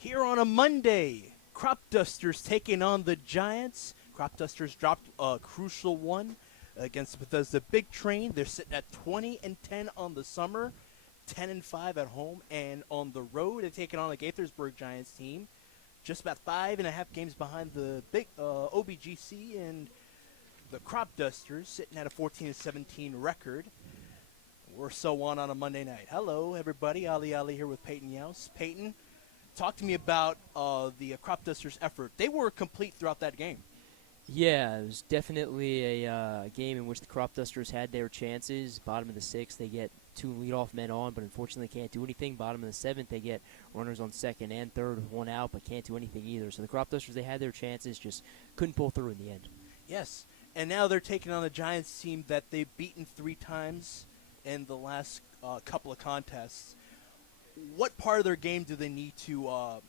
Here on a Monday, Cropdusters taking on the Giants. Cropdusters dropped a crucial one against Bethesda Big Train. They're sitting at 20-10 on the summer, 10-5 at home, and on the road they're taking on the Gaithersburg Giants team. Just about 5.5 games behind the big OBGC and the Cropdusters, sitting at a 14-17 record. We're so on a Monday night. Hello, everybody. Ali here with Peyton Yaus. Peyton, talk to me about the Cropdusters' effort. They were complete throughout that game. Yeah, it was definitely a game in which the Cropdusters had their chances. Bottom of the sixth, they get two leadoff men on, but unfortunately can't do anything. Bottom of the seventh, they get runners on second and third with one out, but can't do anything either. So the Cropdusters, they had their chances, just couldn't pull through in the end. Yes, and now they're taking on the Giants team that they've beaten 3 times in the last couple of contests. What part of their game do they need to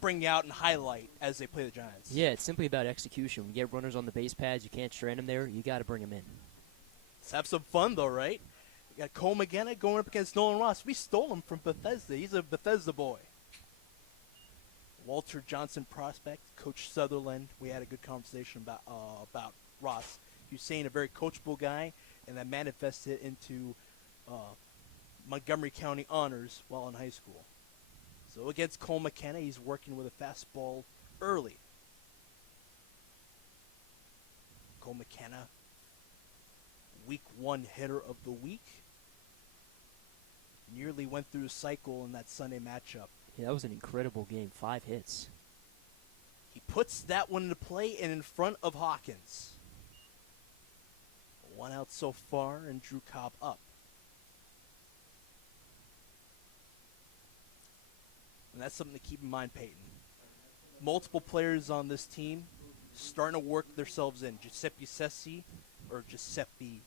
bring out and highlight as they play the Giants? Yeah, it's simply about execution. When you get runners on the base pads, you can't strand them there. You got to bring them in. Let's have some fun, though, right? We got Cole McGenna going up against Nolan Ross. We stole him from Bethesda. He's a Bethesda boy. Walter Johnson prospect, Coach Sutherland. We had a good conversation about Ross. He was saying a very coachable guy, and that manifested into Montgomery County honors while in high school. So against Cole McKenna, he's working with a fastball early. Cole McKenna, week 1 hitter of the week. Nearly went through a cycle in that Sunday matchup. Yeah, that was an incredible game. 5 hits. He puts that one into play and in front of Hawkins. 1 out so far, and Drew Cobb up. And that's something to keep in mind, Peyton. Multiple players on this team starting to work themselves in. Giuseppe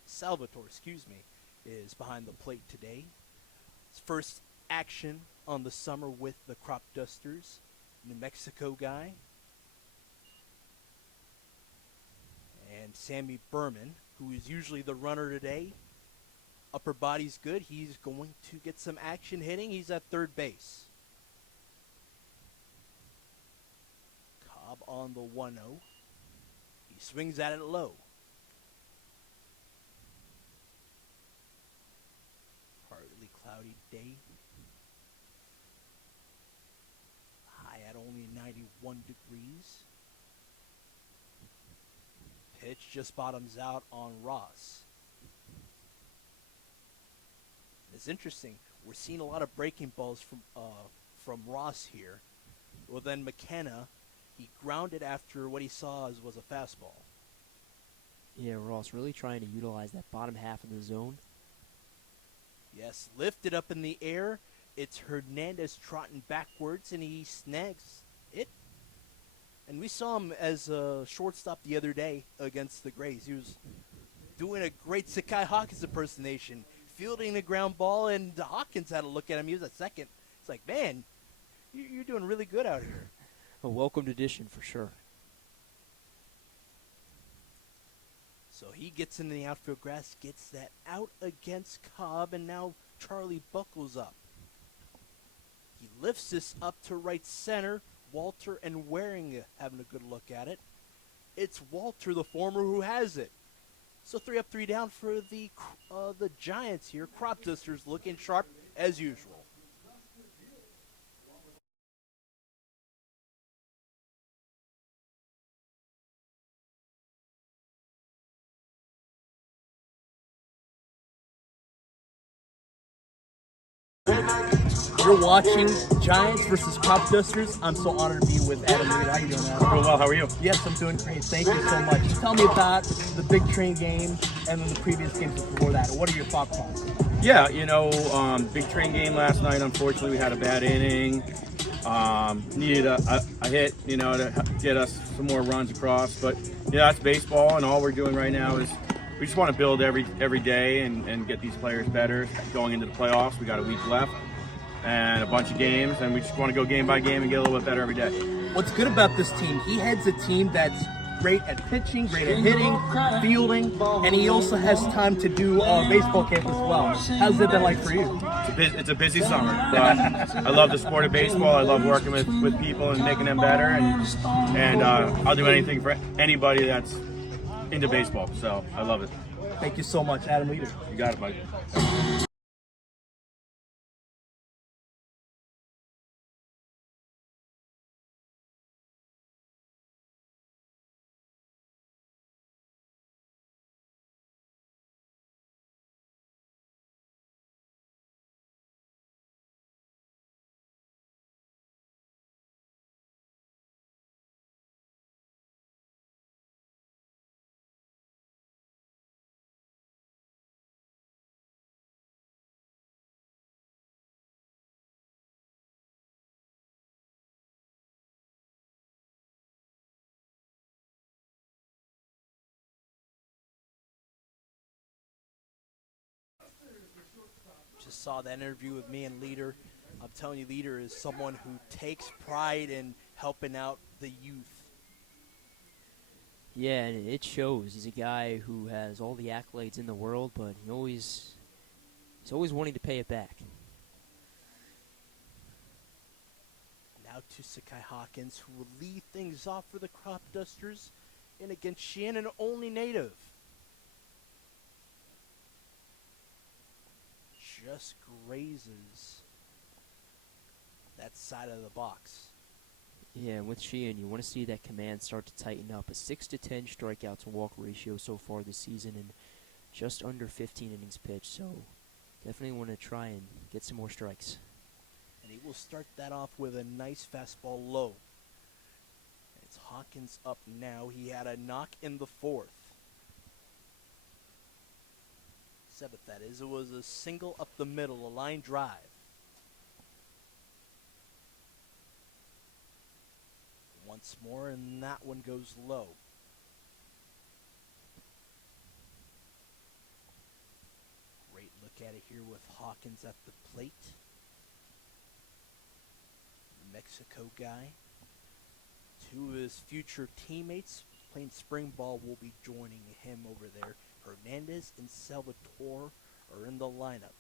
Salvatore, is behind the plate today. His first action on the summer with the Cropdusters, New Mexico guy. And Sammy Berman, who is usually the runner today. Upper body's good. He's going to get some action hitting. He's at third base. Cobb on the 1-0. He swings at it low. Partly cloudy day. High at only 91 degrees. Pitch just bottoms out on Ross. It's interesting. We're seeing a lot of breaking balls from Ross here. Well, then McKenna, he grounded after what he saw was a fastball. Yeah, Ross really trying to utilize that bottom half of the zone. Yes, lifted up in the air. It's Hernandez trotting backwards, and he snags it. And we saw him as a shortstop the other day against the Grays. He was doing a great Sakai Hawkins impersonation, fielding the ground ball, and Hawkins had a look at him. He was at second. It's like, man, you're doing really good out here. A welcomed addition for sure. So he gets into the outfield grass, gets that out against Cobb, and now Charlie buckles up. He lifts this up to right center. Walter and Waring having a good look at it. It's Walter, the former, who has it. So 3 up, 3 down for the Giants here. Cropdusters looking sharp as usual. You're watching Giants versus Cropdusters. I'm so honored to be with Adam Reed. How you doing, Adam? Doing well. How are you? Yes, I'm doing great. Thank you so much. Tell me about the Big Train game and then the previous games before that. What are your thoughts on it? Yeah, Big Train game last night. Unfortunately, we had a bad inning. Needed a hit, to get us some more runs across. But that's baseball, and all we're doing right now is we just want to build every day and get these players better. Going into the playoffs, we got a week left and a bunch of games, and we just want to go game by game and get a little bit better every day. What's good about this team, he heads a team that's great at pitching, great at hitting, fielding, and he also has time to do baseball camp as well. How's it been like for you? It's a busy summer, but I love the sport of baseball. I love working with people and making them better, and I'll do anything for anybody that's into baseball. So I love it. Thank you so much, Adam Leader. You got it, Mike. Just saw that interview with me and Leader. I'm telling you, Leader is someone who takes pride in helping out the youth. Yeah, and it shows. He's a guy who has all the accolades in the world, but he's always wanting to pay it back. Now to Sakai Hawkins, who will lead things off for the Cropdusters in against Shannon Olney native. Just grazes that side of the box. Yeah, and with Sheehan, you want to see that command start to tighten up. A 6-10 strikeout to walk ratio so far this season, and just under 15 innings pitched. So definitely want to try and get some more strikes. And he will start that off with a nice fastball low. It's Hawkins up now. He had a knock in the fourth. Seventh, that is. It was a single up the middle, a line drive. Once more, and that one goes low. Great look at it here with Hawkins at the plate. Mexico guy. Two of his future teammates playing spring ball will be joining him over there. Hernandez and Salvatore are in the lineup.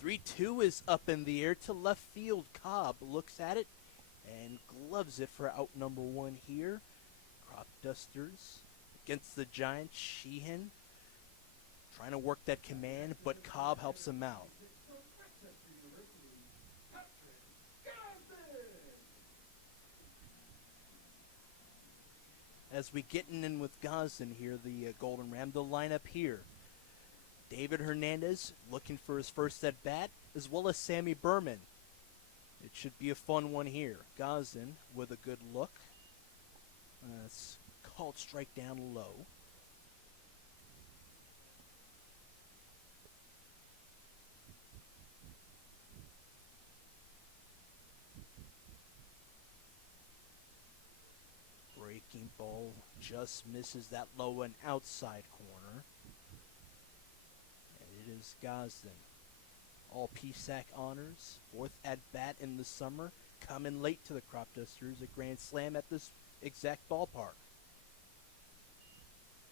Three-two is up in the air to left field. Cobb looks at it and gloves it for out number one here. Cropdusters against the Giants. Sheehan trying to work that command, but Cobb helps him out. As we getting in with Gosden here, the Golden Ram, the lineup here. David Hernandez looking for his first at bat, as well as Sammy Berman. It should be a fun one here. Gosden with a good look. It's called strike down low. Breaking ball just misses that low and outside corner. And it is Gosden. All PSAC honors. Fourth at bat in the summer. Coming late to the Cropdusters. A grand slam at this exact ballpark.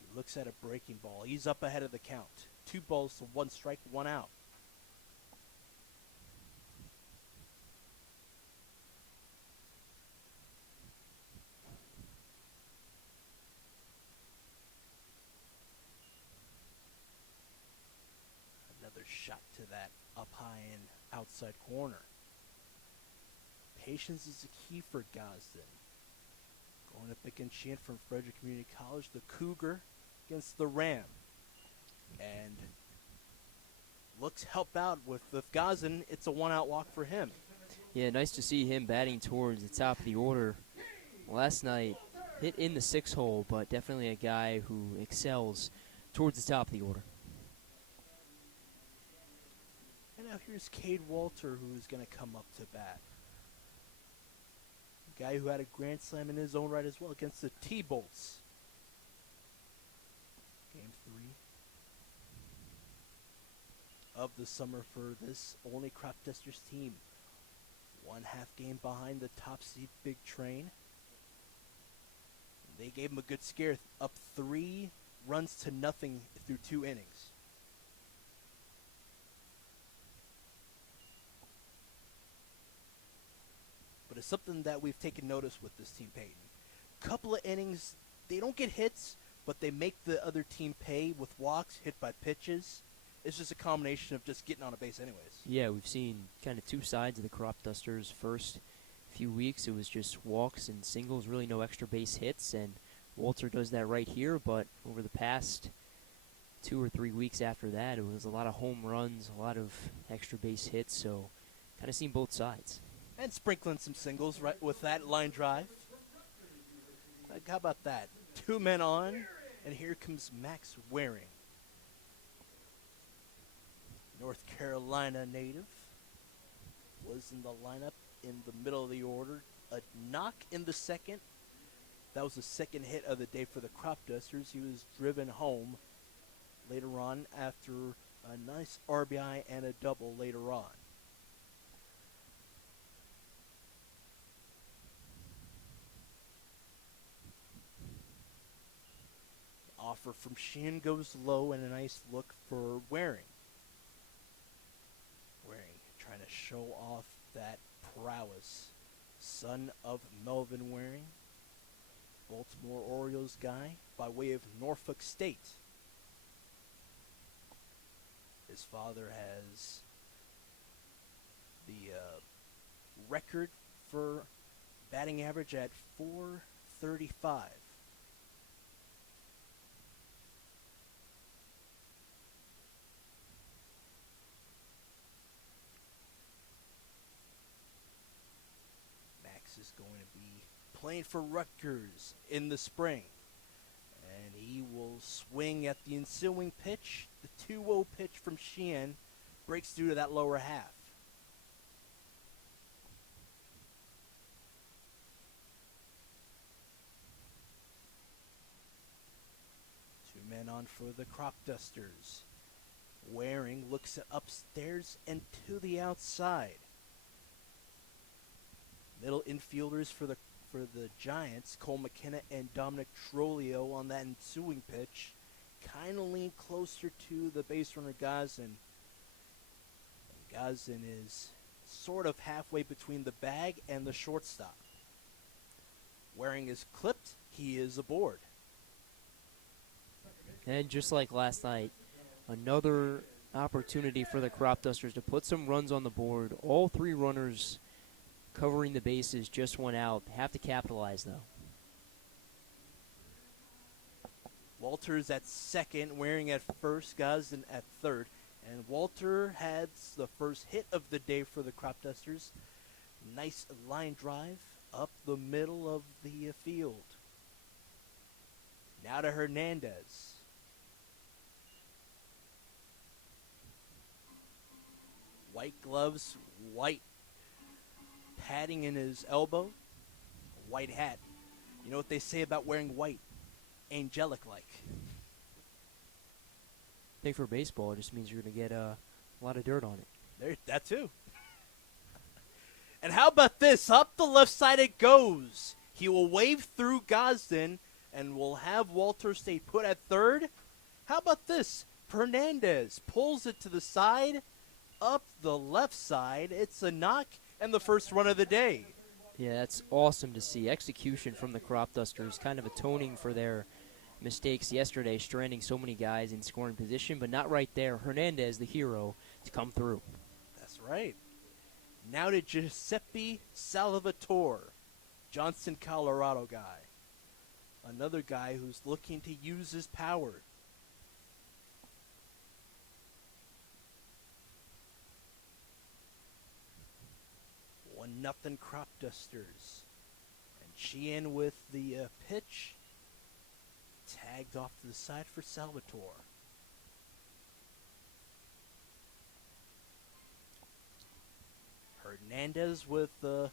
He looks at a breaking ball. He's up ahead of the count. 2 balls to 1 strike, 1 out. Shot to that up high and outside corner. Patience is the key for Gosden. Going up against Sheehan from Frederick Community College, the Cougar against the Ram. And looks help out with Gosden. It's a 1-out walk for him. Yeah, nice to see him batting towards the top of the order. Last night, hit in the 6 hole, but definitely a guy who excels towards the top of the order. And now here's Cade Walter, who's going to come up to bat. A guy who had a grand slam in his own right as well against the T-Bolts. Game 3 of the summer for this Olney Cropdusters team. One half game behind the top seed Big Train. They gave them a good scare, up 3 runs to nothing through 2 innings. But it's something that we've taken notice with this team, Peyton. Couple of innings, they don't get hits, but they make the other team pay with walks, hit by pitches. It's just a combination of just getting on a base anyways. Yeah, we've seen kind of 2 sides of the Cropdusters. First few weeks, it was just walks and singles, really no extra base hits, and Walter does that right here, but over the past 2 or 3 weeks after that, it was a lot of home runs, a lot of extra base hits, so kind of seen both sides. And sprinkling some singles right with that line drive. How about that? 2 men on, and here comes Max Waring. North Carolina native. Was in the lineup in the middle of the order. A knock in the second. That was the second hit of the day for the Cropdusters. He was driven home later on after a nice RBI and a double later on. Offer from Sheehan goes low, and a nice look for Waring. Waring trying to show off that prowess. Son of Melvin Waring, Baltimore Orioles guy by way of Norfolk State. His father has the record for batting average at .435. Is going to be playing for Rutgers in the spring. And he will swing at the ensuing pitch. The 2-0 pitch from Sheehan breaks through to that lower half. Two men on for the Cropdusters. Waring looks upstairs and to the outside. Middle infielders for the Giants, Cole McKenna and Dominic Trolio on that ensuing pitch, kind of lean closer to the base runner Gazin. Gazin is sort of halfway between the bag and the shortstop. Waring is clipped, he is aboard. And just like last night, another opportunity for the Cropdusters to put some runs on the board. All 3 runners covering the bases, just one out. They have to capitalize, though. Walter's at second, Waring at first, Gazin at third. And Walter has the first hit of the day for the Cropdusters. Nice line drive up the middle of the field. Now to Hernandez. White gloves, white padding in his elbow, white hat. You know what they say about wearing white? Angelic-like. I think for baseball, it just means you're going to get a lot of dirt on it. There, that too. And how about this? Up the left side it goes. He will wave through Gosden and will have Walter stay put at third. How about this? Hernandez pulls it to the side, up the left side. It's a knock and the first run of the day. Yeah, that's awesome to see. Execution from the Cropdusters, kind of atoning for their mistakes yesterday, stranding so many guys in scoring position, but not right there. Hernandez, the hero, to come through. That's right. Now to Giuseppe Salvatore, Johnston, Colorado guy. Another guy who's looking to use his power. Nothing Cropdusters. And Sheehan with the pitch. Tagged off to the side for Salvatore. Hernandez with the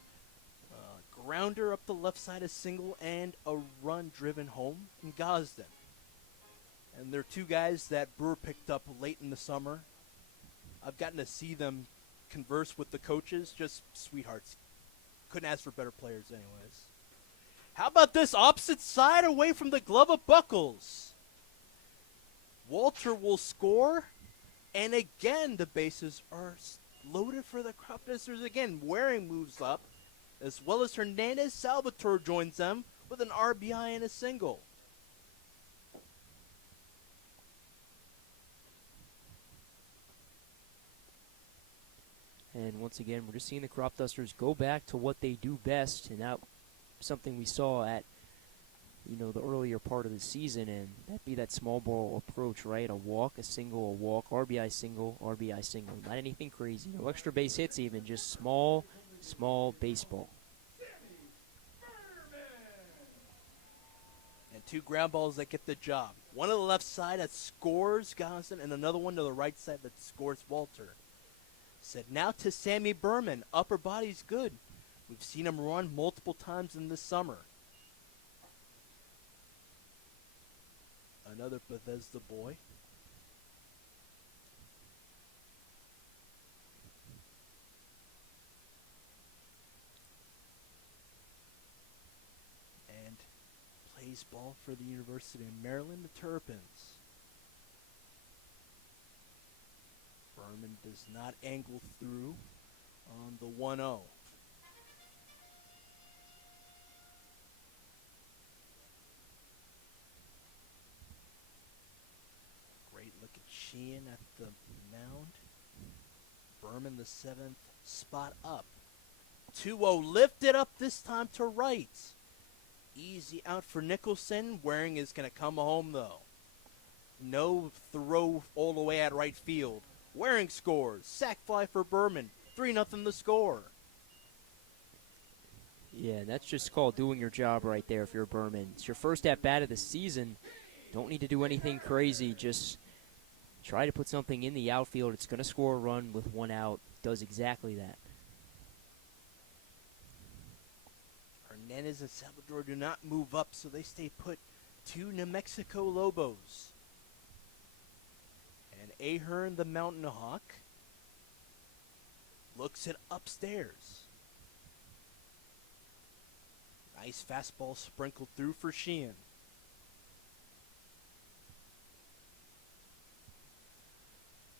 grounder up the left side, a single and a run driven home in Gosden. And they're 2 guys that Brewer picked up late in the summer. I've gotten to see them converse with the coaches. Just sweethearts. Couldn't ask for better players anyways. How about this opposite side away from the glove of Buckles? Walter will score, and again the bases are loaded for the Cropdusters again. Waring moves up, as well as Hernandez. Salvatore joins them with an RBI and a single. And once again, we're just seeing the Cropdusters go back to what they do best, and that something we saw at the earlier part of the season, and that'd be that small ball approach, right? A walk, a single, a walk, RBI single, RBI single. Not anything crazy, no extra base hits even, just small baseball. And 2 ground balls that get the job. One to the left side that scores Johnson, and another one to the right side that scores Walter. Said now to Sammy Berman. Upper body's good. We've seen him run multiple times in this summer. Another Bethesda boy. And plays ball for the University of Maryland, the Terrapins. Berman does not angle through on the 1-0. Great look at Sheehan at the mound. Berman, the 7th spot up. 2-0 lifted up this time to right. Easy out for Nicholson. Waring is going to come home though. No throw all the way at right field. Waring scores. Sac fly for Berman. 3-0 the score. Yeah, that's just called doing your job right there if you're Berman. It's your first at-bat of the season. Don't need to do anything crazy. Just try to put something in the outfield. It's going to score a run with 1 out. Does exactly that. Hernandez and Salvador do not move up, so they stay put. 2 New Mexico Lobos. And Ahern, the Mountain Hawk, looks it upstairs. Nice fastball sprinkled through for Sheehan.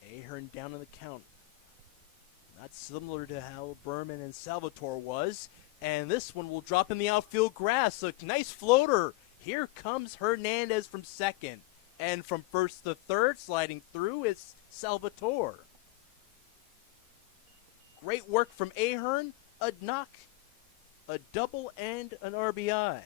Ahern down in the count. Not similar to how Berman and Salvatore was. And this one will drop in the outfield grass. A nice floater. Here comes Hernandez from second. And from first to third, sliding through, is Salvatore. Great work from Ahern. A knock, a double, and an RBI.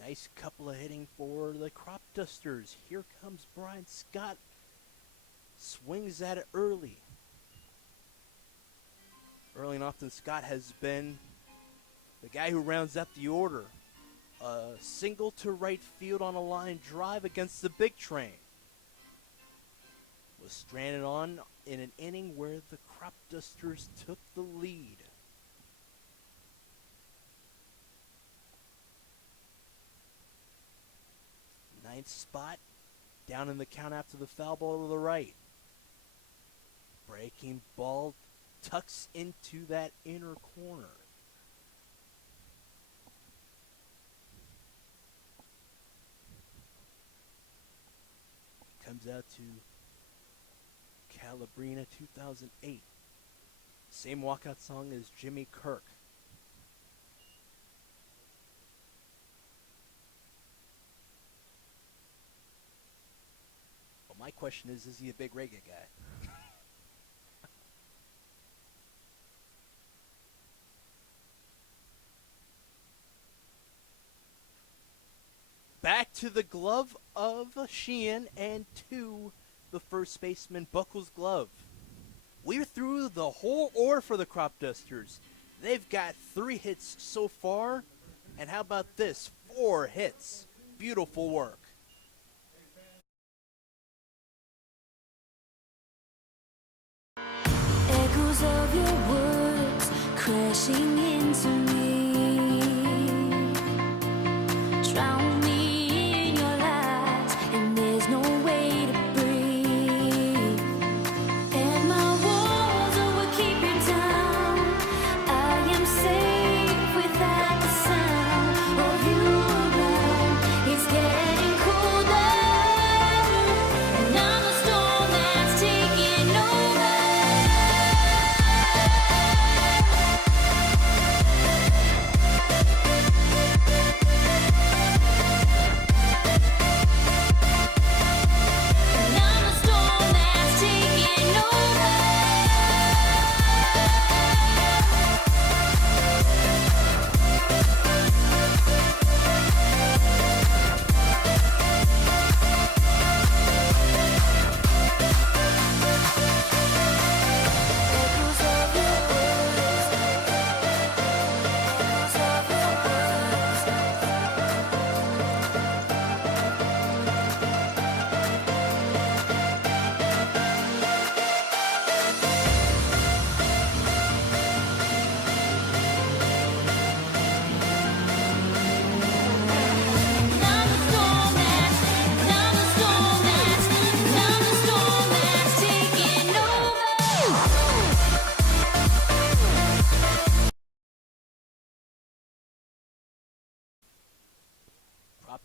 Nice couple of hitting for the Cropdusters. Here comes Brian Scott. Swings at it early. Early and often Scott has been the guy who rounds out the order. A single to right field on a line drive against the big train. Was stranded on in an inning where the Cropdusters took the lead. Ninth spot, down in the count after the foul ball to the right. Breaking ball tucks into that inner corner. Comes out to Calabrina 2008. Same walkout song as Jimmy Kirk. My question is he a big reggae guy? Back to the glove of Sheehan and to the first baseman Buckles' glove. We're through the whole order for the Cropdusters. They've got 3 hits so far, And how about this? 4 hits. Beautiful work. Echoes of your words crashing into me, drown me in your lies, and there's no way to breathe. And my walls will keep you down. I am safe without the sound of you around. It's getting colder, and I'm a storm that's taking over.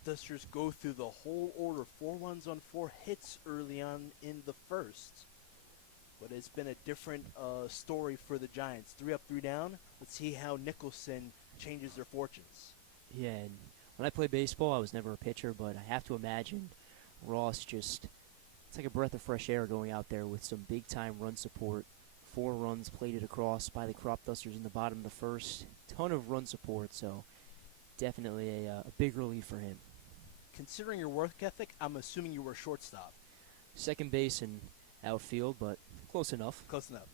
Cropdusters go through the whole order. 4 runs on 4 hits early on in the first. But it's been a different story for the Giants. 3 up, 3 down. Let's see how Nicholson changes their fortunes. Yeah, and when I played baseball, I was never a pitcher, but I have to imagine Ross just, it's like a breath of fresh air going out there with some big-time run support. 4 runs plated across by the Cropdusters in the bottom of the first. Ton of run support, so definitely a big relief for him. Considering your work ethic, I'm assuming you were a shortstop. Second base and outfield, but close enough. Close enough.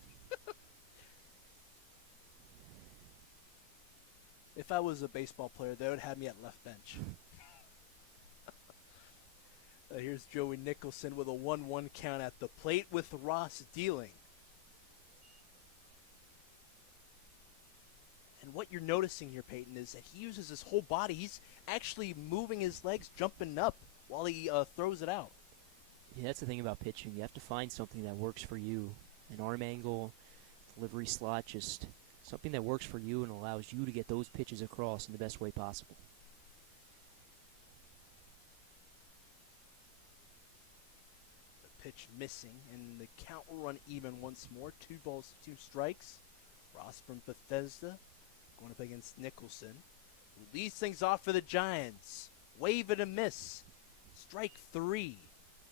If I was a baseball player, they would have me at left bench. Here's Joey Nicholson with a 1-1 count at the plate with Ross dealing. And what you're noticing here, Peyton, is that he uses his whole body. He's actually moving his legs, jumping up while he throws it out. Yeah, that's the thing about pitching. You have to find something that works for you. An arm angle, delivery slot, just something that works for you and allows you to get those pitches across in the best way possible. The pitch missing, and the count will run even once more. 2 balls, 2 strikes. Ross from Bethesda going up against Nicholson, who leads things off for the Giants. Wave and a miss. Strike 3.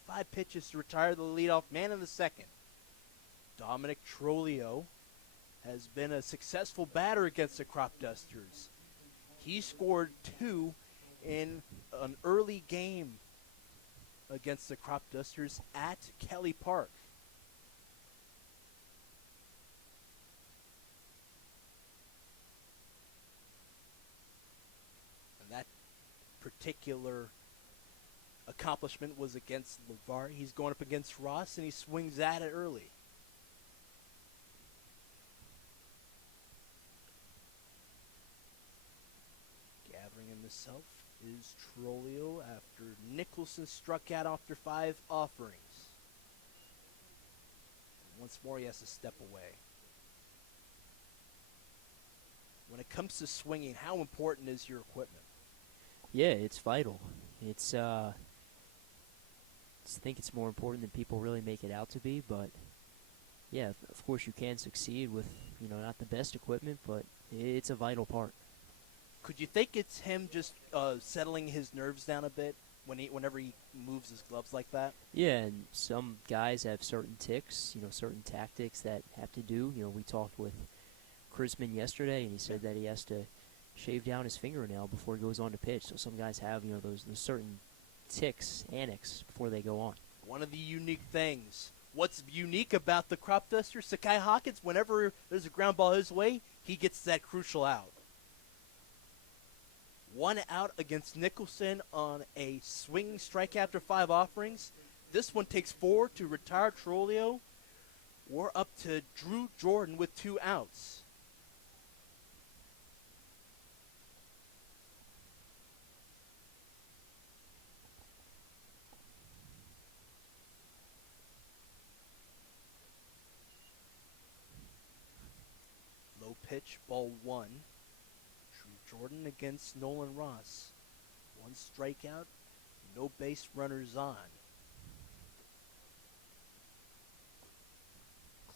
5 pitches to retire the leadoff man in the second. Dominic Trolio has been a successful batter against the Cropdusters. He scored 2 in an early game against the Cropdusters at Kelly Park. And that particular accomplishment was against LeVar. He's going up against Ross, and he swings at it early. Gathering himself is Trolio after Nicholson struck out after 5 offerings. And once more, he has to step away. When it comes to swinging, how important is your equipment? Yeah, it's vital. It's I think it's more important than people really make it out to be, but yeah, of course you can succeed with, not the best equipment, but it's a vital part. Could you think it's him just settling his nerves down a bit whenever he moves his gloves like that? Yeah, and some guys have certain tics, certain tactics that have to do. We talked with Chrisman yesterday, and he said that he has to shave down his fingernail before he goes on to pitch. So some guys have, those certain tics, annex, before they go on. One of the unique things. What's unique about the Cropdusters? Sakai Hawkins, whenever there's a ground ball his way, he gets that crucial out. 1 out against Nicholson on a swinging strike after 5 offerings. This one takes 4 to retire Trolio. We're up to Drew Jordan with 2 outs. Low pitch, ball 1. Drew Jordan against Nolan Ross. 1 strikeout, no base runners on.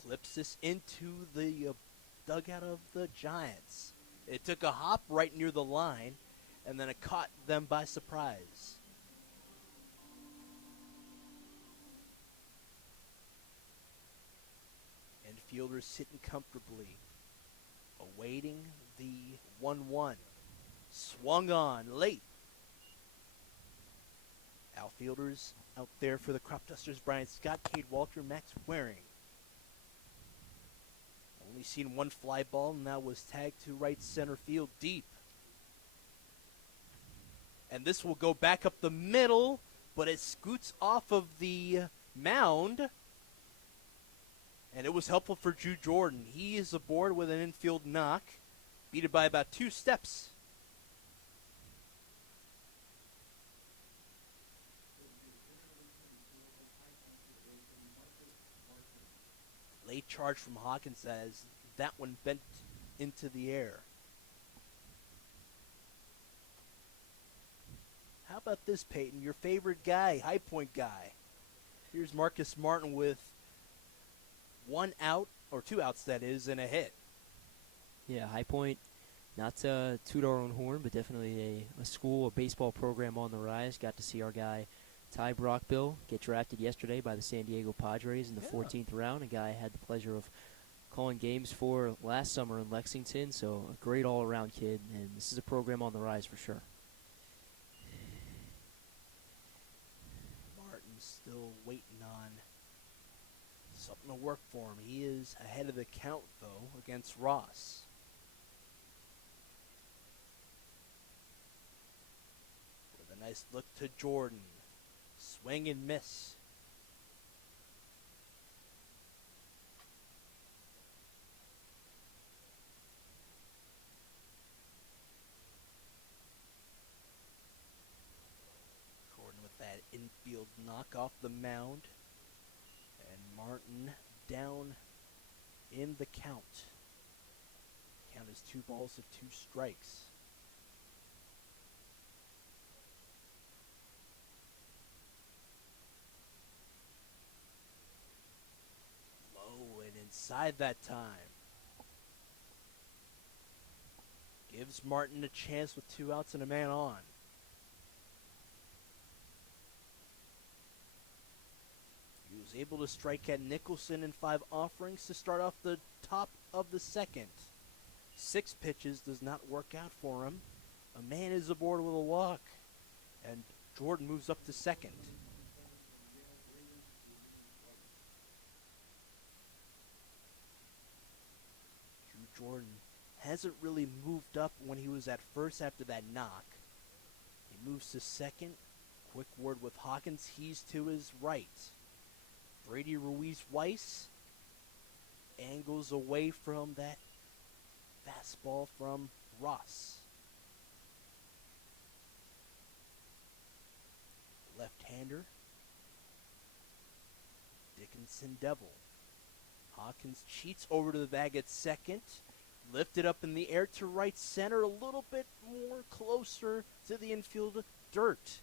Clips this into the dugout of the Giants. It took a hop right near the line, and then it caught them by surprise. Infielders sitting comfortably, awaiting the 1-1. Swung on late. Outfielders out there for the Cropdusters: Brian Scott, Cade Walter, Max Waring. Only seen 1 fly ball, and that was tagged to right center field deep. And this will go back up the middle, but it scoots off of the mound. And it was helpful for Drew Jordan. He is aboard with an infield knock, beat it by about 2 steps. Late charge from Hawkins as that one bent into the air. How about this, Peyton? Your favorite guy, High Point guy. Here's Marcus Martin with 1 out, or 2 outs that is, and a hit. Yeah, High Point, not to toot our own horn, but definitely a school, a baseball program on the rise. Got to see our guy Ty Brockbill get drafted yesterday by the San Diego Padres in the 14th round. A guy I had the pleasure of calling games for last summer in Lexington, so a great all-around kid, and this is a program on the rise for sure. Martin's still waiting on something to work for him. He is ahead of the count, though, against Ross. With a nice look to Jordan. Swing and miss. Jordan with that infield knock off the mound. And Martin down in the count. Count is 2 balls to 2 strikes. Inside that time. Gives Martin a chance with 2 outs and a man on. He was able to strike at Nicholson in 5 offerings to start off the top of the 2nd. 6 pitches does not work out for him. A man is aboard with a walk, and Jordan moves up to 2nd. Jordan hasn't really moved up when he was at first after that knock. He moves to 2nd. Quick word with Hawkins. He's to his right. Brady Ruiz-Weiss angles away from that fastball from Ross. Left-hander. Dickinson Devil. Hawkins cheats over to the bag at 2nd. Lifted up in the air to right center, a little bit more closer to the infield dirt.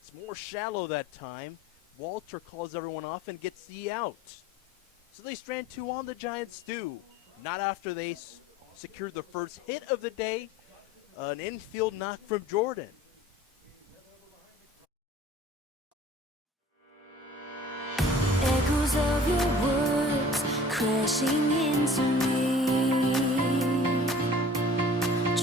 It's more shallow that time. Walter calls everyone off and gets the out. So they strand 2 on, the Giants do. Not after they secured the first hit of the day, an infield knock from Jordan. Echoes of your words crashing into me.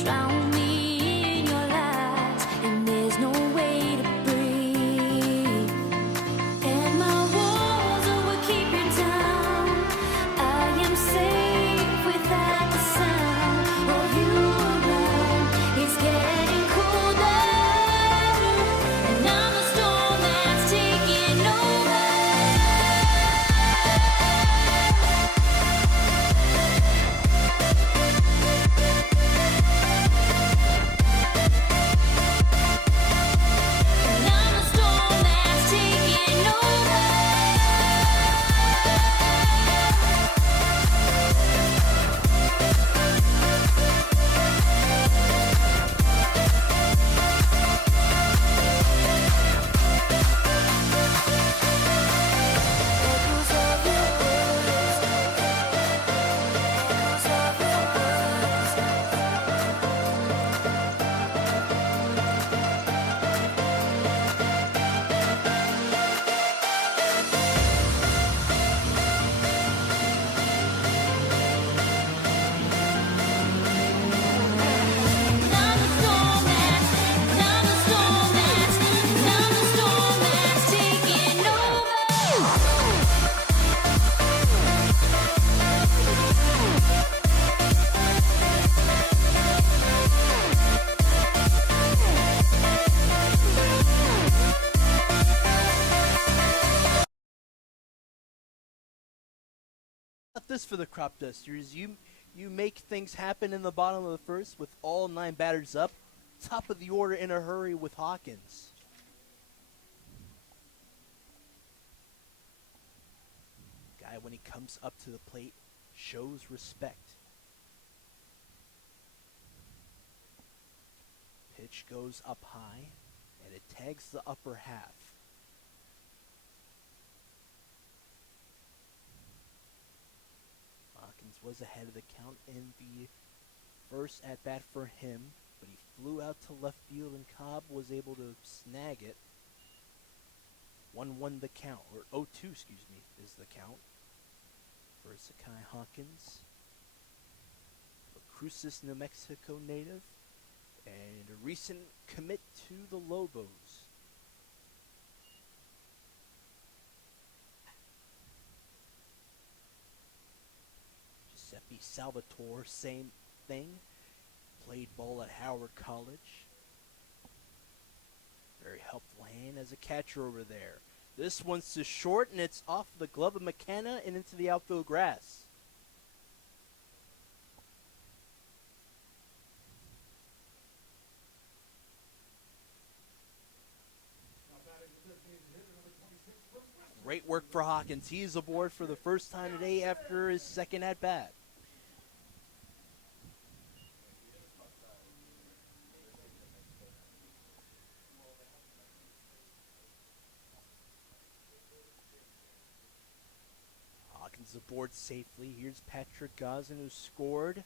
Drown me in your lies, and there's no way to breathe. And my walls will keep you down. I am safe without the sound of you around. It's getting cold. this for the Cropdusters? You make things happen in the bottom of the first with all 9 batters up. Top of the order in a hurry with Hawkins. Guy, when he comes up to the plate, shows respect. Pitch goes up high, and it tags the upper half. Hawkins was ahead of the count in the first at-bat for him, but he flew out to left field, and Cobb was able to snag it. 1-1 the count, or 0-2, excuse me, is the count for Sakai Hawkins, a Cruces, New Mexico native, and a recent commit to the Lobos. Giuseppe Salvatore, same thing. Played ball at Howard College. Very helpful hand as a catcher over there. This one's to short, and it's off the glove of McKenna and into the outfield grass. Great work for Hawkins. He's aboard for the first time today after his second at-bat. Hawkins aboard safely. Here's Patrick Gosden, who scored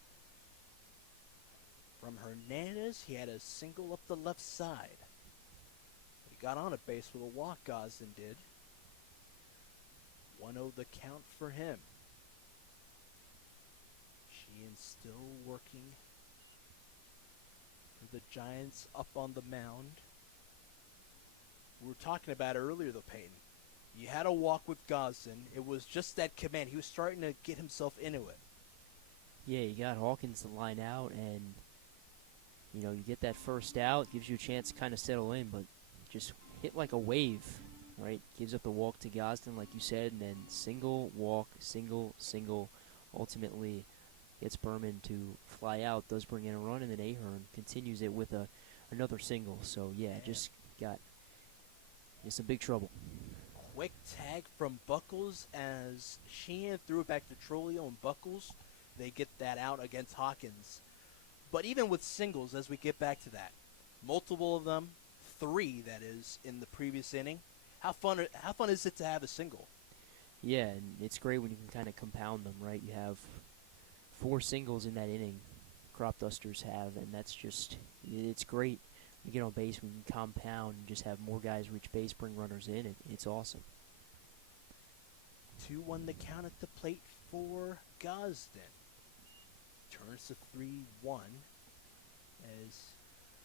from Hernandez. He had a single up the left side. He got on a base with a walk, Gosden did. 1-0 the count for him. Sheehan still working for the Giants up on the mound. We were talking about it earlier, though, Peyton. You had a walk with Gosden. It was just that command. He was starting to get himself into it. Yeah, you got Hawkins to line out, and you get that first out, gives you a chance to kind of settle in, but just hit like a wave, right? Gives up the walk to Gosden, like you said, and then single walk, single, ultimately gets Berman to fly out, does bring in a run, and then Ahern continues it with another single. So, yeah, just got some big trouble. Quick tag from Buckles as Sheehan threw it back to Trolio, and Buckles, they get that out against Hawkins. But even with singles, as we get back to that, multiple of them, 3 that is, in the previous inning, how fun is it to have a single? Yeah, and it's great when you can kind of compound them, right? You have 4 singles in that inning, Cropdusters have, and that's just, it's great. You get on base when you can compound and just have more guys reach base, bring runners in. It's awesome. 2-1 the count at the plate for Gosden. Turns to 3-1 as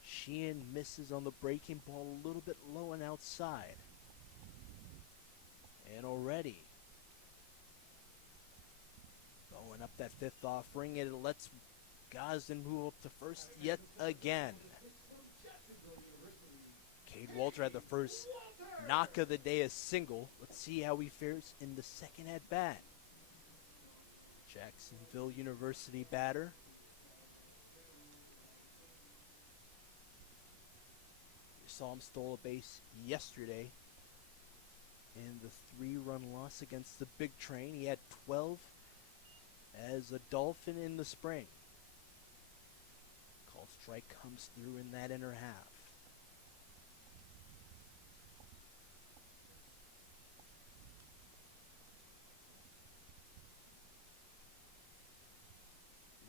Sheehan misses on the breaking ball a little bit low and outside. And already going up that 5th offering, it lets Gosden move up to first yet again. Cade Walter had the first knock of the day, a single. Let's see how he fares in the second at bat. Jacksonville University batter. We saw him stole a base yesterday in the 3-run loss against the Big Train. He had 12 as a Dolphin in the spring. Call strike comes through in that inner half.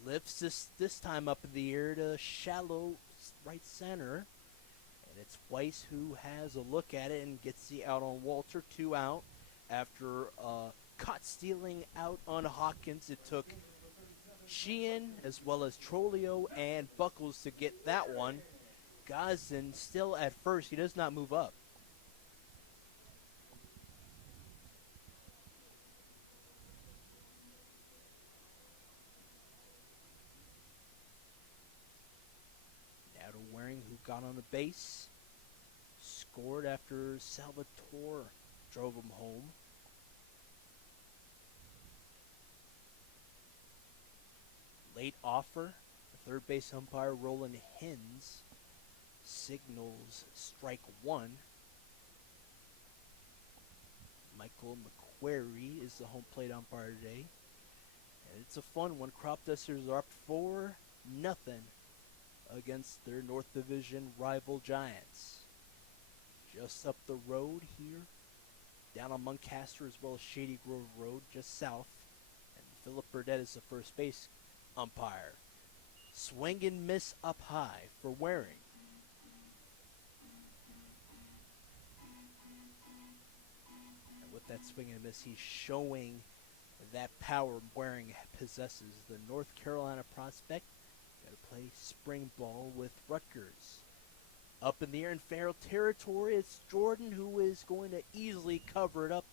Lifts this time up in the air to shallow right center. And it's Weiss who has a look at it and gets the out on Walter. 2 out after caught stealing out on Hawkins. It took Sheehan as well as Trolio and Buckles to get that one. Gosden still at first. He does not move up. Who got on the base, scored after Salvatore drove him home. Late offer. The third base umpire, Roland Hins, signals strike one. Michael McQuarrie is the home plate umpire today. And it's a fun one. Cropdusters are up 4-0 against their North Division rival Giants. Just up the road here, down on Muncaster as well as Shady Grove Road, just south. And Philip Burdett is the first base umpire. Swing and miss up high for Waring. And with that swing and miss, he's showing that power Waring possesses. The North Carolina prospect got to play spring ball with Rutgers. Up in the air in foul territory, it's Jordan who is going to easily cover it up.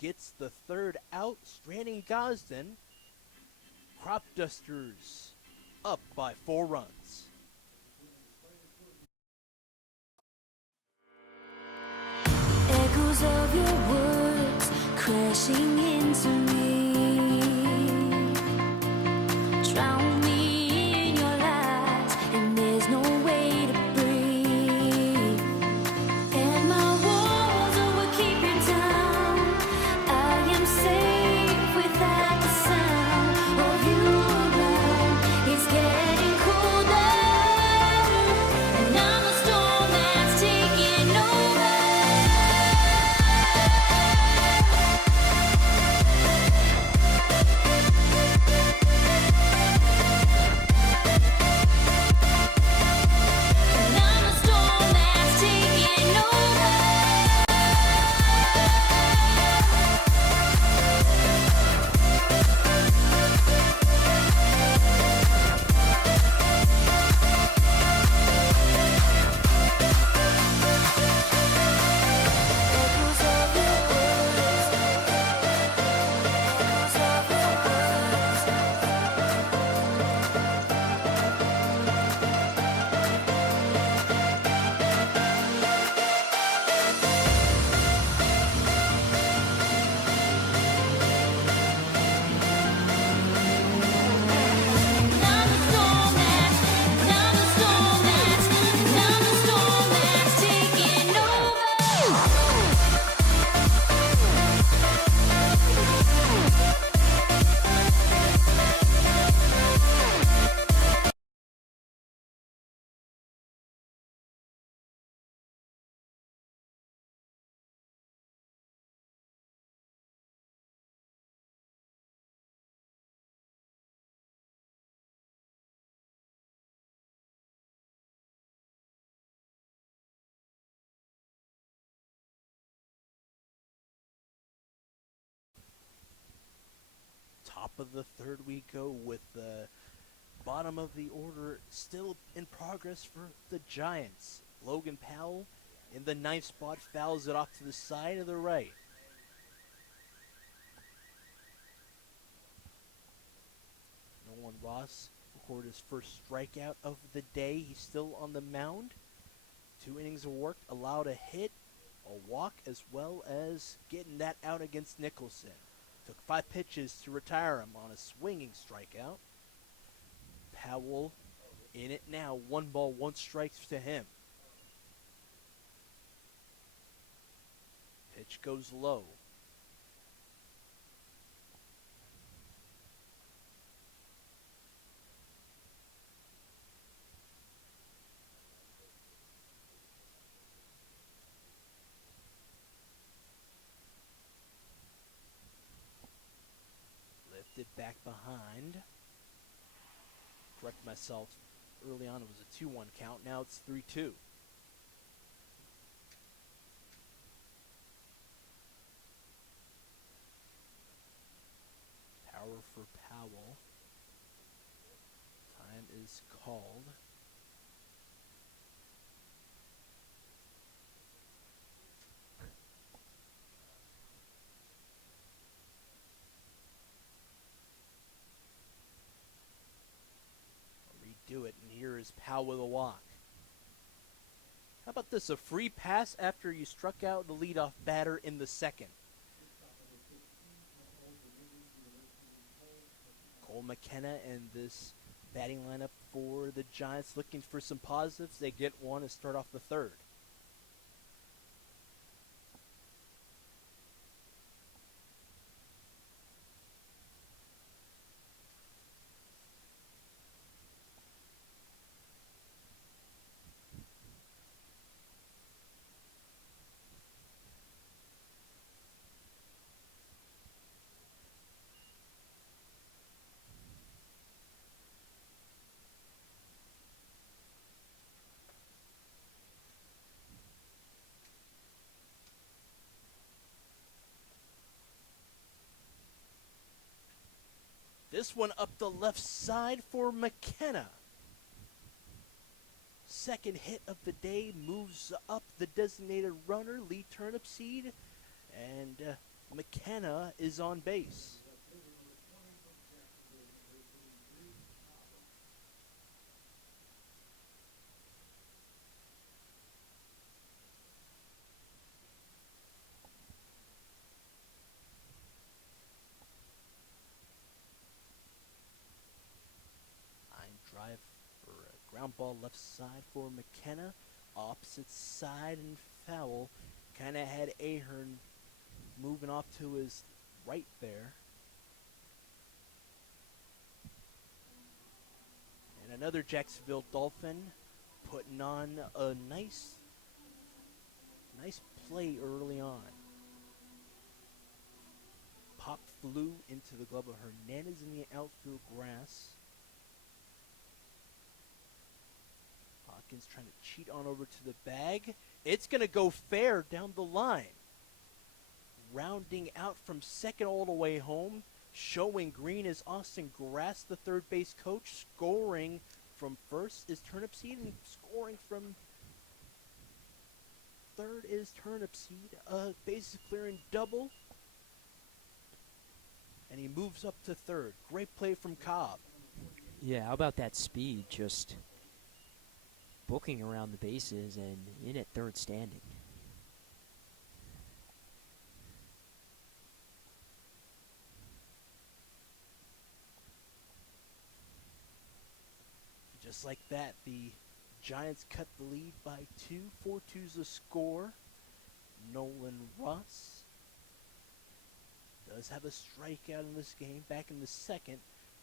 Gets the third out, stranding Gosden. Cropdusters up by 4 runs. Echoes of your words crashing into me. Drown me in your lies, and there's no way to breathe. And my walls will keep you down. I am safe without the sound of you around. It's getting colder, and I'm a storm that's taking over. And I'm a storm that's taking over. Echoes of your words. Echoes of your words. Taking Top of the third we go with the bottom of the order still in progress for the Giants. Logan Powell in the 9th spot fouls it off to the side of the right. Nolan Ross recorded his first strikeout of the day. He's still on the mound. 2 innings of work, allowed a hit, a walk, as well as getting that out against Nicholson. Took 5 pitches to retire him on a swinging strikeout. Powell in it now. 1 ball, 1 strike to him. Pitch goes low. Lifted back behind. Correct myself. Early on it was a 2-1 count. Now it's 3-2. Power for Powell. Time is called. Redo it, and here is Powell with a walk. How about this? A free pass after you struck out the leadoff batter in the second. Cole McKenna and this Batting lineup for the Giants looking for some positives. They get one to start off the third. This one up the left side for McKenna. Second hit of the day moves up the designated runner, Lee Turnipseed, and McKenna is on base. Drive for a ground ball left side for McKenna. Opposite side and foul. Kind of had Ahern moving off to his right there. And another Jacksonville Dolphin putting on a nice play early on. Pop flew into the glove of Hernandez in the outfield grass. Hawkins trying to cheat on over to the bag. It's going to go fair down the line. Rounding out from second all the way home. Showing green is Austin Grass, the third base coach. Scoring from first is Turnipseed, and scoring from third is Turnipseed. Bases clearing double. And he moves up to third. Great play from Cobb. Yeah, how about that speed? Just booking around the bases and in at third standing. Just like that, the Giants cut the lead by 2. 4-2's the score. Nolan Ross does have a strikeout in this game. Back in the second,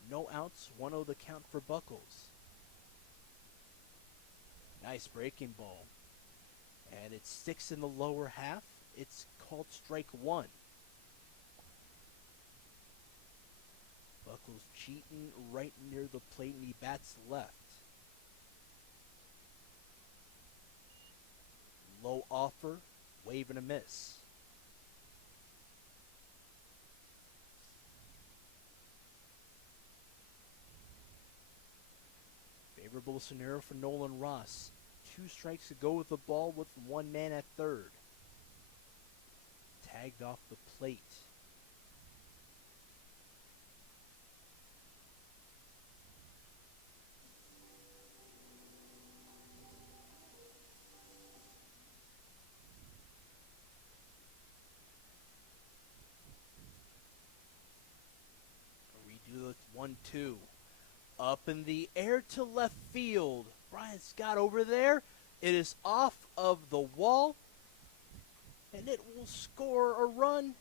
no outs, 1-0 the count for Buckles. Nice breaking ball. And it sticks in the lower half. It's called strike one. Buckles cheating right near the plate, and he bats left. Low offer, wave and a miss. Favorable scenario for Nolan Ross. 2 strikes to go with the ball with 1 man at third. Tagged off the plate. Redo it 1-2. Up in the air to left field. Brian Scott over there. It is off of the wall. And it will score a run.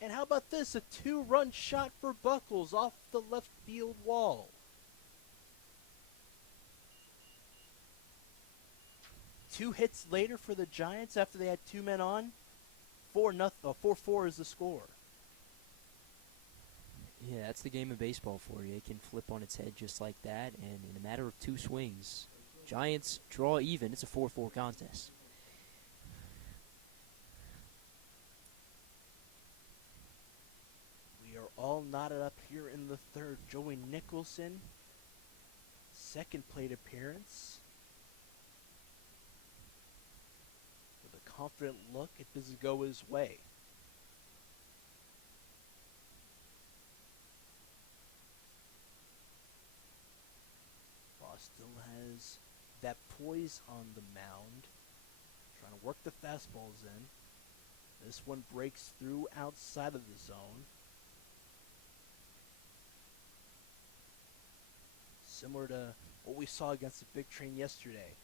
And how about this? A 2-run shot for Buckles off the left field wall. 2 hits later for the Giants after they had 2 men on. 4-4 is the score. Yeah, that's the game of baseball for you. It can flip on its head just like that, and in a matter of 2 swings, Giants draw even. It's a 4-4 contest. We are all knotted up here in the third. Joey Nicholson, second plate appearance. With a confident look, it doesn't go his way. Still has that poise on the mound. Trying to work the fastballs in. This one breaks through outside of the zone. similar to what we saw against the Big Train yesterday.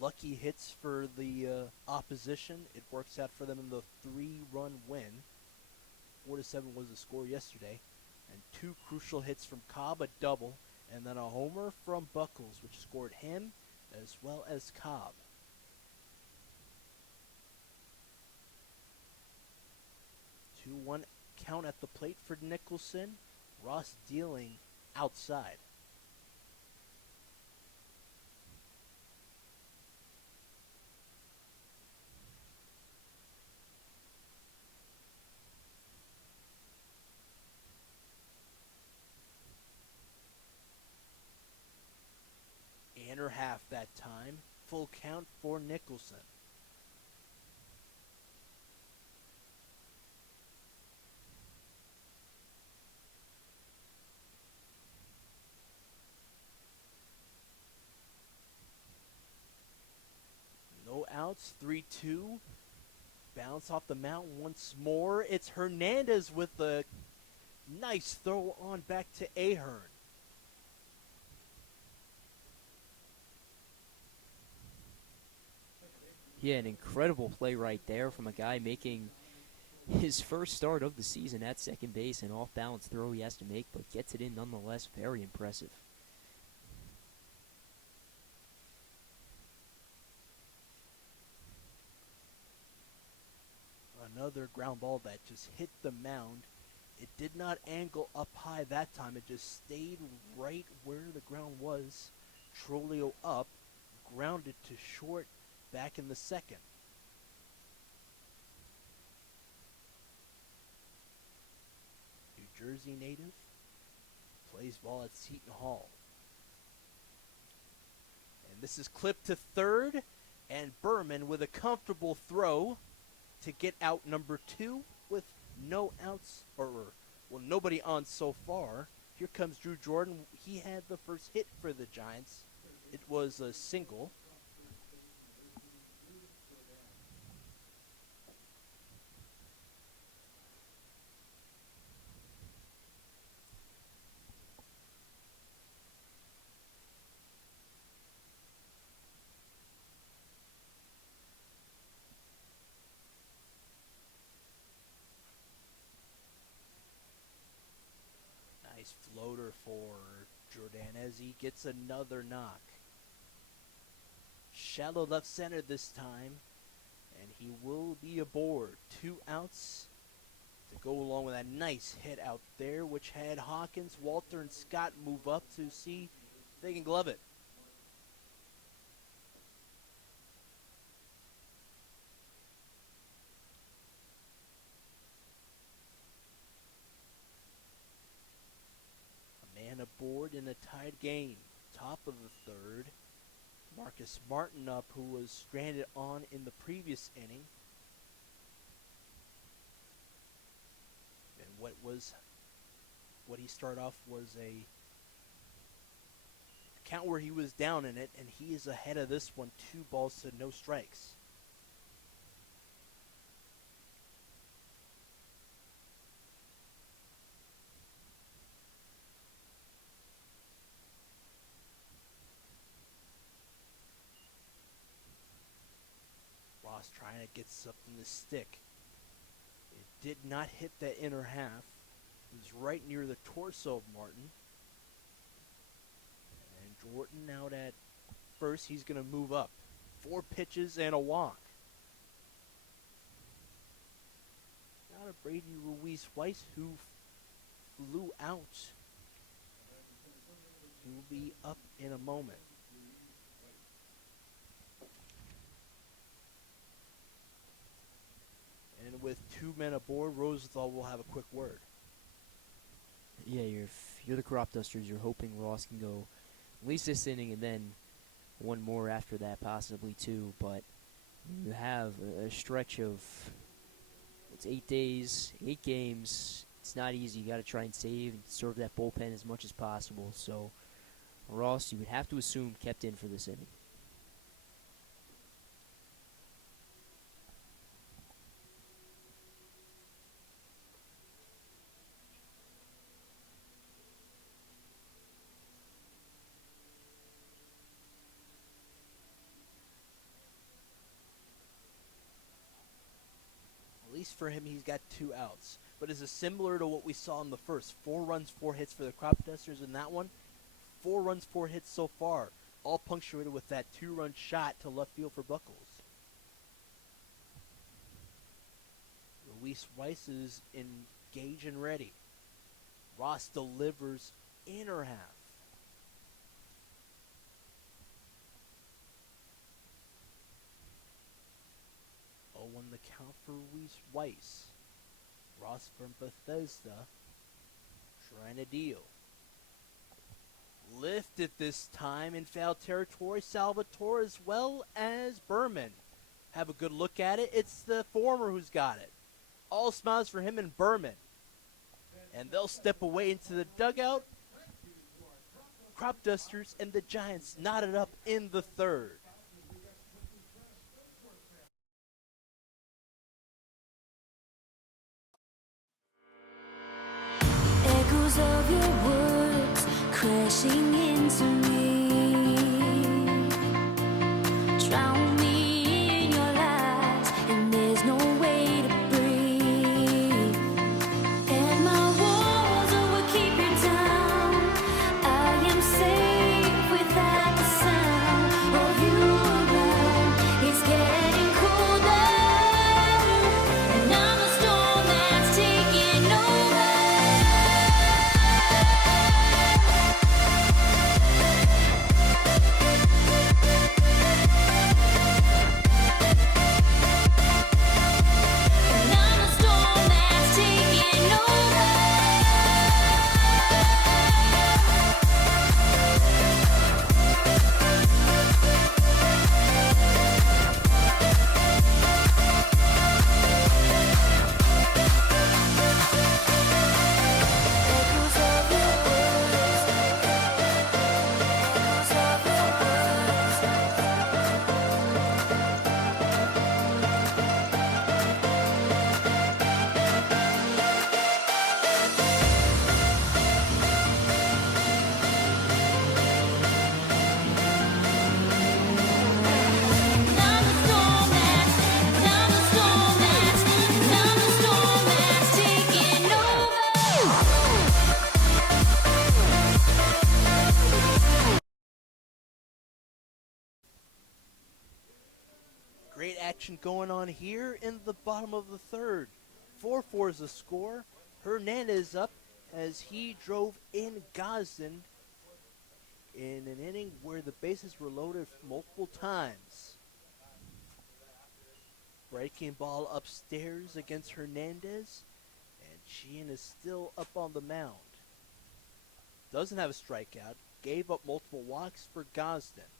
Lucky hits for the opposition. It works out for them in the 3-run win. 4-7 was the score yesterday. And 2 crucial hits from Cobb, a double, and then a homer from Buckles, which scored him as well as Cobb. 2-1 count at the plate for Nicholson. Ross dealing outside. Inner half that time. Full count for Nicholson. No outs, 3-2. Bounce off the mound once more. It's Hernandez with a nice throw on back to Ahern. Yeah, an incredible play right there from a guy making his first start of the season at second base. An off-balance throw he has to make, but gets it in nonetheless. Very impressive. Another ground ball that just hit the mound. It did not angle up high that time. It just stayed right where the ground was. Trolio up, grounded to short back in the second. New Jersey native, plays ball at Seton Hall. And this is clipped to third, and Berman with a comfortable throw to get out number 2 with no outs, or nobody on so far. Here comes Drew Jordan. He had the first hit for the Giants. It was a single. Nice floater for Jordanez. He gets another knock. Shallow left center this time, and he will be aboard. 2 outs to go along with that nice hit out there, which had Hawkins, Walter, and Scott move up to see if they can glove it. Aboard in a tied game. Top of the third. Marcus Martin up, who was stranded on in the previous inning. And what he started off was a count where he was down in it, and he is ahead of this one, 2 balls to no strikes. Trying to get something to stick. It did not hit that inner half. It was right near the torso of Martin. And Jordan out at first. He's going to move up. 4 pitches and a walk. Now to Brady Ruiz-Weiss, who flew out. He will be up in a moment. And with 2 men aboard, Rosenthal will have a quick word. Yeah, you're the Cropdusters. You're hoping Ross can go at least this inning and then one more after that, possibly 2. But you have a stretch of, it's 8 days, 8 games. It's not easy. You got to try and save and serve that bullpen as much as possible. So Ross, you would have to assume, kept in for this inning. least for him, he's got 2 outs. But is it similar to what we saw in the first? 4 runs, 4 hits for the Cropdusters in that one. 4 runs, 4 hits so far, all punctuated with that 2-run shot to left field for Buckles. Luis Rice is engaged and ready. Ross delivers inner half. 0-1 the count for Luis Rice. Ross from Bethesda trying to deal. Lifted this time in foul territory. Salvatore as well as Berman have a good look at it. It's the former who's got it. All smiles for him and Berman. And they'll step away into the dugout. Cropdusters and the Giants knotted up in the third. Echoes of your words crashing into me, drown me in your lies, and there's no way to breathe. And my walls will keep you down. I am safe without the sound of you around. It's getting colder, and I'm a storm that's taking over. And I'm a storm that's taking over. Echoes of your words, echoes of your words. And I'm a storm that's, and I'm a storm that's, and I'm a storm that's taking over. Great action going on here in the bottom of the third. 4-4 is the score. Hernandez up as he drove in Gosden in an inning where the bases were loaded multiple times. Breaking ball upstairs against Hernandez, and Sheehan is still up on the mound. Doesn't have a strikeout, gave up multiple walks for Gosden.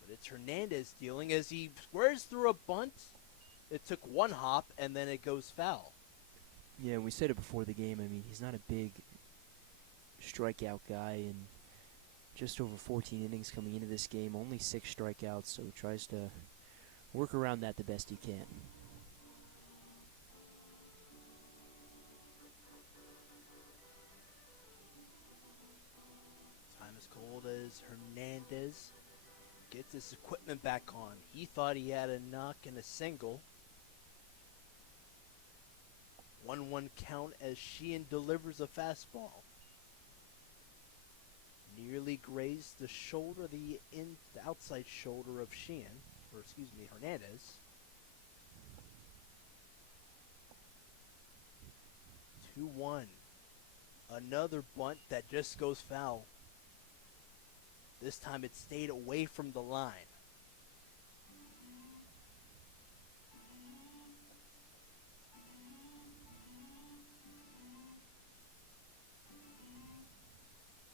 But it's Hernandez dealing as he squares through a bunt. It took one hop, and then it goes foul. Yeah, we said it before the game. I mean, he's not a big strikeout guy, and just over 14 innings coming into this game, only 6 strikeouts, so he tries to work around that the best he can. Time is cold as Hernandez gets his equipment back on. He thought he had a knock and a single. 1-1 count as Sheehan delivers a fastball. Nearly grazed the shoulder, the outside shoulder of Sheehan, or excuse me, Hernandez. 2-1. Another bunt that just goes foul. This time it stayed away from the line.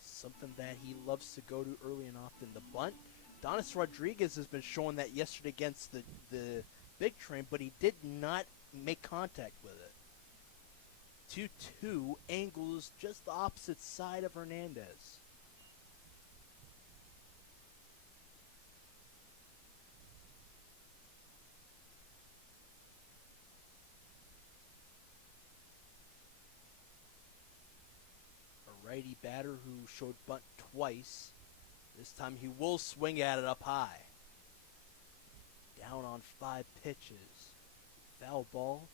Something that he loves to go to early and often. The bunt. Donis Rodriguez has been showing that yesterday against the big train, but he did not make contact with it. 2-2 angles just the opposite side of Hernandez. A righty batter who showed bunt twice. This time he will swing at it up high. Down on 5 pitches. Foul ball.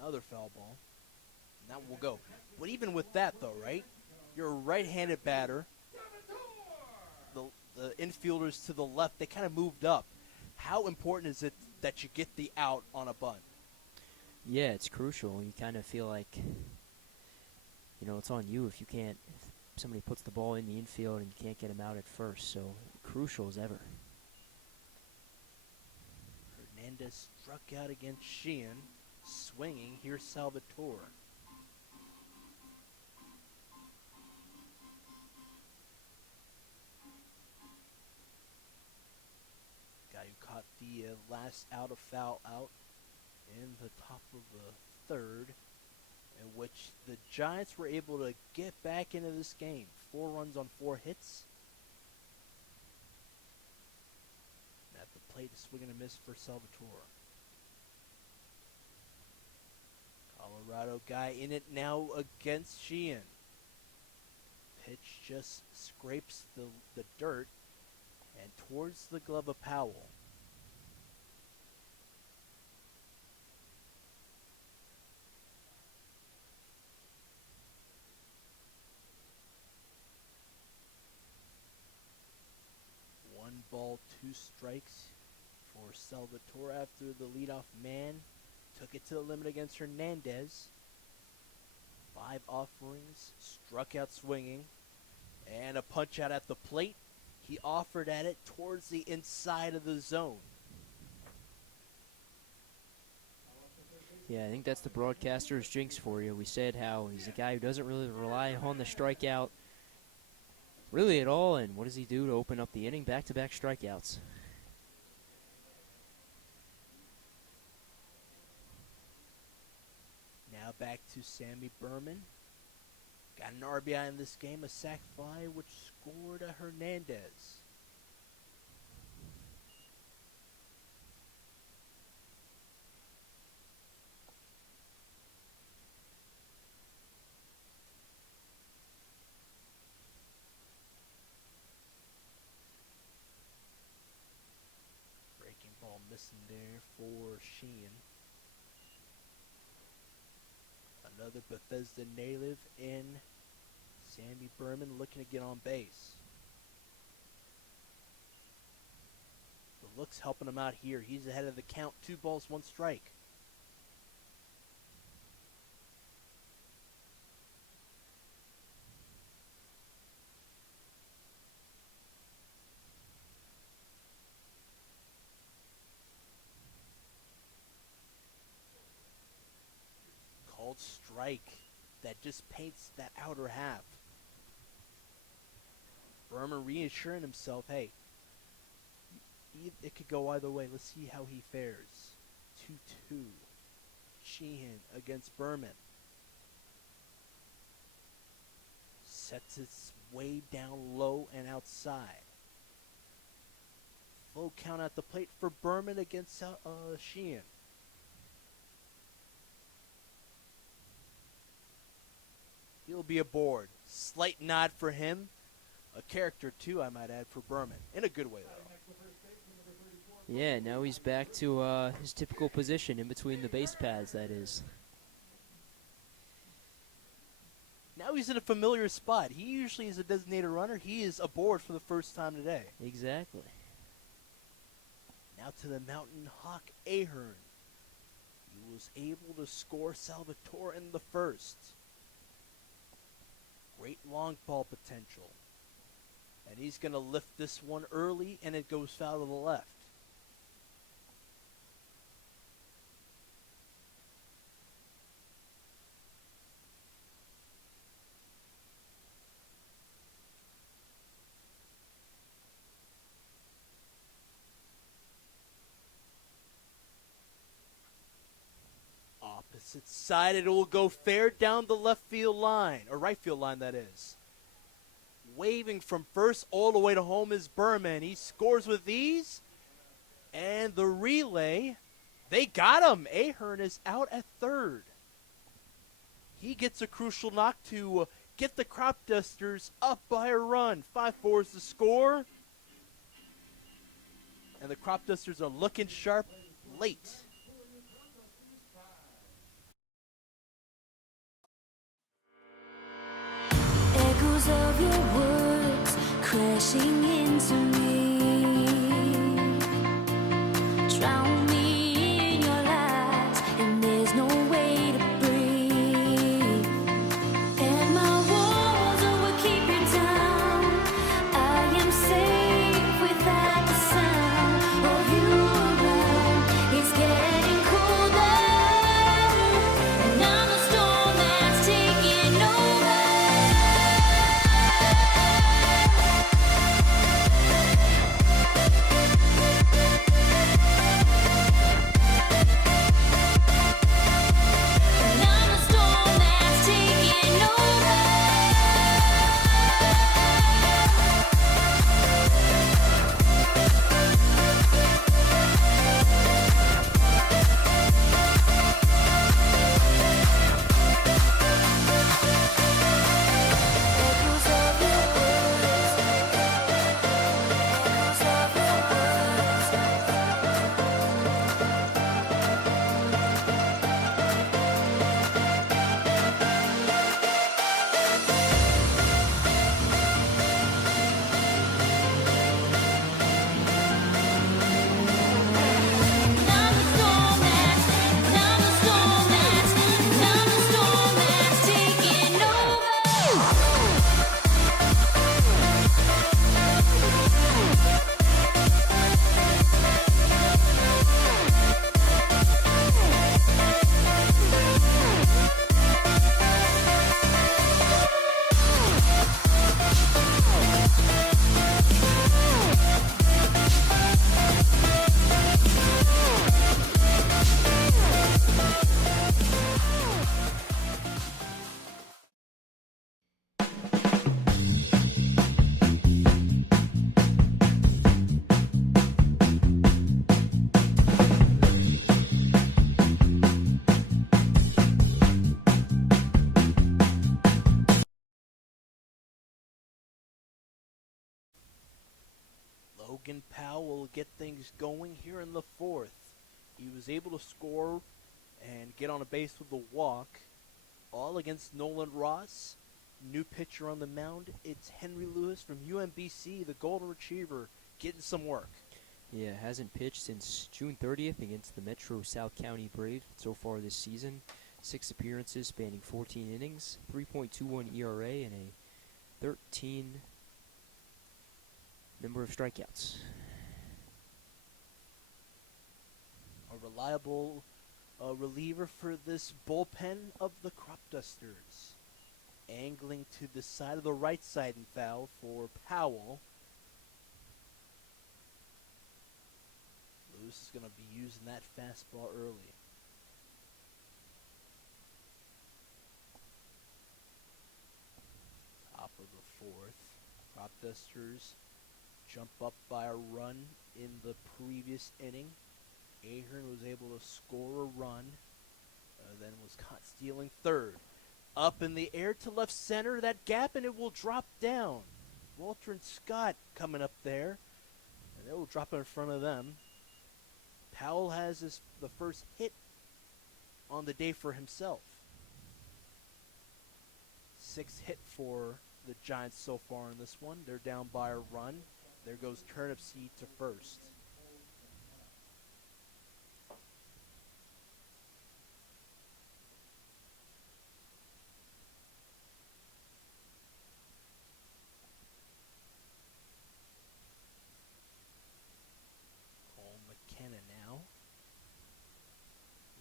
Another foul ball. And that will go. But even with that, though, right? You're a right-handed batter. The infielders to the left, they kind of moved up. How important is it that you get the out on a bunt? Yeah, it's crucial. You kind of feel like, it's on you if somebody puts the ball in the infield and you can't get him out at first. So crucial as ever. Hernandez struck out against Sheehan. Swinging, here's Salvatore. Guy who caught the last out of foul out in the top of the third, in which the Giants were able to get back into this game. 4 runs on 4 hits. At the plate, a swing and a miss for Salvatore. Colorado guy in it now against Sheehan. Pitch just scrapes the dirt and towards the glove of Powell. One ball, 2 strikes for Salvatore after the leadoff man took it to the limit against Hernandez. 5 offerings, struck out swinging, and a punch out at the plate. He offered at it towards the inside of the zone. Yeah, I think that's the broadcaster's jinx for you. We said how he's a guy who doesn't really rely on the strikeout really at all, and what does he do to open up the inning? Back-to-back strikeouts. Now back to Sammy Berman. Got an RBI in this game, a sac fly, which scored a Hernandez. Breaking ball missing there for Sheehan. Another Bethesda native in Sammy Berman looking to get on base. The looks helping him out here. He's ahead of the count. 2 balls, 1 strike. Called strike. That just paints that outer half. Berman reassuring himself, hey, it could go either way. Let's see how he fares. 2-2. Sheehan against Berman. Sets its way down low and outside. Full count at the plate for Berman against Sheehan. He'll be aboard. Slight nod for him. A character, too, I might add, for Berman. In a good way, though. Yeah, now he's back to his typical position in between the base pads, that is. Now he's in a familiar spot. He usually is a designated runner. He is aboard for the first time today. Exactly. Now to the Mountain Hawk Ahern. He was able to score Salvatore in the first. Great long ball potential. And he's going to lift this one early, and it goes foul to the left. Opposite side, it will go fair down the left field line, or right field line, that is. Waving from first all the way to home is Berman. He scores with ease. And the relay, they got him. Ahern is out at third. He gets a crucial knock to get the Cropdusters up by a run. 5-4 is the score. And the Cropdusters are looking sharp late. rushing into me. Drown me in your lies, and there's no way to breathe. And my walls will keep you down. I am safe without the sound of you around. It's getting colder, and I'm the storm that's taking over. And I'm the storm that's taking over. Echoes of your words, echoes of your words. I'm the storm that's taking over. Logan Powell will get things going here in the fourth. He was able to score and get on a base with a walk, all against Nolan Ross. New pitcher on the mound, it's Henry Lewis from UMBC, the Golden Retriever, getting some work. Yeah, hasn't pitched since June 30th against the Metro South County Braves so far this season. 6 appearances spanning 14 innings, 3.21 ERA, and a 13 number of strikeouts. A reliable reliever for this bullpen of the Cropdusters. Angling to the side of the right side and foul for Powell. Lewis is going to be using that fastball early. Top of the fourth. Cropdusters jump up by a run in the previous inning. Ahern was able to score a run, then was caught stealing third. Up in the air to left center, that gap, and it will drop down. Walter and Scott coming up there, and it will drop in front of them. Powell has the first hit on the day for himself. 6th hit for the Giants so far in this one. They're down by a run. There goes Turnipseed to first. Cole McKenna now.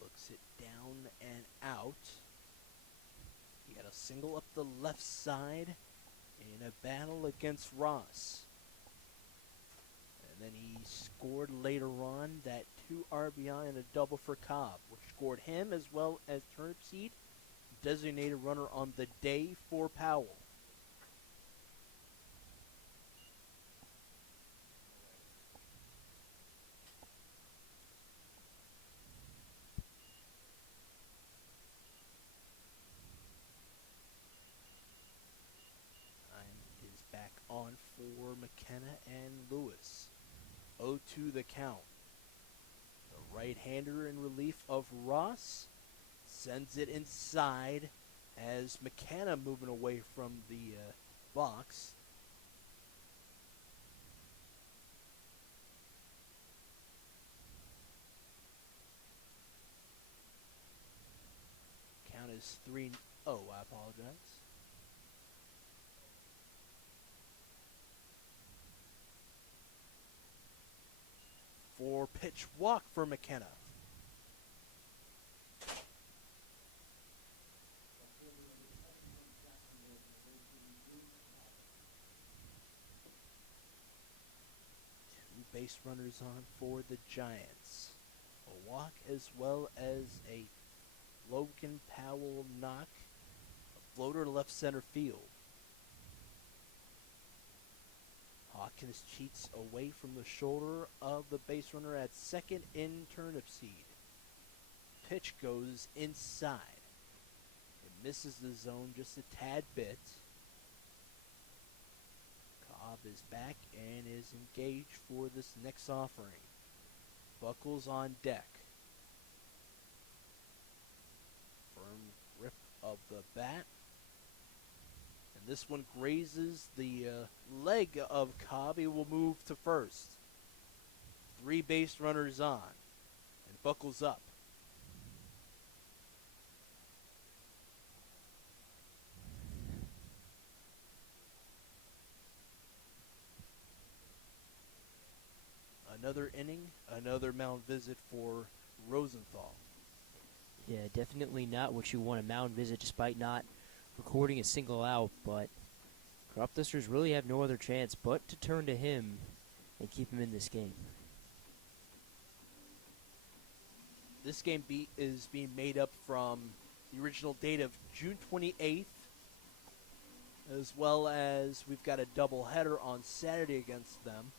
Looks it down and out. He had a single up the left side in a battle against Ross. And then he scored later on that 2 RBI and a double for Cobb, which scored him as well as Turnipseed, designated runner on the day for Powell. Time is back on for McKenna and Lewis. 0-2 the count. The right-hander in relief of Ross sends it inside as McKenna moving away from the box. is 3-0. I apologize. For pitch walk for McKenna. Two base runners on for the Giants. A walk as well as a Logan Powell knock. A floater to left center field. Hawkins cheats away from the shoulder of the base runner at second in turnip seed. Pitch goes inside. It misses the zone just a tad bit. Cobb is back and is engaged for this next offering. Buckles on deck. Firm grip of the bat. And this one grazes the leg of Cobb. He will move to first. 3 base runners on. And Buckles up. Another inning, another mound visit for Rosenthal. Yeah, definitely not what you want a mound visit despite not recording a single out, but Cropdusters really have no other chance but to turn to him and keep him in this game. This game is being made up from the original date of June 28th, as well as we've got a doubleheader on Saturday against them.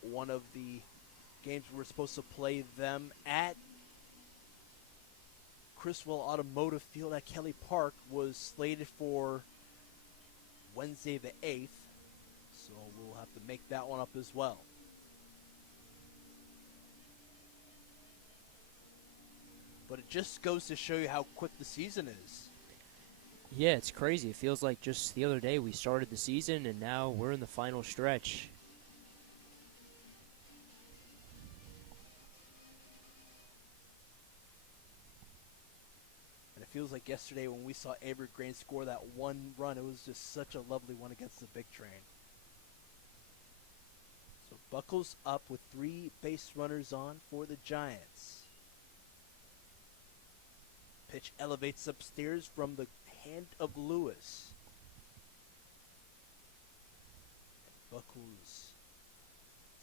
One of the games we're supposed to play them at Criswell Automotive Field at Kelly Park was slated for Wednesday the 8th, so we'll have to make that one up as well. But it just goes to show you how quick the season is. Yeah, it's crazy. It feels like just the other day we started the season, and now we're in the final stretch. And it feels like yesterday when we saw Avery Grain score that one run, it was just such a lovely one against the Big Train. So Buckles up with 3 base runners on for the Giants. Pitch elevates upstairs from the hand of Lewis. And Buckles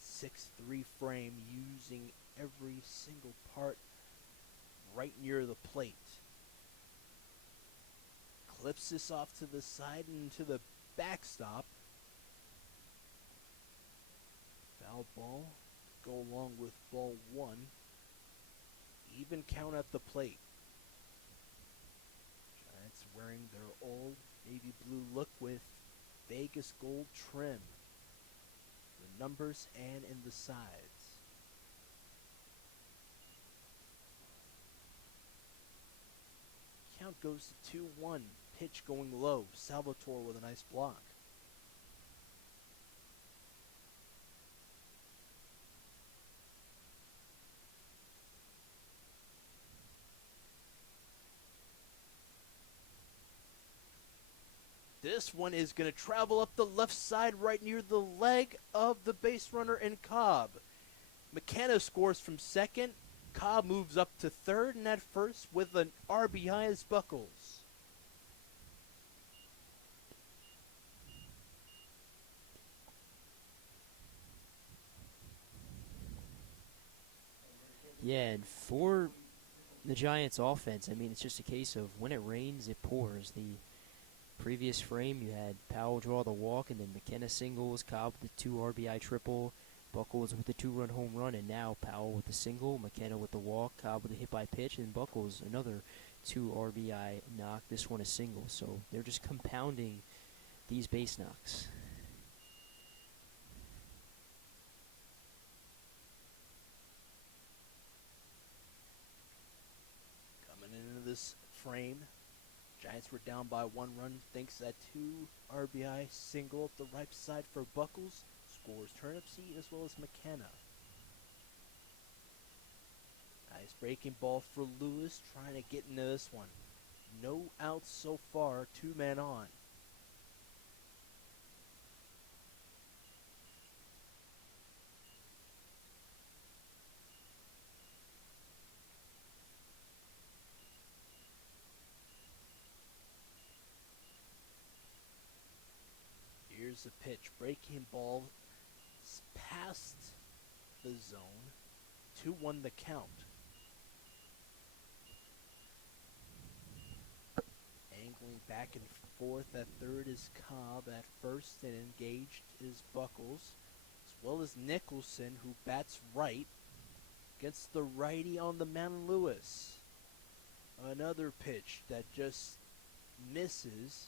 6'3" frame using every single part right near the plate. Clips this off to the side and to the backstop. Foul ball. Go along with ball 1. Even count at the plate. Giants wearing their old navy blue look with Vegas gold trim. The numbers and in the sides. Count goes to 2-1. Pitch going low. Salvatore with a nice block. This one is going to travel up the left side right near the leg of the base runner in Cobb. McKenna scores from second. Cobb moves up to third and at first with an RBI as Buckles. Yeah, and for the Giants offense, I mean, it's just a case of when it rains, it pours. The previous frame, you had Powell draw the walk, and then McKenna singles, Cobb with the 2 RBI triple, Buckles with the 2-run home run, and now Powell with the single, McKenna with the walk, Cobb with a hit by pitch, and Buckles another 2 RBI knock. This one a single. So they're just compounding these base knocks. Coming into this frame, Giants were down by 1 run thanks to that 2 RBI single up the right side for Buckles. Scores Turnipseed as well as McKenna. Nice breaking ball for Lewis, trying to get into this one. No outs so far, 2 men on. Here's a pitch. Breaking ball past the zone. 2-1 the count. Angling back and forth at third is Cobb. At first and engaged is Buckles, as well as Nicholson, who bats right against the righty on the mound, Lewis. Another pitch that just misses.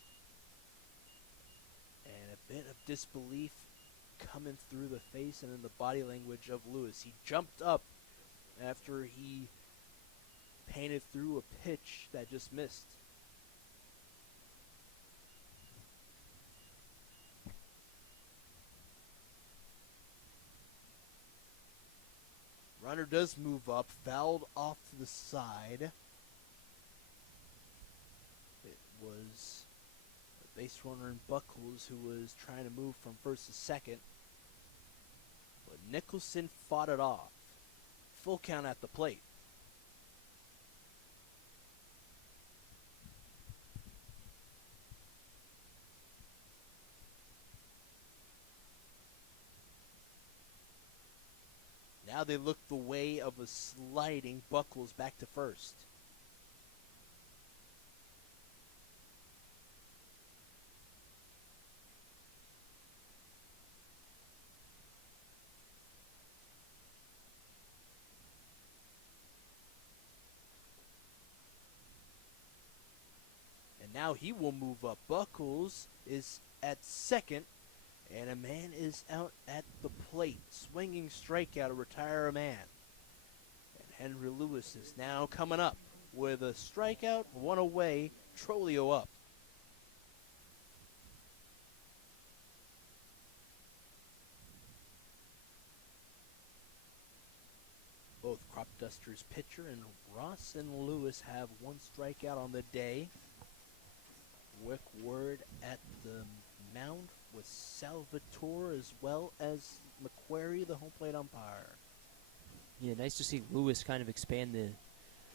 And a bit of disbelief coming through the face and in the body language of Lewis. He jumped up after he painted through a pitch that just missed. Runner does move up, fouled off to the side. It was a base runner in Buckles who was trying to move from first to second. But Nicholson fought it off. Full count at the plate. Now they look the way of a sliding Buckles back to first. And now he will move up. Buckles is at second. And a man is out at the plate, swinging strikeout to retire a man. And Henry Lewis is now coming up with a strikeout, 1 away, Trolio up. Both Cropdusters pitcher and Ross and Lewis have 1 strikeout on the day. Quick word at the mound with Salvatore as well as McQuarrie, the home plate umpire. Yeah, nice to see Lewis kind of expand the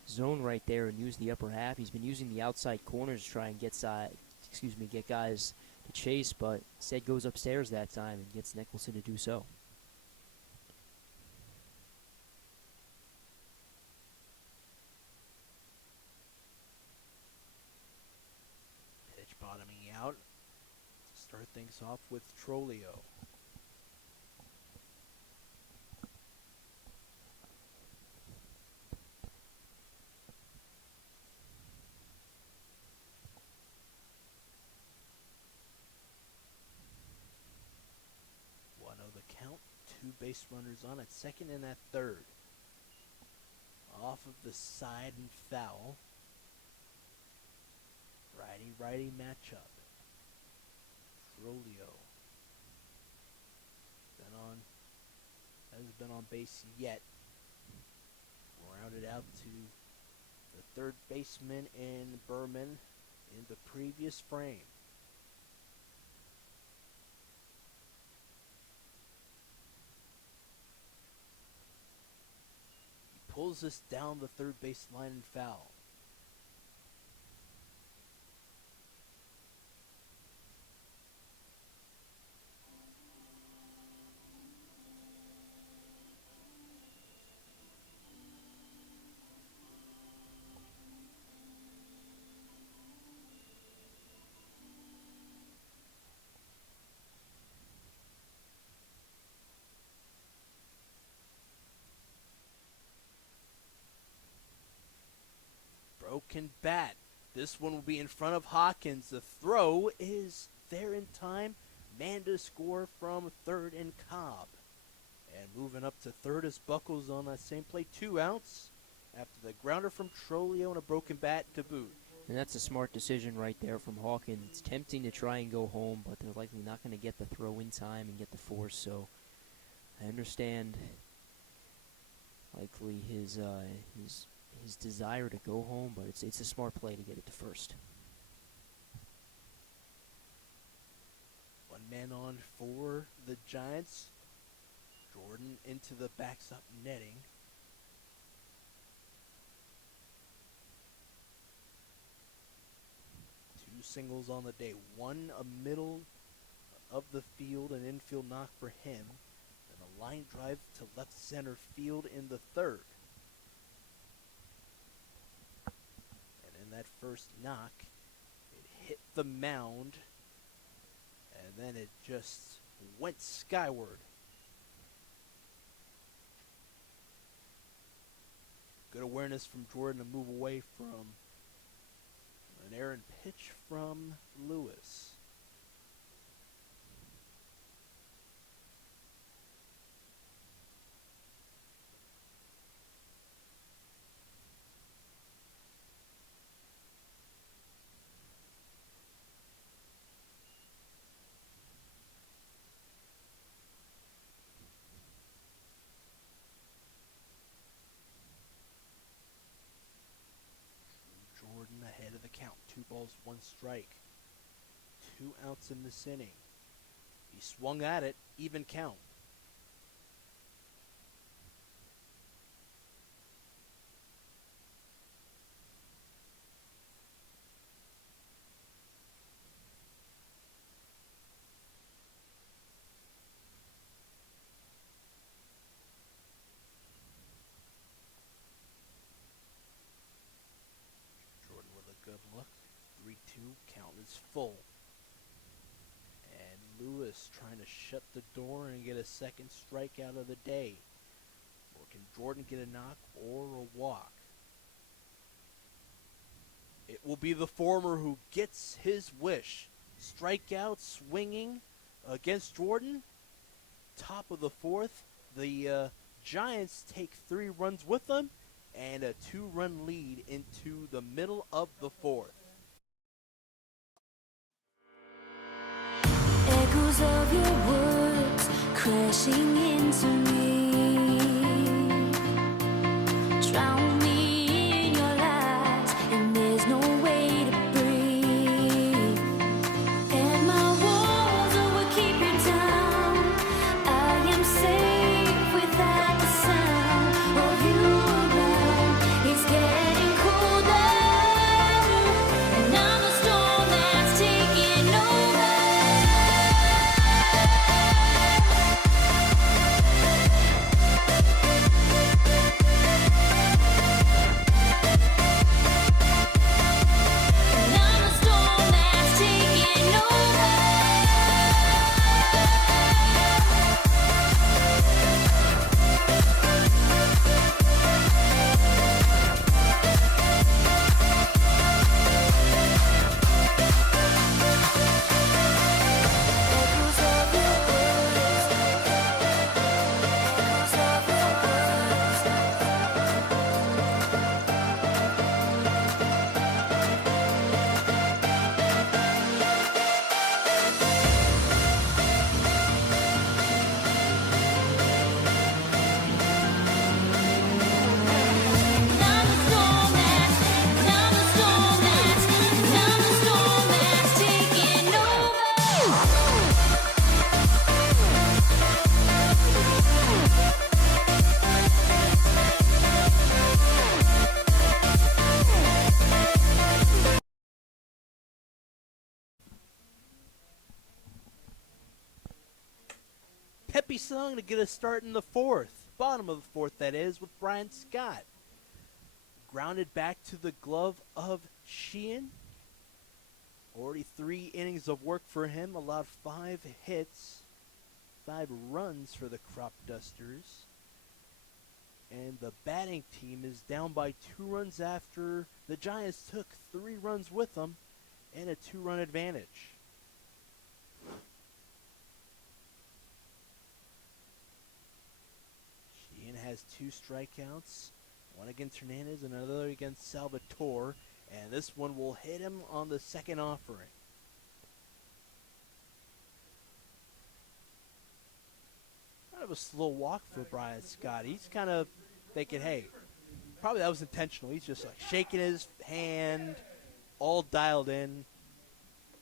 zone right there and use the upper half. He's been using the outside corners to try and get guys to chase, but instead goes upstairs that time and gets Nicholson to do so. Pitch bottoming out. Start things off with Trolio. The count, 2 base runners on at second and at third. Off of the side and foul. Righty matchup. Trolio hasn't been on base yet. Rounded out to the third baseman in Berman in the previous frame. He pulls this down the third base line and foul. Broken bat. This one will be in front of Hawkins. The throw is there in time. Man to score from third and Cobb. And moving up to third is Buckles on that same play. 2 outs after the grounder from Trolio and a broken bat to boot. And that's a smart decision right there from Hawkins. It's tempting to try and go home, but they're likely not going to get the throw in time and get the force. So I understand likely his his desire to go home, but it's a smart play to get it to first. One man on for the Giants. Jordan into the backstop netting. Two singles on the day. One a middle of the field, an infield knock for him. And a line drive to left center field in the third. And in that first knock, it hit the mound. And then it just went skyward. Good awareness from Jordan to move away from an errant pitch from Lewis. Jordan ahead of the count. 2 balls, 1 strike. 2 outs in this inning. He swung at it, even count. Jordan with a good look. 3-2, count is full. And Lewis trying to shut the door and get a second strikeout of the day. Or can Jordan get a knock or a walk? It will be the former who gets his wish. Strikeout swinging against Jordan. Top of the fourth. The Giants take 3 runs with them and a 2-run lead into the middle of the fourth. Echoes of your words crashing into me. Drown me in your lies, and there's no way to breathe. And my walls will keep you down. I am safe without the sound of you around. It's getting colder, and I'm the storm that's taking over. And I'm the storm that's taking over. Echoes of your words. Echoes of your words. Now the storm that's taking over. Peppy song to get us start in the fourth. Bottom of the fourth, that is, with Brian Scott. Grounded back to the glove of Sheehan. Already 3 innings of work for him. Allowed 5 hits. 5 runs for the Cropdusters. And the batting team is down by 2 runs after the Giants took 3 runs with them and a 2-run advantage. Sheehan has 2 strikeouts, one against Hernandez and another against Salvatore, and this one will hit him on the second offering. Kind of a slow walk for Brian Scott. He's kind of thinking, hey, Probably that was intentional. He's just like shaking his hand, all dialed in.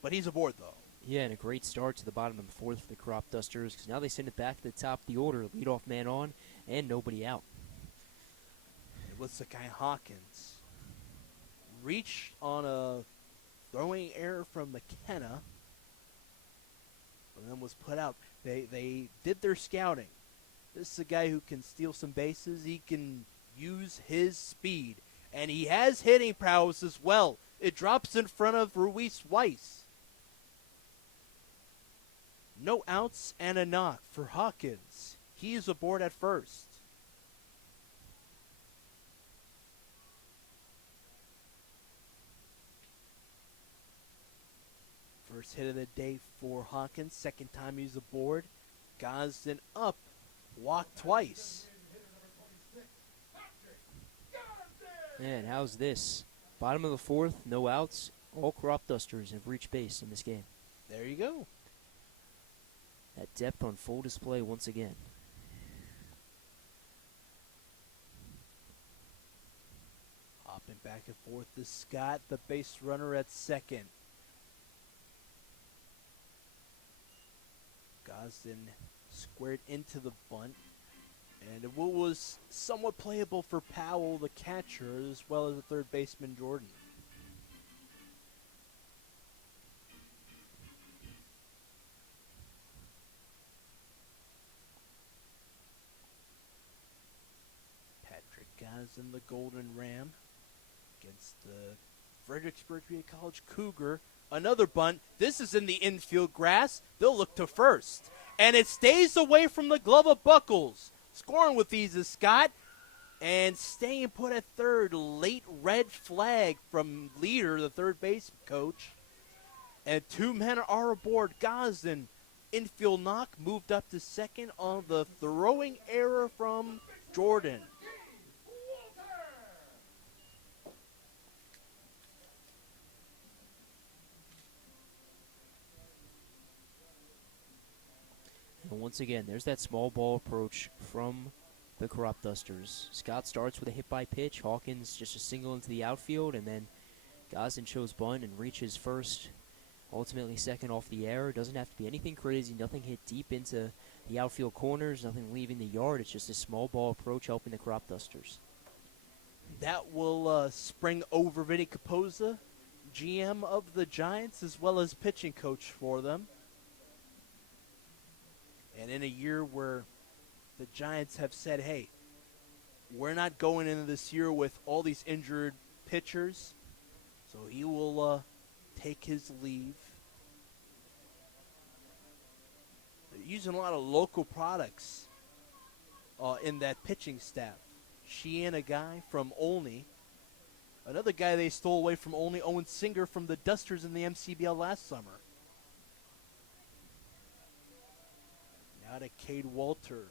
But he's aboard, though. Yeah, and a great start to the bottom of the fourth for the Cropdusters, because now they send it back to the top of the order, leadoff man on, and nobody out. It was the guy Hawkins. Reached on a throwing error from McKenna, but then was put out. They did their scouting. This is a guy who can steal some bases. He can use his speed, and he has hitting prowess as well. It drops in front of Ruiz Weiss. No outs and a knock for Hawkins. He is aboard at first. First hit of the day for Hawkins. Second time he's aboard. Gosden up. Walked twice. And how's this? Bottom of the fourth, no outs. All Cropdusters have reached base in this game. There you go. That depth on full display once again. Hopping back and forth to Scott, the base runner at second. Gosden squared into the bunt. And it was somewhat playable for Powell, the catcher, as well as the third baseman, Jordan. Patrick Gosden, the Golden Ram, against the Fredericksburg Community College Cougar. Another bunt. This is in the infield grass. They'll look to first. And it stays away from the glove of Buckles. Scoring with ease is Scott. And staying put at third. Late red flag from Leader, the third base coach. And two men are aboard. Gosden, infield knock, moved up to second on the throwing error from Jordan. And once again, there's that small ball approach from the Cropdusters. Scott starts with a hit by pitch. Hawkins just a single into the outfield, and then Gosden shows bunt and reaches first, ultimately second off the error. Doesn't have to be anything crazy, nothing hit deep into the outfield corners, nothing leaving the yard. It's just a small ball approach helping the Cropdusters. That will spring over Vinny Capozza, GM of the Giants, as well as pitching coach for them. And in a year where the Giants have said, hey, we're not going into this year with all these injured pitchers, so he will take his leave. They're using a lot of local products in that pitching staff. Sheehan, a guy from Olney. Another guy they stole away from Olney, Owen Singer from the Dusters in the MCBL last summer. Now to Cade Walter.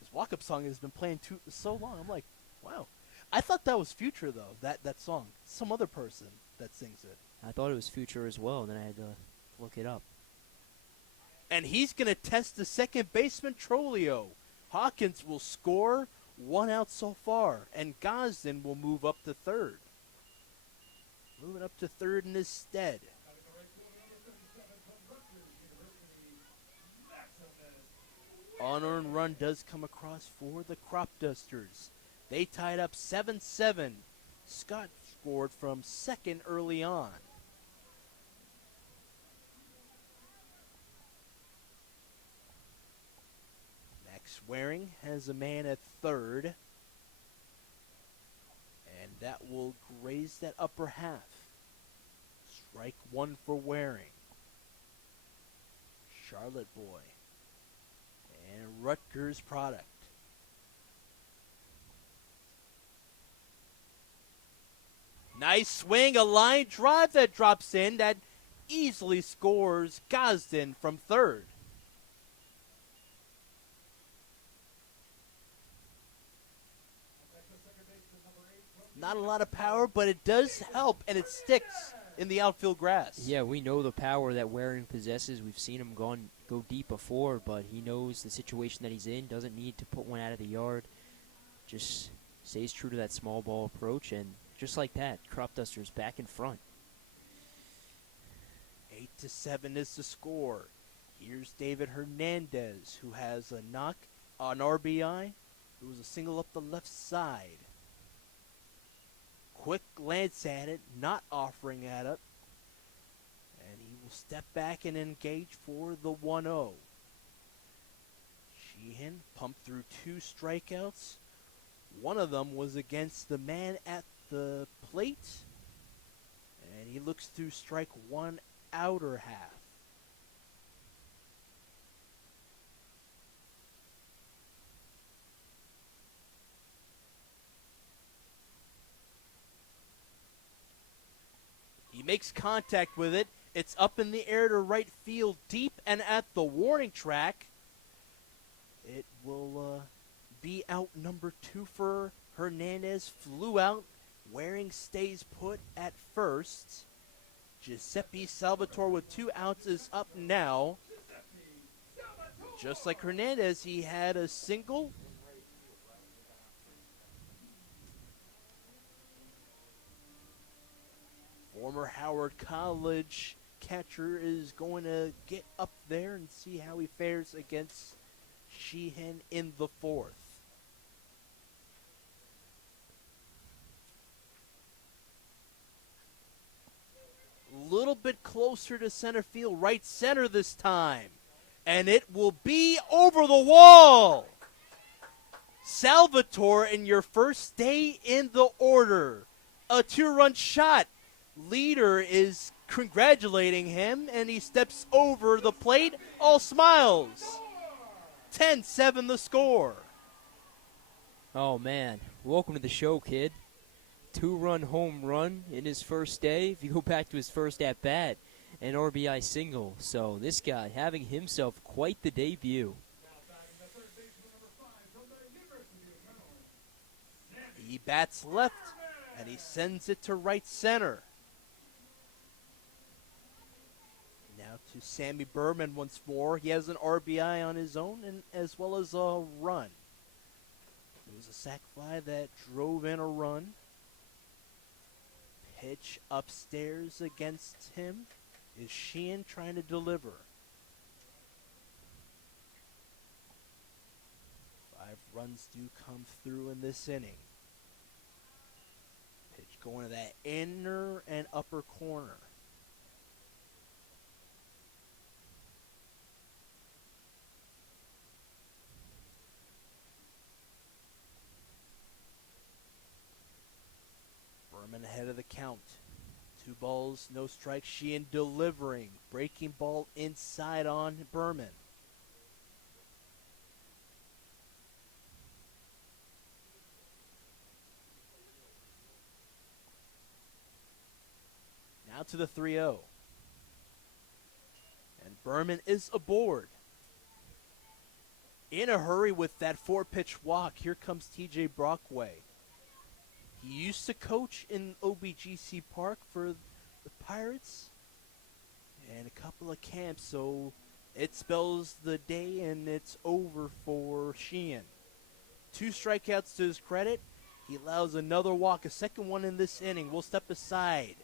His walk-up song has been playing so long. I'm like, wow. I thought that was Future, though, that song. Some other person that sings it. I thought it was Future as well, and then I had to look it up. And he's going to test the second baseman, Trolio. Hawkins will score, 1 out so far, and Gosden will move up to third. Moving up to third in his stead. Unearned run does come across for the Cropdusters. They tied up 7-7. Scott scored from second early on. Max Waring has a man at third. And that will graze that upper half. Strike one for Waring. Charlotte boy. And Rutgers product. Nice swing, a line drive that drops in that easily scores Gosden from third. Not a lot of power, but it does help, and it sticks in the outfield grass. Yeah, we know the power that Waring possesses. We've seen him go deep before, but he knows the situation that he's in. Doesn't need to put one out of the yard. Just stays true to that small ball approach, and just like that, Cropdusters back in front. 8-7 is the score. Here's David Hernandez, who has a knock on RBI. It was a single up the left side. Quick glance at it, not offering that up. And he will step back and engage for the 1-0. Sheehan pumped through 2 strikeouts. One of them was against the man at the plate. And he looks to strike 1 outer half. He makes contact with it. It's up in the air to right field, deep and at the warning track. It will be out number 2 for Hernandez. Flew out. Waring stays put at first. Giuseppe Salvatore with 2 outs is up now. Just like Hernandez, he had a single. Former Howard College catcher is going to get up there and see how he fares against Sheehan in the 4th. Little bit closer to center field, right center this time. And it will be over the wall. Salvatore in your first day in the order. A 2-run shot. Leader is congratulating him, and he steps over the plate, all smiles. 10-7 the score. Oh, man. Welcome to the show, kid. 2-run home run in his first day. If you go back to his first at-bat, an RBI single. So this guy having himself quite the debut. He bats left, and he sends it to right center. Now to Sammy Berman once more. He has an RBI on his own, and as well as a run. It was a sac fly that drove in a run. Pitch upstairs against him. Is Sheehan trying to deliver? 5 runs do come through in this inning. Pitch going to that inner and upper corner. Berman ahead of the count. 2 balls, no strikes. Sheehan delivering. Breaking ball inside on Berman. Now to the 3-0. And Berman is aboard. In a hurry with that 4-pitch walk. Here comes TJ Brockway. He used to coach in OBGC Park for the Pirates and a couple of camps, so it spells the day and it's over for Sheehan. 2 strikeouts to his credit. He allows another walk, a second one in this inning. We'll step aside.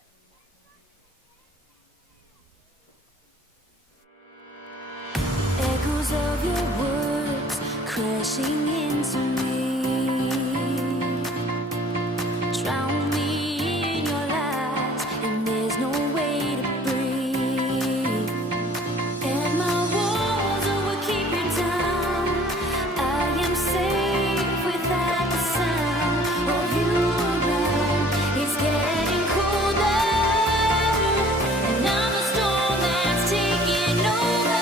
Echoes of your words crashing into me. Drown me in your lies, and there's no way to breathe. And my walls will keep you down. I am safe without the sound of you around. It's getting colder, and I'm the storm that's taking over.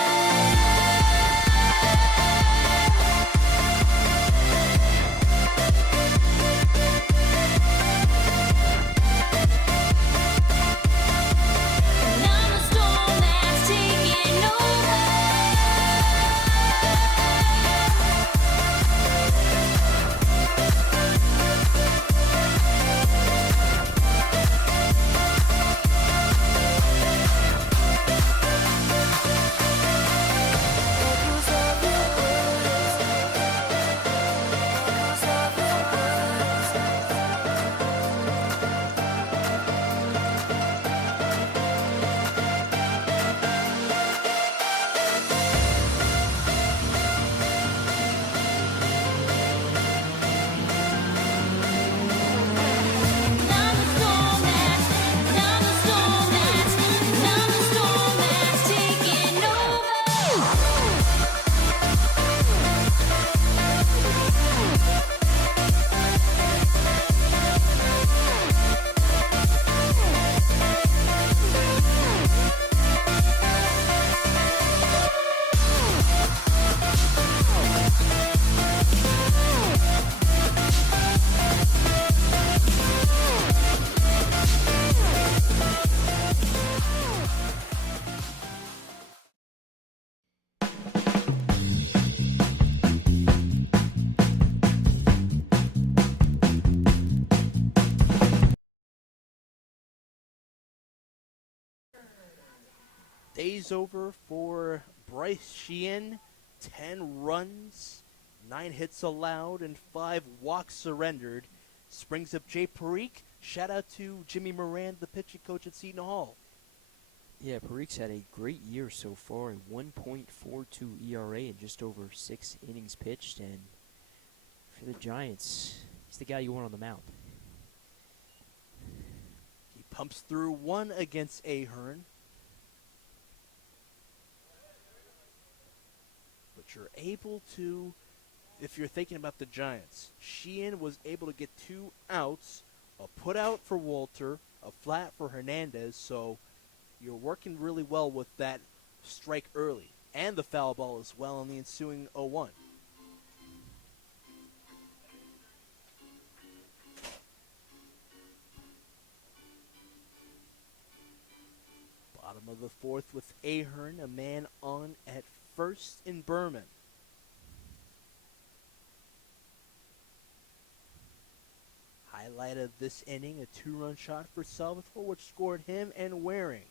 Day's over for Bryce Sheehan. 10 runs, 9 hits allowed, and 5 walks surrendered. Springs up Jay Parikh. Shout out to Jimmy Moran, the pitching coach at Seton Hall. Yeah, Parikh's had a great year so far, a 1.42 ERA in just over 6 innings pitched, and for the Giants, he's the guy you want on the mound. He pumps through 1 against Ahern. But you're able to, if you're thinking about the Giants, Sheehan was able to get 2 outs, a put out for Walter, a flat for Hernandez, so you're working really well with that strike early, and the foul ball as well in the ensuing 0-1. Bottom of the 4th with Ahern, a man on at first in Berman. Highlight of this inning, a 2-run shot for Salvatore, which scored him and Waring.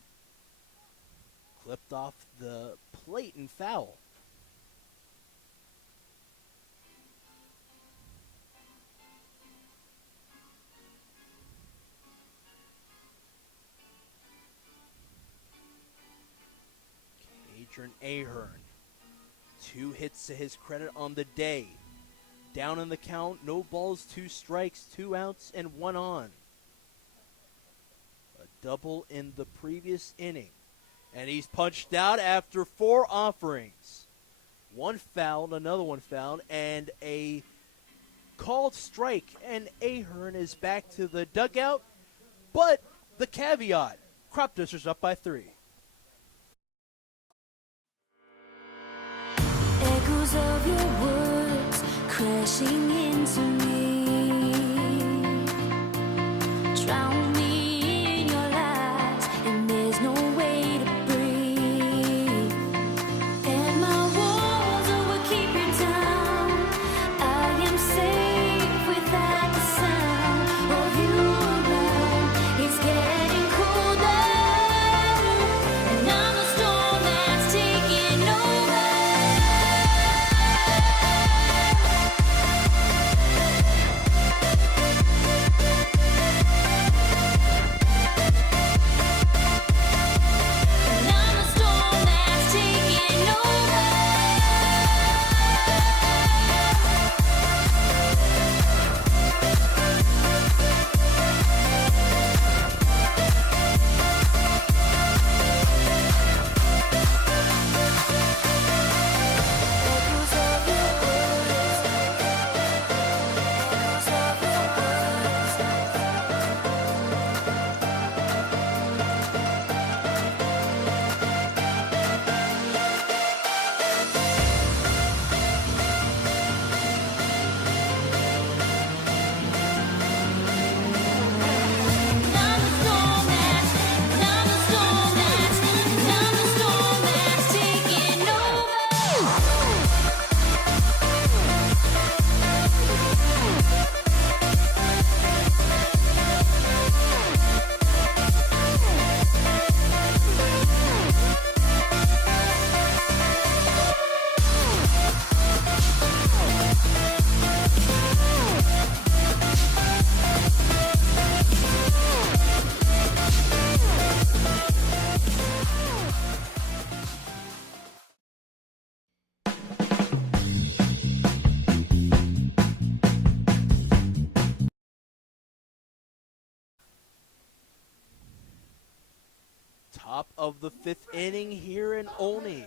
Clipped off the plate and foul. Adrian Ahern, 2 hits to his credit on the day. Down in the count, no balls, 2 strikes, 2 outs, and 1 on. A double in the previous inning. And he's punched out after 4 offerings. 1 fouled, another 1 fouled, and a called strike. And Ahern is back to the dugout. But the caveat, Cropdusters up by 3. Echoes of your words crashing into me, drown me in your lies, and there's no way to breathe. And my walls will keep you down. I am safe without the sound of you around. It's getting colder, and I'm the storm that's taking over. Top of the 5th inning here in Olney.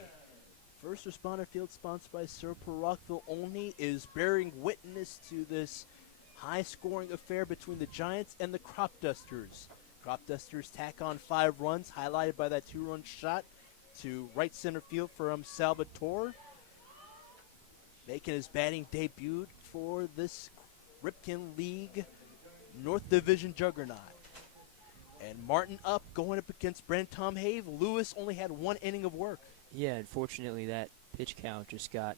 First responder field sponsored by Sir Rockville Olney is bearing witness to this high-scoring affair between the Giants and the Cropdusters. Cropdusters tack on 5 runs, highlighted by that 2-run shot to right center field from Salvatore, making his batting debut for this Ripken League North Division juggernaut. And Martin up, going up against Brent Tom Have. Lewis only had 1 inning of work. Yeah, unfortunately that pitch count just got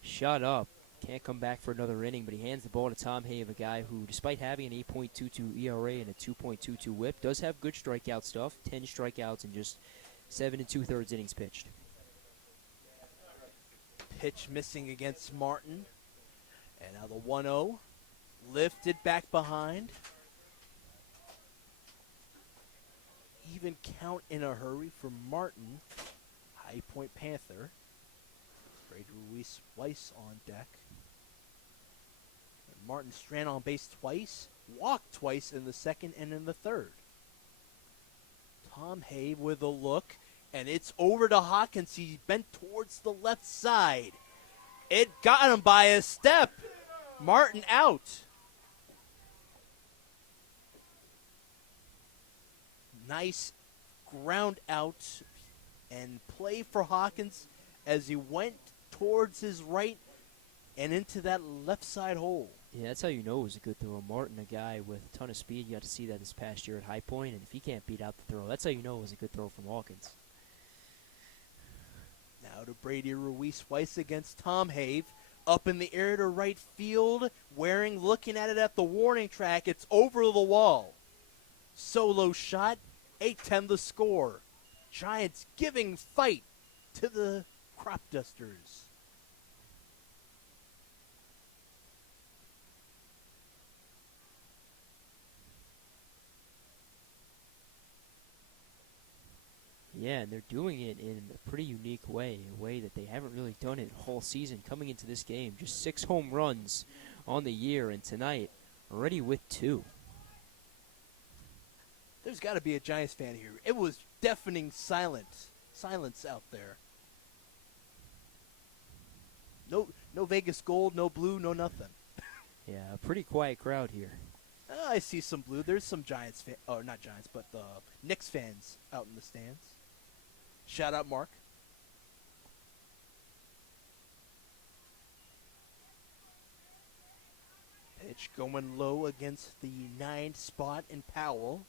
shot up. Can't come back for another inning, but he hands the ball to Tom Have, a guy who, despite having an 8.22 ERA and a 2.22 whip, does have good strikeout stuff. 10 strikeouts in just 7 2/3 innings pitched. Pitch missing against Martin. And now the 1-0. Lifted back behind. Even count in a hurry for Martin. High Point Panther. Brady Ruiz Weiss on deck. And Martin strand on base twice. Walked twice in the second and in the third. Tom Hay with a look. And it's over to Hawkins. He bent towards the left side. It got him by a step. Martin out. Nice ground out and play for Hawkins as he went towards his right and into that left side hole. Yeah, that's how you know it was a good throw. Martin, a guy with a ton of speed. You got to see that this past year at High Point, and if he can't beat out the throw, that's how you know it was a good throw from Hawkins. Now to Brady Ruiz Weiss against Tom Have. Up in the air to right field. Waring looking at it at the warning track. It's over the wall. Solo shot. 8-10 the score. Giants giving fight to the Cropdusters. Yeah, and they're doing it in a pretty unique way, a way that they haven't really done it all season coming into this game. Just 6 home runs on the year, and tonight already with 2. There's got to be a Giants fan here. It was deafening silence out there. No Vegas gold, no blue, no nothing. Yeah, a pretty quiet crowd here. I see some blue. There's some Giants not Giants, but Knicks fans out in the stands. Shout out, Mark. Pitch going low against the 9th spot in Powell.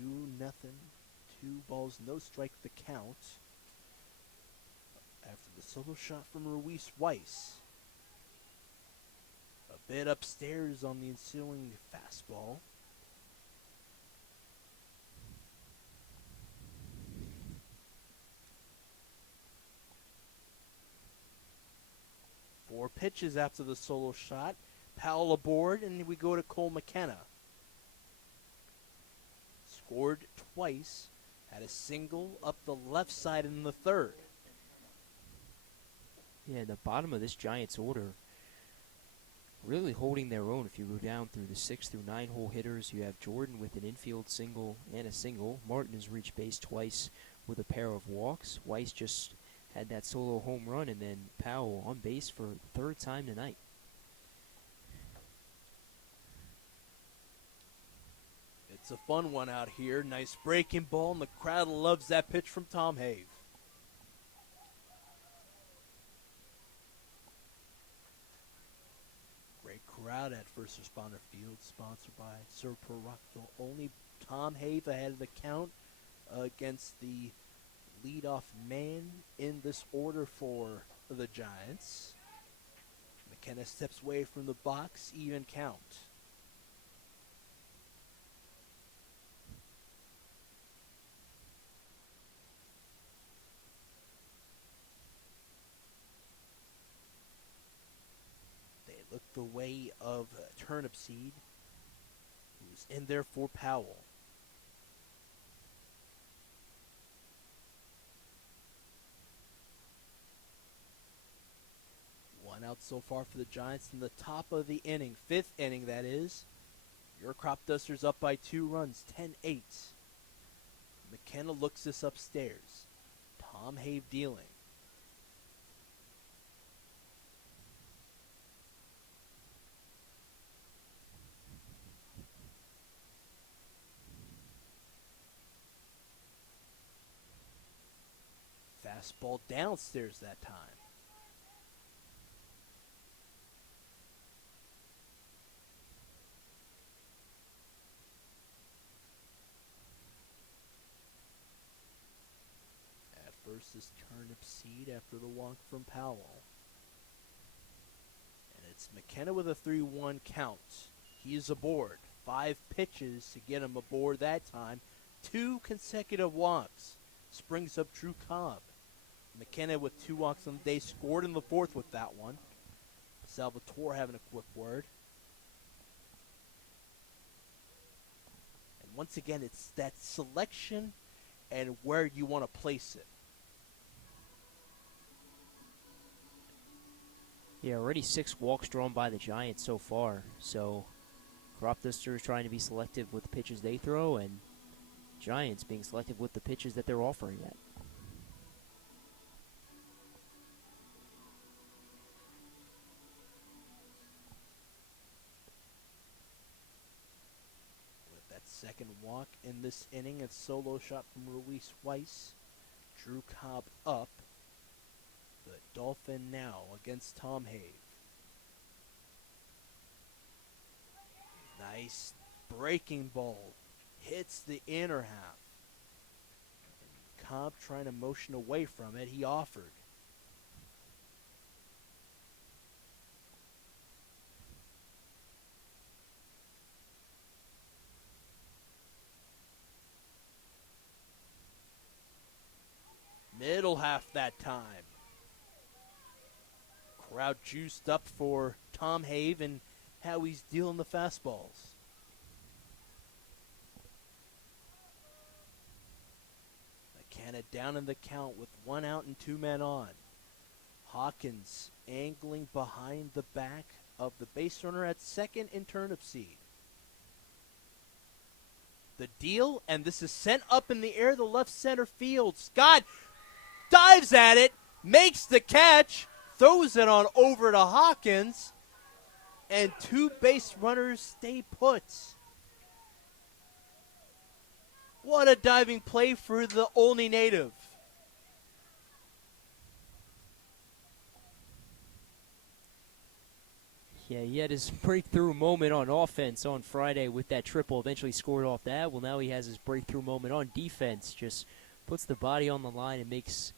2-0. 2 balls, no strike the count. After the solo shot from Ruiz Weiss. A bit upstairs on the ensuing fastball. Four pitches after the solo shot. Powell aboard, and we go to Cole McKenna. Scored twice. Had a single up the left side in the third. Yeah, the bottom of this Giants order really holding their own. If you go down through the 6 through 9 hole hitters, you have Jordan with an infield single and a single. Martin has reached base twice with a pair of walks. Weiss just had that solo home run, and then Powell on base for the 3rd time tonight. It's a fun one out here. Nice breaking ball, and the crowd loves that pitch from Tom Have. Great crowd at First Responder Field, sponsored by Sir Rockville Olney. Tom Have ahead of the count against the leadoff man in this order for the Giants. McKenna steps away from the box, even count. They look the way of Turnip Seed, who's in there for Powell. Out so far for the Giants in the top of the inning, 5th inning that is. Your Cropdusters up by 2 runs, 10-8. McKenna looks this upstairs. Tom Have dealing. Fastball downstairs that time. Versus Turnip Seed after the walk from Powell. And it's McKenna with a 3-1 count. He's aboard. 5 pitches to get him aboard that time. 2 consecutive walks. Springs up Drew Cobb. McKenna with 2 walks on the day, scored in the 4th with that one. Salvatore having a quick word. And once again, it's that selection and where you want to place it. Yeah, already 6 walks drawn by the Giants so far. So Cropdusters trying to be selective with the pitches they throw, and Giants being selective with the pitches that they're offering yet. With that second walk in this inning, a solo shot from Ruiz Weiss. Drew Cobb up. The Dolphin now against Tom Have. Nice breaking ball. Hits the inner half. And Cobb trying to motion away from it. He offered. Middle half that time. Crowd juiced up for Tom Have and how he's dealing the fastballs. McKenna down in the count with 1 out and 2 men on. Hawkins angling behind the back of the base runner at second in turnip seed. The deal, and this is sent up in the air to left center field. Scott dives at it, makes the catch, throws it on over to Hawkins, and 2 base runners stay put. What a diving play for the Olney native. Yeah, he had his breakthrough moment on offense on Friday with that triple. Eventually scored off that. Well, now he has his breakthrough moment on defense. Just puts the body on the line and makes,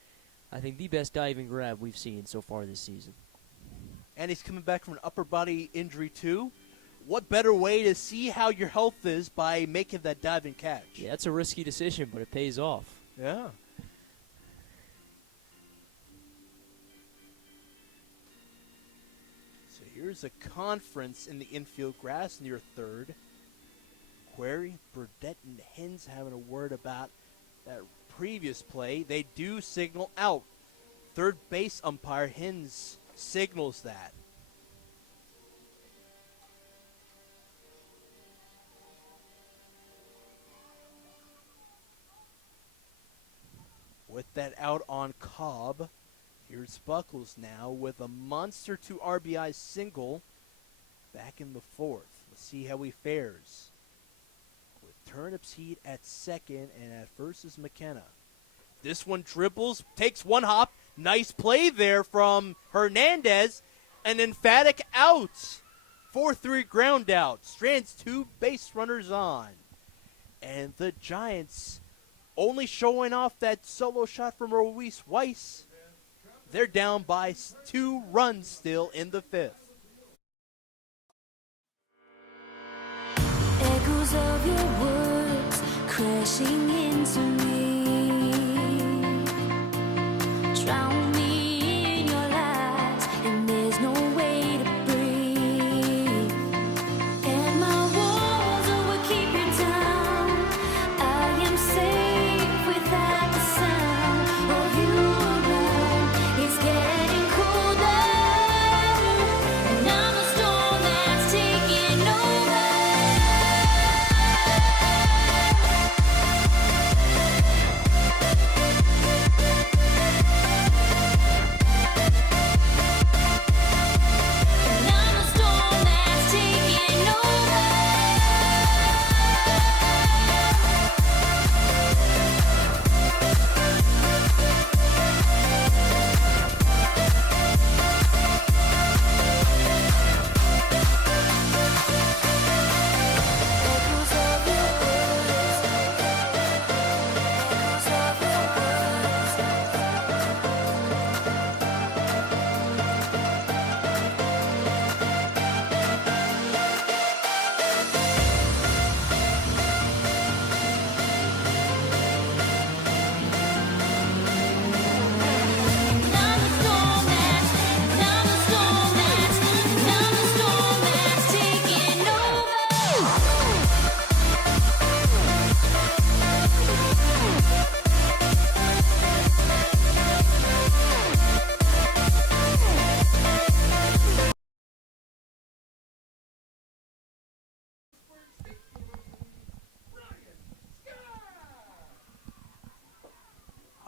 I think, the best diving grab we've seen so far this season. And he's coming back from an upper body injury, too. What better way to see how your health is by making that diving catch? Yeah, that's a risky decision, but it pays off. Yeah. So here's a conference in the infield grass near third. Query, Burdett, and Hins having a word about that previous play. They do signal out. Third base umpire Hins signals that. With that out on Cobb, here's Buckles now with a monster 2 RBI single back in the 4th. Let's see how he fares. With Turnip Seed at second, and at first is McKenna. This one dribbles, takes 1 hop. Nice play there from Hernandez. An emphatic out. 4-3 ground out. Strands 2 base runners on. And the Giants only showing off that solo shot from Ruiz Weiss. They're down by 2 runs still in the 5th. Echoes of your words crashing into me. Drown me in your lies, and there's no way to breathe. And my walls will keep you down. I am safe without the sound of you around. It's getting colder, and I'm the storm that's taking over.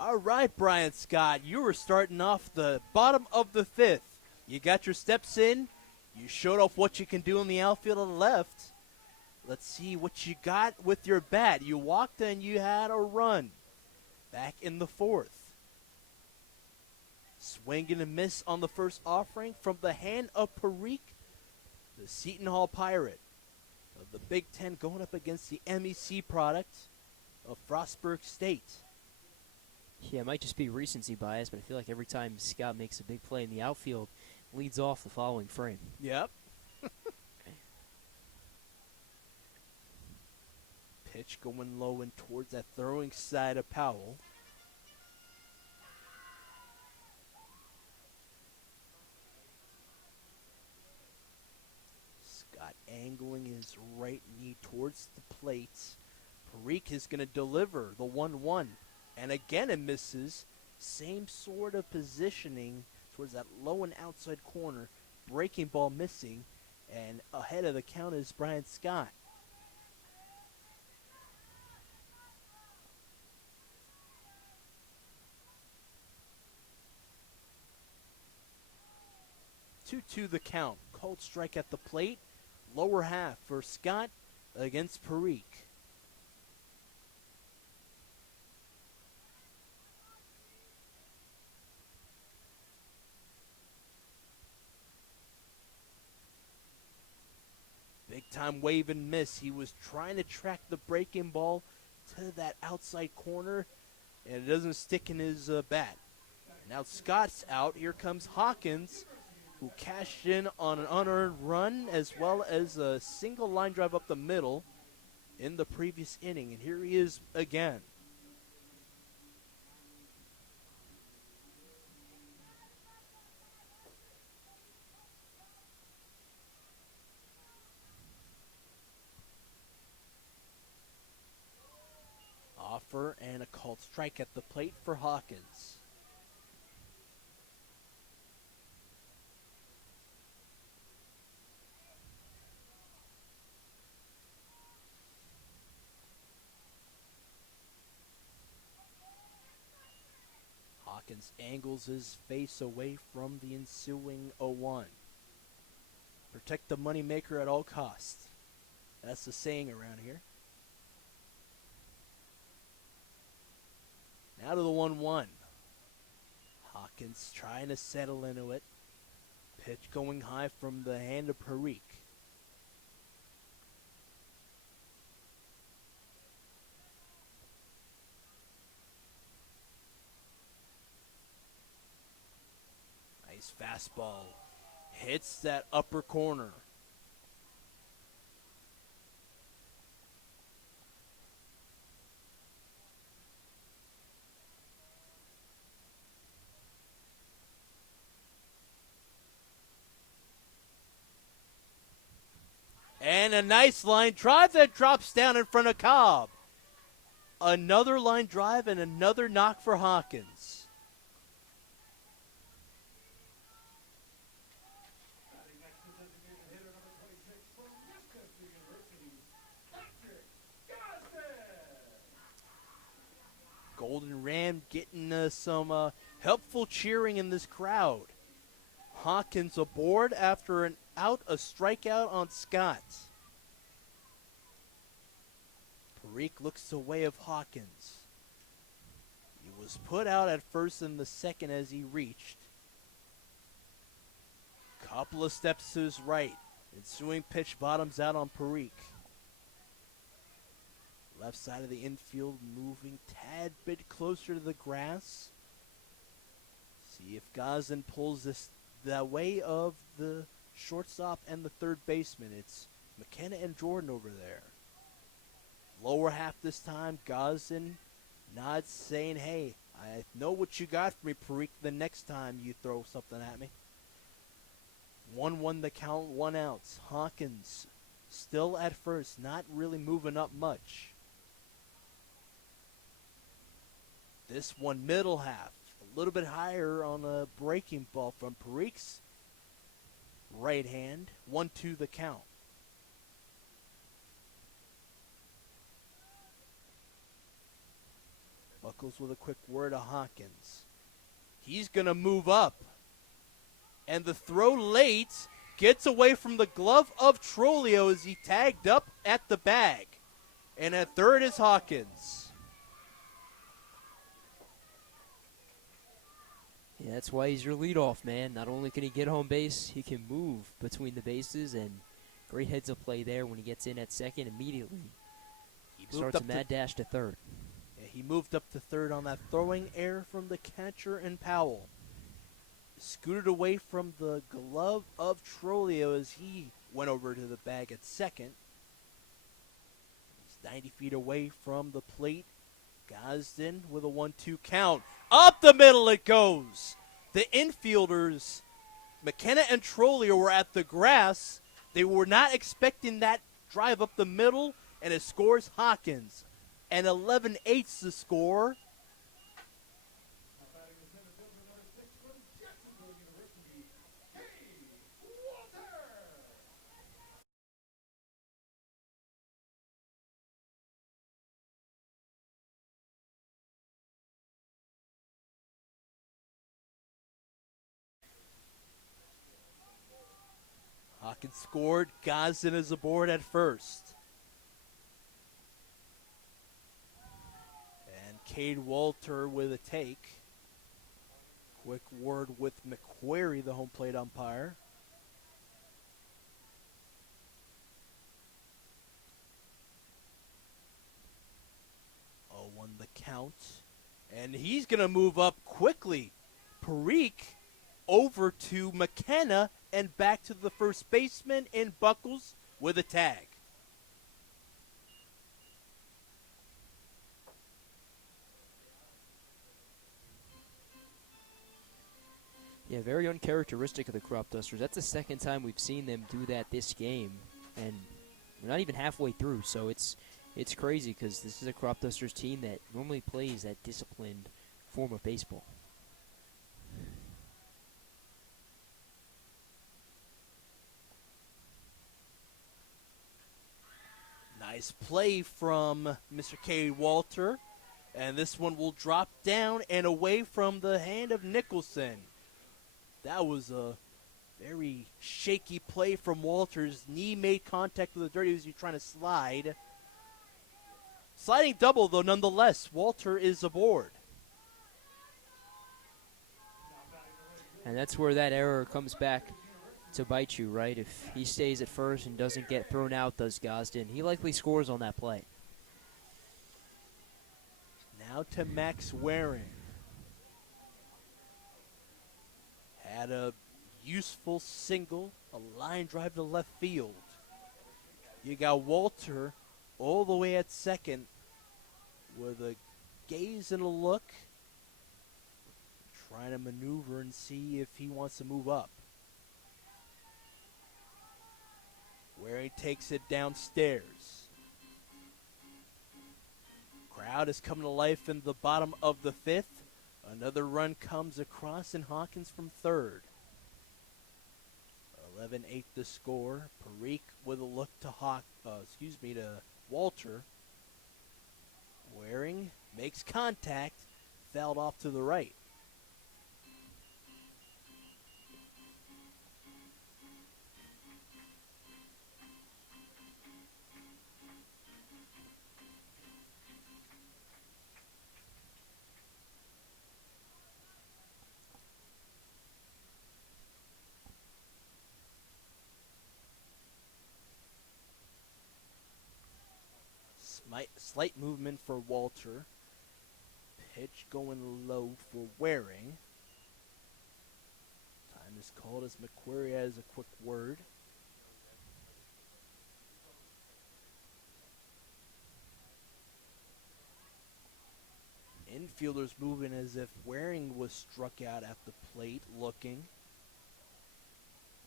All right, Brian Scott, you were starting off the bottom of the fifth. You got your steps in. You showed off what you can do in the outfield on the left. Let's see what you got with your bat. You walked and you had a run. Back in the fourth. Swing and a miss on the first offering from the hand of Parikh, the Seton Hall Pirate of the Big Ten, going up against the MEC product of Frostburg State. Yeah, it might just be recency bias, but I feel like every time Scott makes a big play in the outfield, leads off the following frame. Yep. Pitch going low and towards that throwing side of Powell. Scott angling his right knee towards the plate. Parikh is going to deliver the 1-1. And again it misses. Same sort of positioning towards that low and outside corner. Breaking ball missing. And ahead of the count is Brian Scott. Two the count. Called strike at the plate. Lower half for Scott against Parikh. Big time wave and miss. He was trying to track the breaking ball to that outside corner, and it doesn't stick in his bat. Now Scott's out. Here comes Hawkins, who cashed in on an unearned run as well as a single line drive up the middle in the previous inning. And here he is again. Offer and a called strike at the plate for Hawkins. Hawkins angles his face away from the ensuing 0-1. Protect the moneymaker at all costs. That's the saying around here. Now to the 1-1. Hawkins trying to settle into it. Pitch going high from the hand of Parikh. Nice fastball. Hits that upper corner. And a nice line drive that drops down in front of Cobb. Another line drive and another knock for Hawkins. Golden Ram getting some helpful cheering in this crowd. Hawkins aboard after a strikeout on Scott. Parikh looks away of Hawkins. He was put out at first and the second as he reached. Couple of steps to his right. Ensuing pitch bottoms out on Parikh. Left side of the infield moving tad bit closer to the grass. See if Gazin pulls this the way of the shortstop and the third baseman. It's McKenna and Jordan over there. Lower half this time. Gazin nods saying, hey, I know what you got for me, Parikh, the next time you throw something at me. 1-1 the count, 1 out. Hawkins still at first, not really moving up much. This one middle half, a little bit higher on a breaking ball from Parikh's right hand. 1-2 the count. Buckle Nichols with a quick word to Hawkins. He's going to move up. And the throw late gets away from the glove of Trolio as he tagged up at the bag. And at third is Hawkins. Yeah, that's why he's your leadoff man. Not only can he get home base, he can move between the bases, and great heads of play there when he gets in at second immediately. He starts a mad dash to third. Yeah, he moved up to third on that throwing error from the catcher and Powell. Scooted away from the glove of Trolio as he went over to the bag at second. He's 90 feet away from the plate. Gosden with a 1-2 count. Up the middle it goes. The infielders, McKenna and Trolio, were at the grass. They were not expecting that drive up the middle, and it scores Hawkins. And 11-8's the score. Hawkins scored. Gosden is aboard at first. And Cade Walter with a take. Quick word with McQuarrie, the home plate umpire. Oh, 1 the count. And he's going to move up quickly. Parikh over to McKenna and back to the first baseman in Buckles with a tag. Yeah, very uncharacteristic of the Cropdusters. That's the second time we've seen them do that this game, and we're not even halfway through, so it's crazy because this is a Cropdusters team that normally plays that disciplined form of baseball. Nice play from Mr. Cade Walter. And this one will drop down and away from the hand of Nicholson. That was a very shaky play from Walter's. Knee made contact with the dirt. He was trying to slide. Sliding double, though, nonetheless. Walter is aboard. And that's where that error comes back to bite you, right? If he stays at first and doesn't get thrown out, does Gosden, he likely scores on that play. Now to Max Waring. Had a useful single, a line drive to left field. You got Walter all the way at second with a gaze and a look, trying to maneuver and see if he wants to move up. Waring takes it downstairs. Crowd is coming to life in the bottom of the fifth. Another run comes across, and Hawkins from third. 11-8 the score. Parikh with a look to to Walter. Waring makes contact, fouled off to the right. Slight movement for Walter. Pitch going low for Waring. Time is called as McQuarrie has a quick word. Infielders moving as if Waring was struck out at the plate, looking.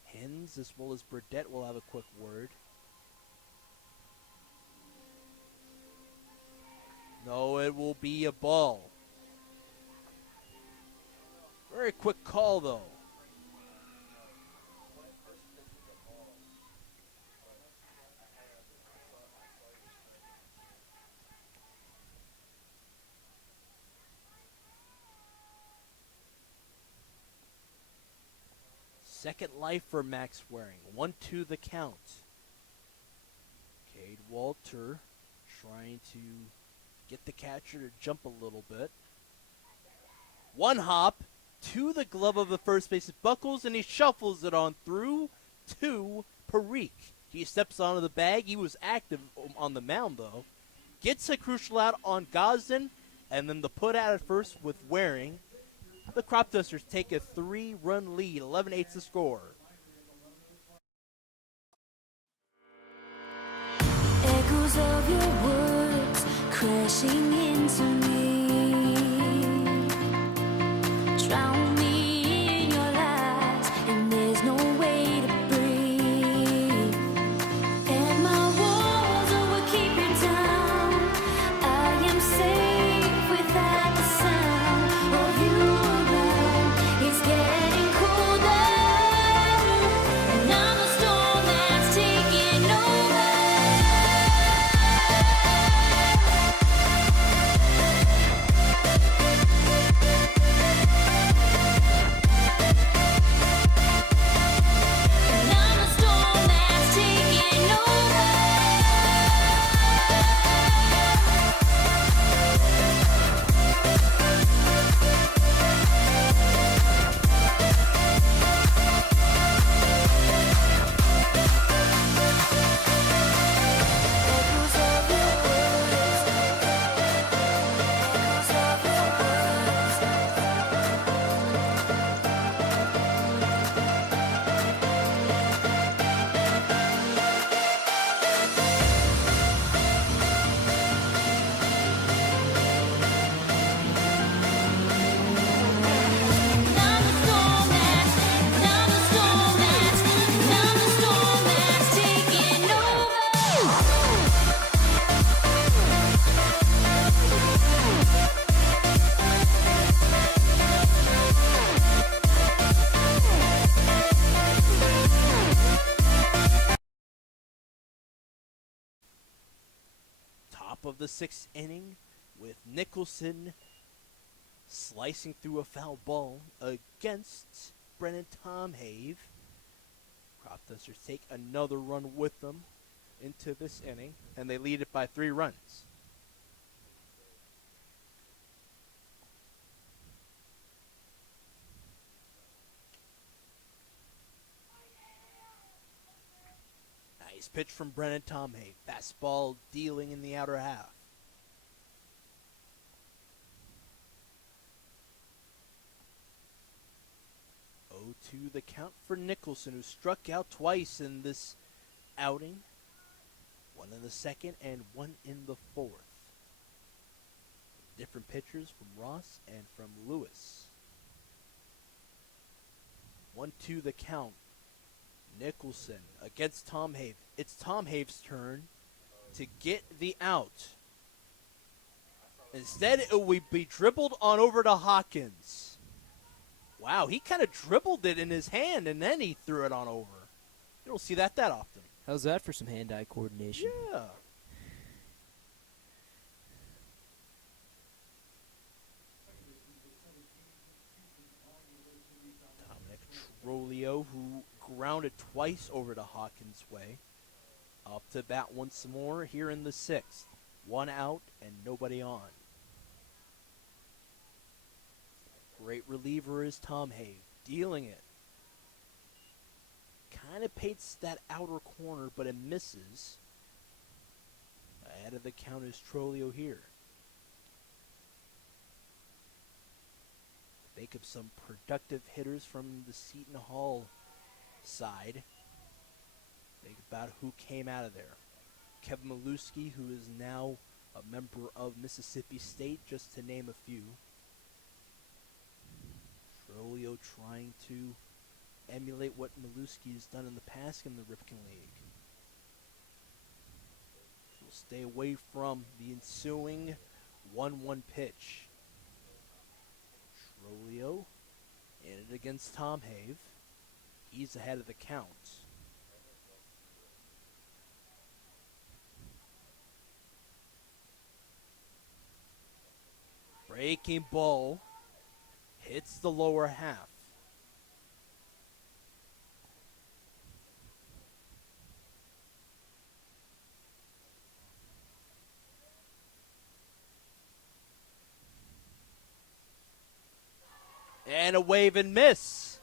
Hens as well as Burdett will have a quick word. No, it will be a ball. Very quick call, though. Second life for Max Waring. 1-2 the count. Cade Walter trying to get the catcher to jump a little bit. One hop to the glove of the first baseman Buckles, and he shuffles it on through to Parikh. He steps onto the bag. He was active on the mound, though. Gets a crucial out on Gosden, and then the put out at first with Waring. The Cropdusters take a 3-run lead, 11-8 the score. Echoes of your words crashing into me. Drown me in your lies, and there's no way to breathe. And my walls will keep you down. I am safe without the sound of you around. It's getting colder, and I'm a storm that's taking over. And I'm a storm that's taking over. Echoes of your words. Echoes of your words. I'm a storm that's taking over. Top of the sixth inning with Nicholson slicing through a foul ball against Brennan Tomhave. Cropdusters take another run with them into this inning, and they lead it by 3 runs. Nice pitch from Brennan Tomhave. Fastball dealing in the outer half. 0-2 the count for Nicholson, who struck out twice in this outing. One in the second and one in the fourth. Different pitchers from Ross and from Lewis. 1-2 the count. Nicholson against Tomhave. It's Tomhave's turn to get the out. Instead, it will be dribbled on over to Hawkins. Wow, he kind of dribbled it in his hand, and then he threw it on over. You don't see that often. How's that for some hand-eye coordination? Yeah. Dominic Trolio, who grounded twice over to Hawkins' way. Up to bat once more here in the sixth. 1 out and nobody on. Great reliever is Tomhave, dealing it. Kind of paints that outer corner, but it misses. Ahead of the count is Trolio here. Think of some productive hitters from the Seton Hall side. Think about who came out of there. Kevin Maluski, who is now a member of Mississippi State, just to name a few. Trolio trying to emulate what Maluski has done in the past in the Ripken League. We'll stay away from the ensuing 1-1 pitch. Trolio in it against Tomhave. He's ahead of the count. Breaking ball hits the lower half. And a wave and miss.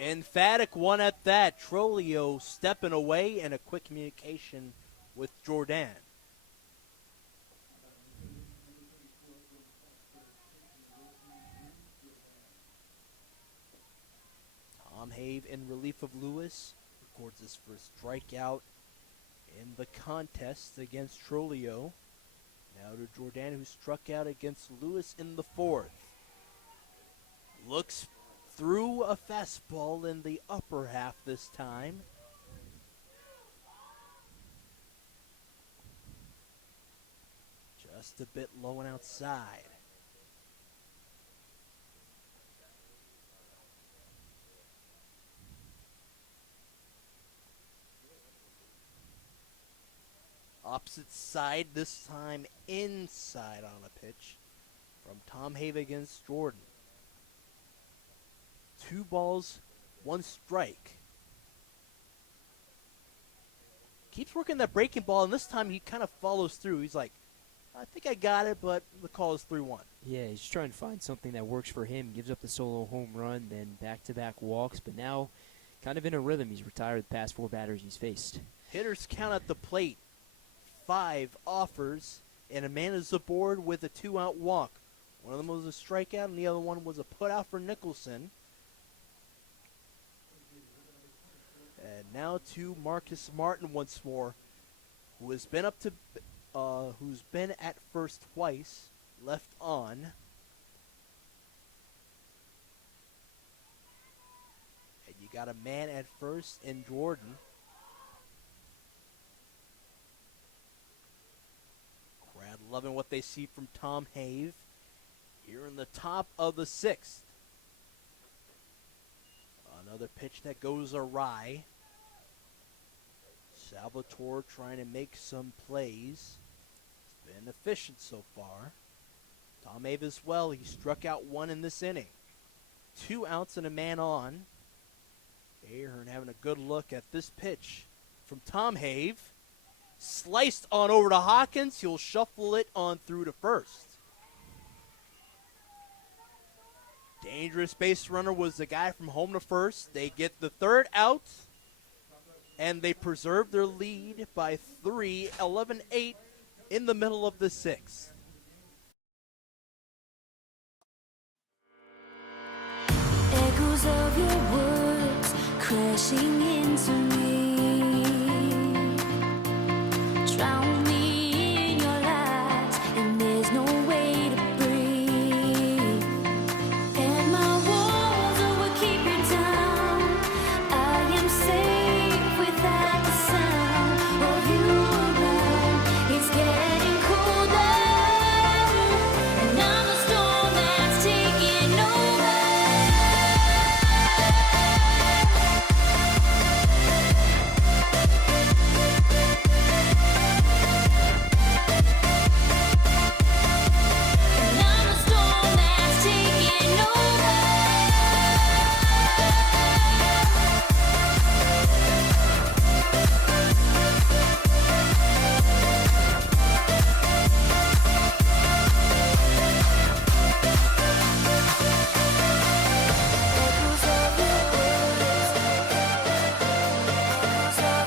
Emphatic one at that. Trolio stepping away and a quick communication with Jordan. Tom Have in relief of Lewis records his first strikeout in the contest against Trolio. Now to Jordan, who struck out against Lewis in the fourth. Looks through a fastball in the upper half this time. Just a bit low and outside. Opposite side, this time inside on a pitch from Tom Have against Jordan. 2 balls, 1 strike. Keeps working that breaking ball, and this time he kind of follows through. He's like, I think I got it, but the call is 3-1. Yeah, he's trying to find something that works for him. Gives up the solo home run, then back-to-back walks, but now kind of in a rhythm. He's retired the past 4 batters he's faced. Hitters count at the plate. 5 offers, and a man is aboard with a 2-out walk. One of them was a strikeout, and the other one was a putout for Nicholson. And now to Marcus Martin once more, who has been who's been at first twice, left on. And you got a man at first in Jordan. Crowd loving what they see from Tom Have here in the top of the 6th. Another pitch that goes awry. Salvatore trying to make some plays. He's been efficient so far. Tom Have as well. He struck out 1 in this inning. 2 outs and a man on. Ahern having a good look at this pitch from Tom Have. Sliced on over to Hawkins. He'll shuffle it on through to first. Dangerous base runner was the guy from home to first. They get the 3rd out, and they preserve their lead by 3, 11-8 in the middle of the 6th. Echoes of your words crashing into me. Drown me in your lies, and there's no way to breathe. And my walls will keep you down. I am safe without the sound of you around. It's getting colder, and I'm the storm that's taking over. And I'm the storm that's taking over. Echoes of your words, echoes of your words.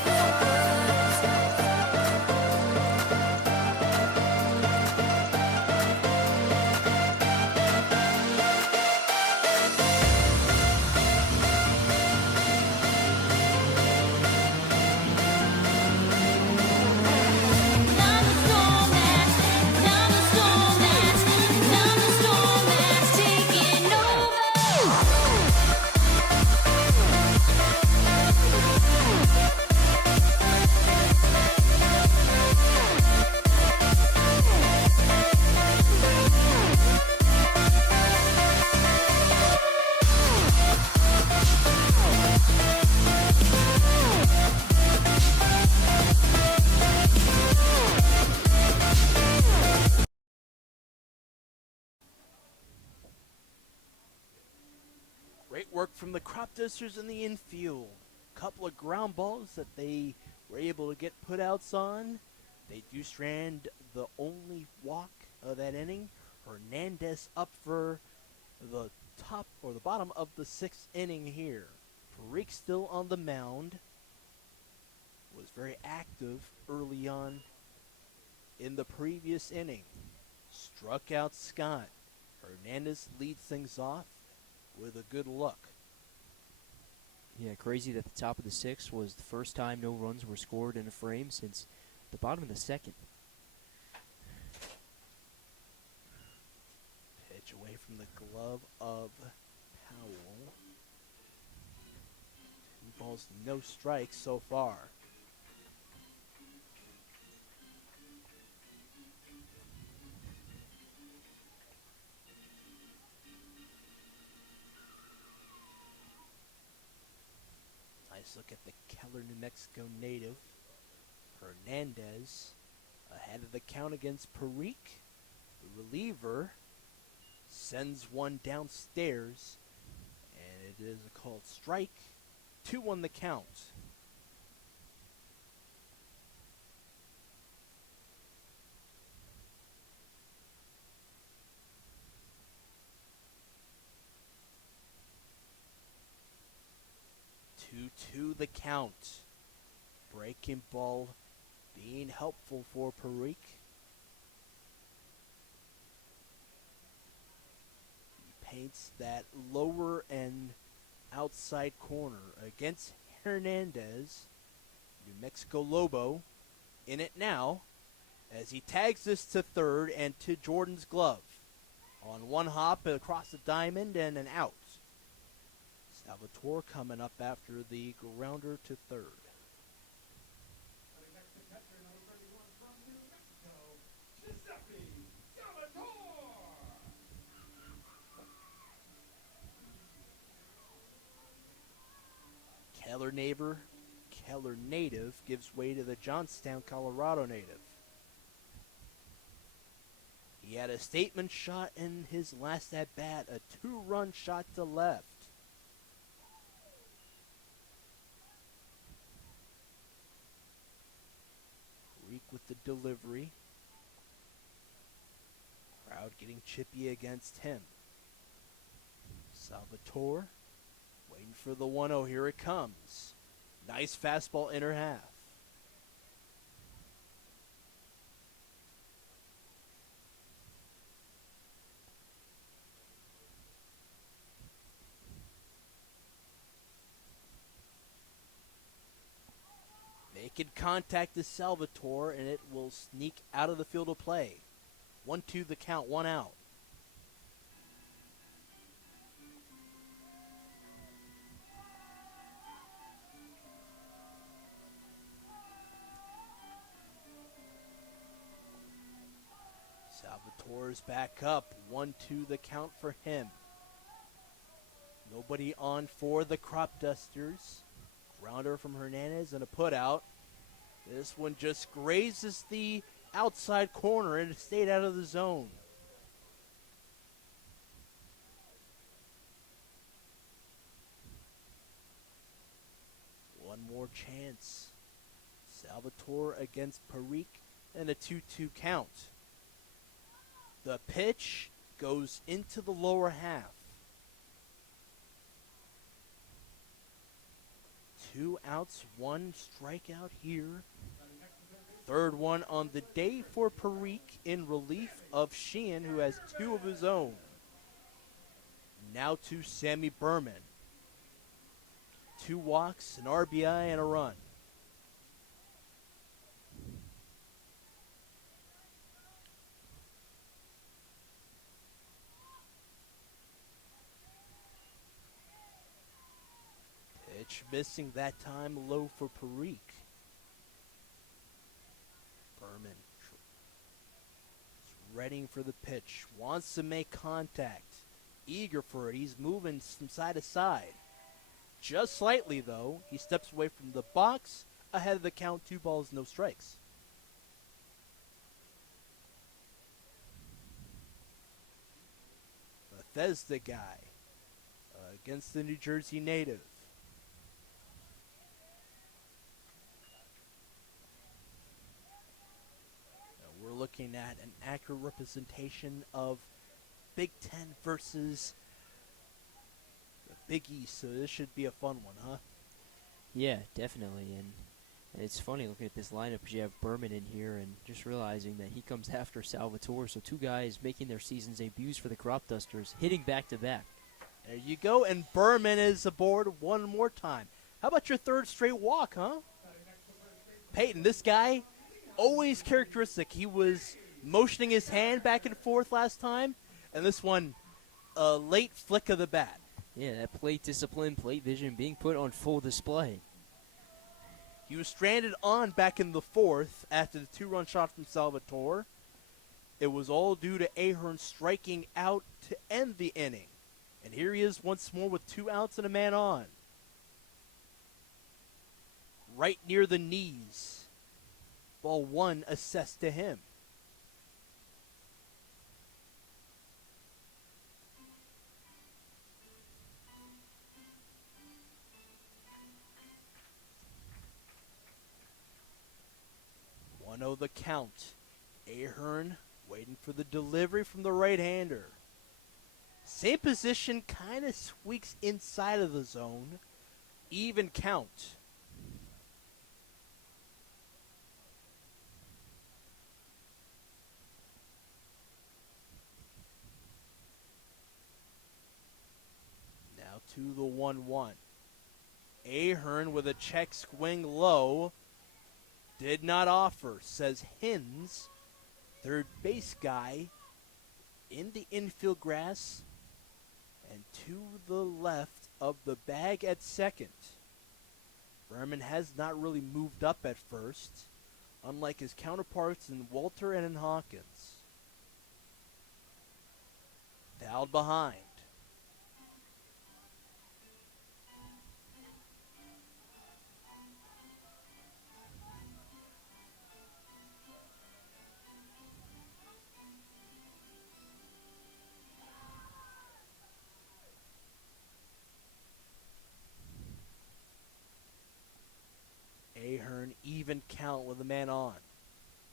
I'm the storm that's taking Great work from the Cropdusters in the infield. Couple of ground balls that they were able to get putouts on. They do strand the only walk of that inning. Hernandez up for the top or the bottom of the 6th inning here. Parikh still on the mound. Was very active early on in the previous inning. Struck out Scott. Hernandez leads things off with a good look. Yeah, crazy that the top of the 6th was the first time no runs were scored in a frame since the bottom of the 2nd. Pitch away from the glove of Powell. 2 balls, no strikes so far. Nice look at the Keller, New Mexico native. Hernandez ahead of the count against Parikh. The reliever sends one downstairs, and it is a called strike. 2 on the count. To the count. Breaking ball being helpful for Parikh. He paints that lower and outside corner against Hernandez. New Mexico Lobo in it now as he tags this to third and to Jordan's glove. On one hop across the diamond and an out. Salvatore coming up after the grounder to third. Keller native gives way to the Johnstown, Colorado native. He had a statement shot in his last at-bat, a 2-run shot to left. With the delivery. Crowd getting chippy against him. Salvatore waiting for the 1-0. Here it comes. Nice fastball inner half. Making contact to Salvatore, and it will sneak out of the field of play. 1-2 the count, 1 out. Salvatore's back up. 1-2 the count for him. Nobody on for the Cropdusters. Grounder from Hernandez and a putout. This one just grazes the outside corner and it stayed out of the zone. One more chance. Salvatore against Parikh and a 2-2 count. The pitch goes into the lower half. 2 outs, 1 strikeout here. Third one on the day for Parikh in relief of Sheehan, who has 2 of his own. Now to Sammy Berman. 2 walks, an RBI, and a run. Pitch missing that time, low for Parikh. Berman is ready for the pitch, wants to make contact, eager for it. He's moving from side to side. Just slightly, though. He steps away from the box, ahead of the count, 2 balls, no strikes. Bethesda guy against the New Jersey native. We're looking at an accurate representation of Big Ten versus Big East, so this should be a fun one, huh? Yeah, definitely. And it's funny looking at this lineup because you have Berman in here and just realizing that he comes after Salvatore. So two guys making their season's debuts for the Cropdusters, hitting back-to-back. There you go, and Berman is aboard one more time. How about your third straight walk, huh? Peyton, this guy, always characteristic. He was motioning his hand back and forth last time, and this one, a late flick of the bat. Yeah, that plate discipline, plate vision being put on full display. He was stranded on back in the fourth after the two-run shot from Salvatore. It was all due to Ahern striking out to end the inning. And here he is once more with 2 outs and a man on. Right near the knees. Ball 1 assessed to him. The count. Ahern waiting for the delivery from the right-hander. Same position, kind of squeaks inside of the zone. Even count. Now to the 1-1. Ahern with a check swing low. Did not offer, says Hins, third base guy, in the infield grass and to the left of the bag at second. Berman has not really moved up at first, unlike his counterparts in Walter and in Hawkins. Fouled behind. Ahern even count with a man on.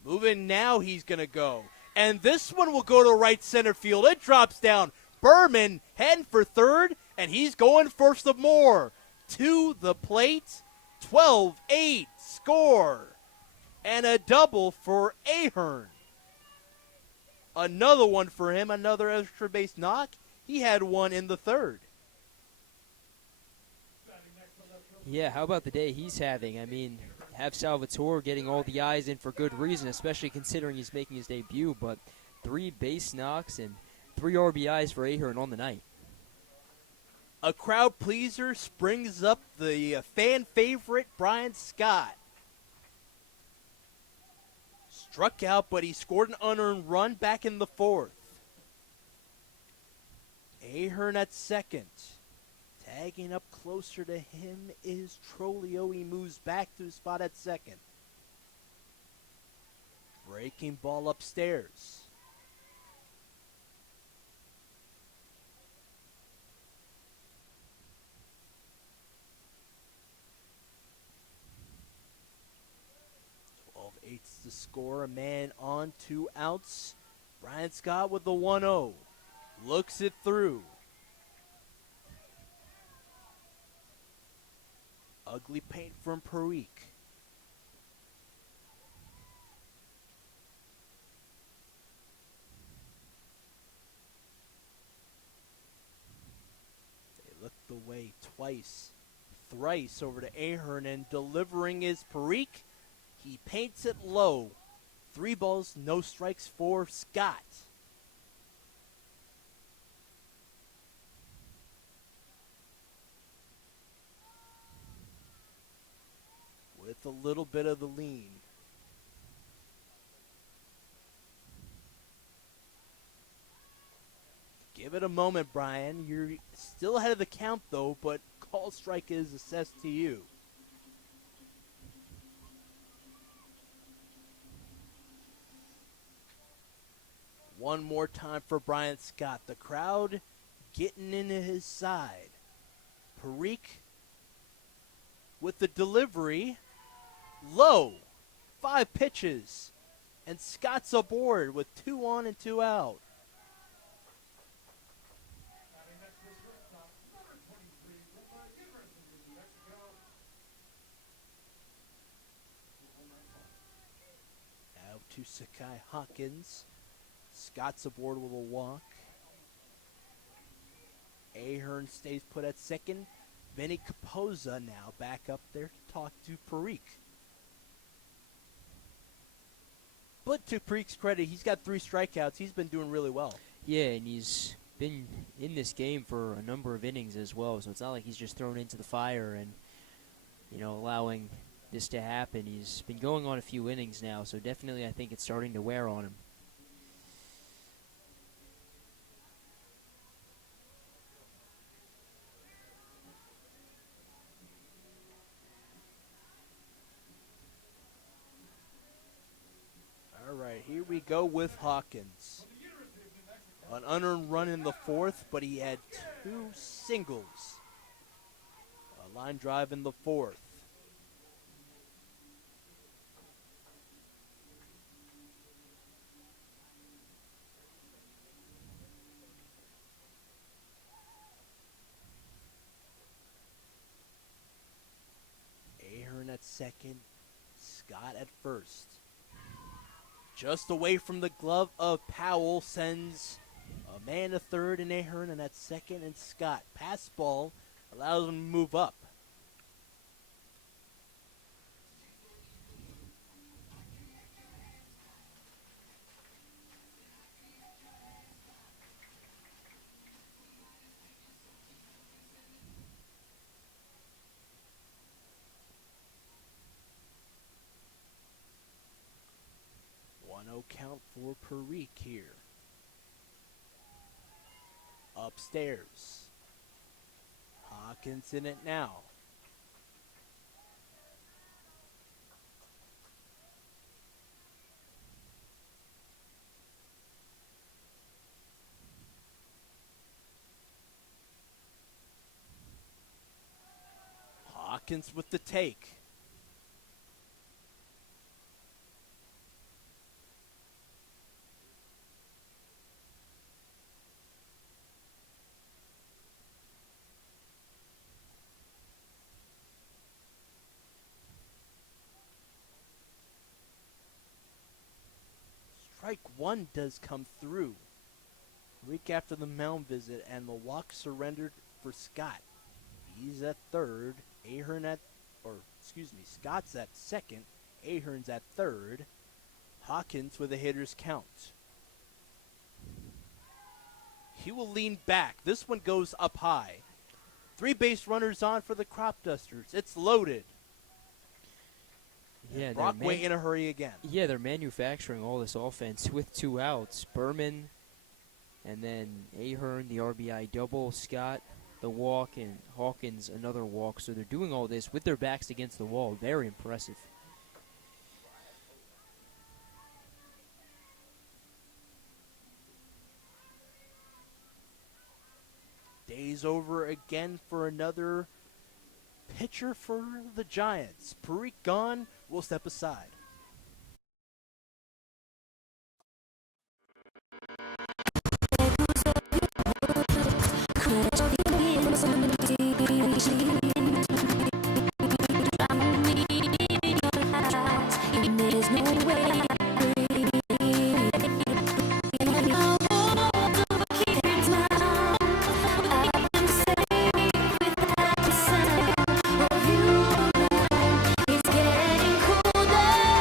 Moving now, he's going to go. And this one will go to right center field. It drops down. Berman heading for third, and he's going for some more. To the plate, 12-8 score. And a double for Ahern. Another one for him, another extra base knock. He had one in the third. Yeah, how about the day he's having? I mean, have Salvatore getting all the eyes in for good reason, especially considering he's making his debut, but 3 base knocks and 3 RBIs for Ahern on the night. A crowd pleaser springs up the fan favorite Brian Scott. Struck out, but he scored an unearned run back in the fourth. Ahern at second. Tagging up closer to him is Trolio. He moves back to his spot at second. Breaking ball upstairs. Eight's the score. A man on, 2 outs. Brian Scott with the 1-0. Looks it through. Ugly paint from Parikh. They looked away twice, thrice over to Ahern, and delivering is Parikh. He paints it low. 3 balls, no strikes for Scott. With a little bit of the lean. Give it a moment, Brian. You're still ahead of the count, though, but call strike is assessed to you. One more time for Brian Scott. The crowd getting into his side. Parikh with the delivery. Low. 5 pitches. And Scott's aboard with 2 on and 2 out. to Sakai Hawkins. Scott's aboard with a walk. Ahern stays put at second. Vinny Capoza now back up there to talk to Parikh. But to Parikh's credit, he's got 3 strikeouts. He's been doing really well. Yeah, and he's been in this game for a number of innings as well, so it's not like he's just thrown into the fire and, allowing this to happen. He's been going on a few innings now, so definitely I think it's starting to wear on him. All right, here we go with Hawkins. An unearned run in the 4th, but he had 2 singles. A line drive in the 4th. Ahern at second, Scott at first. Just away from the glove of Powell, sends a man to third and Ahern, and at second and Scott. Pass ball allows him to move up. No count for Parikh here. Upstairs. Hawkins in it now. Hawkins with the take. Strike 1 does come through. Week after the mound visit, and the walk surrendered for Scott. He's at third. Scott's at second. Ahern's at third. Hawkins with a hitter's count. He will lean back. This one goes up high. 3 base runners on for the Cropdusters. It's loaded. Yeah, Brockway in a hurry again. Yeah, they're manufacturing all this offense with 2 outs. Berman, and then Ahern, the RBI double, Scott, the walk, and Hawkins, another walk. So they're doing all this with their backs against the wall. Very impressive. Day's over again for another pitcher for the Giants. Parikh gone. We'll step aside. There's no way I breathe. And I won't keep it down. I am safe without the sound of you around. It's getting colder.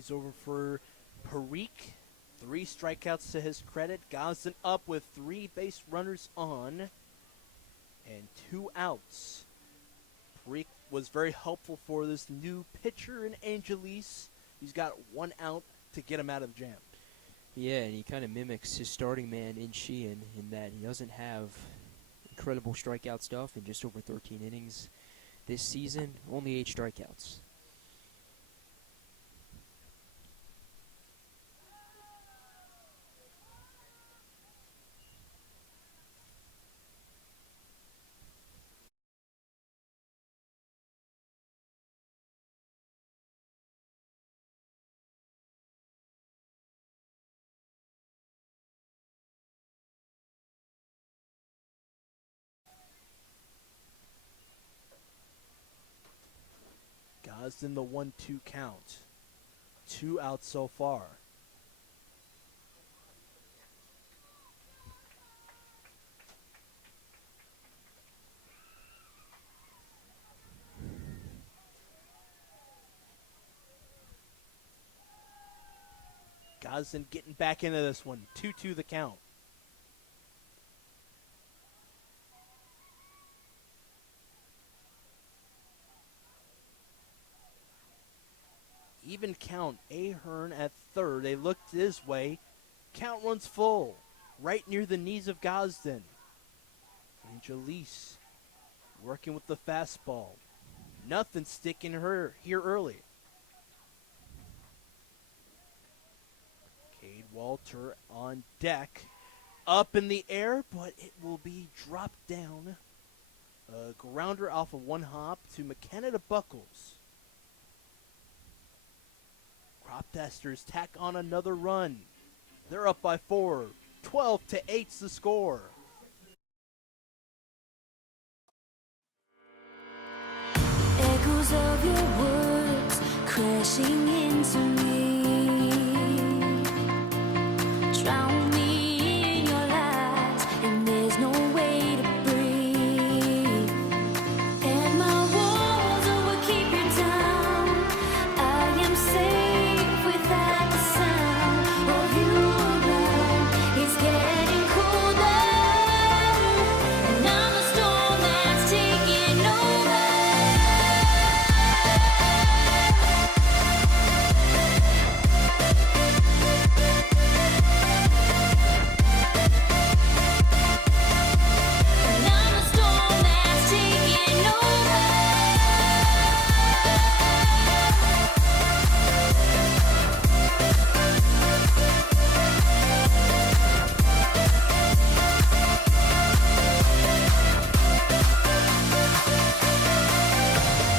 He's over for Parikh. 3 strikeouts to his credit. Gosden up with 3 base runners on and 2 outs. Parikh was very helpful for this new pitcher in Angelis. He's got 1 out to get him out of the jam. Yeah, and he kind of mimics his starting man in Sheehan in that he doesn't have incredible strikeout stuff in just over 13 innings this season, only 8 strikeouts. Gosden the 1-2 count. 2 outs so far. Gosden getting back into this one. 2-2 the count. Even count. Ahern at third. They looked his way. Count runs full. Right near the knees of Gosden. Angelis working with the fastball. Nothing sticking her here early. Cade Walter on deck. Up in the air, but it will be dropped down. A grounder off of 1 hop to McKenna to Buckles. Cropdusters tack on another run. They're up by 4. 12-8's the score. Echoes of your words crashing into me. Drown me in your lies, and there's no way to breathe. And my walls will keep you down. I am safe without the sound of you around. It's getting colder, and I'm a storm that's taking over. And I'm a storm that's taking over.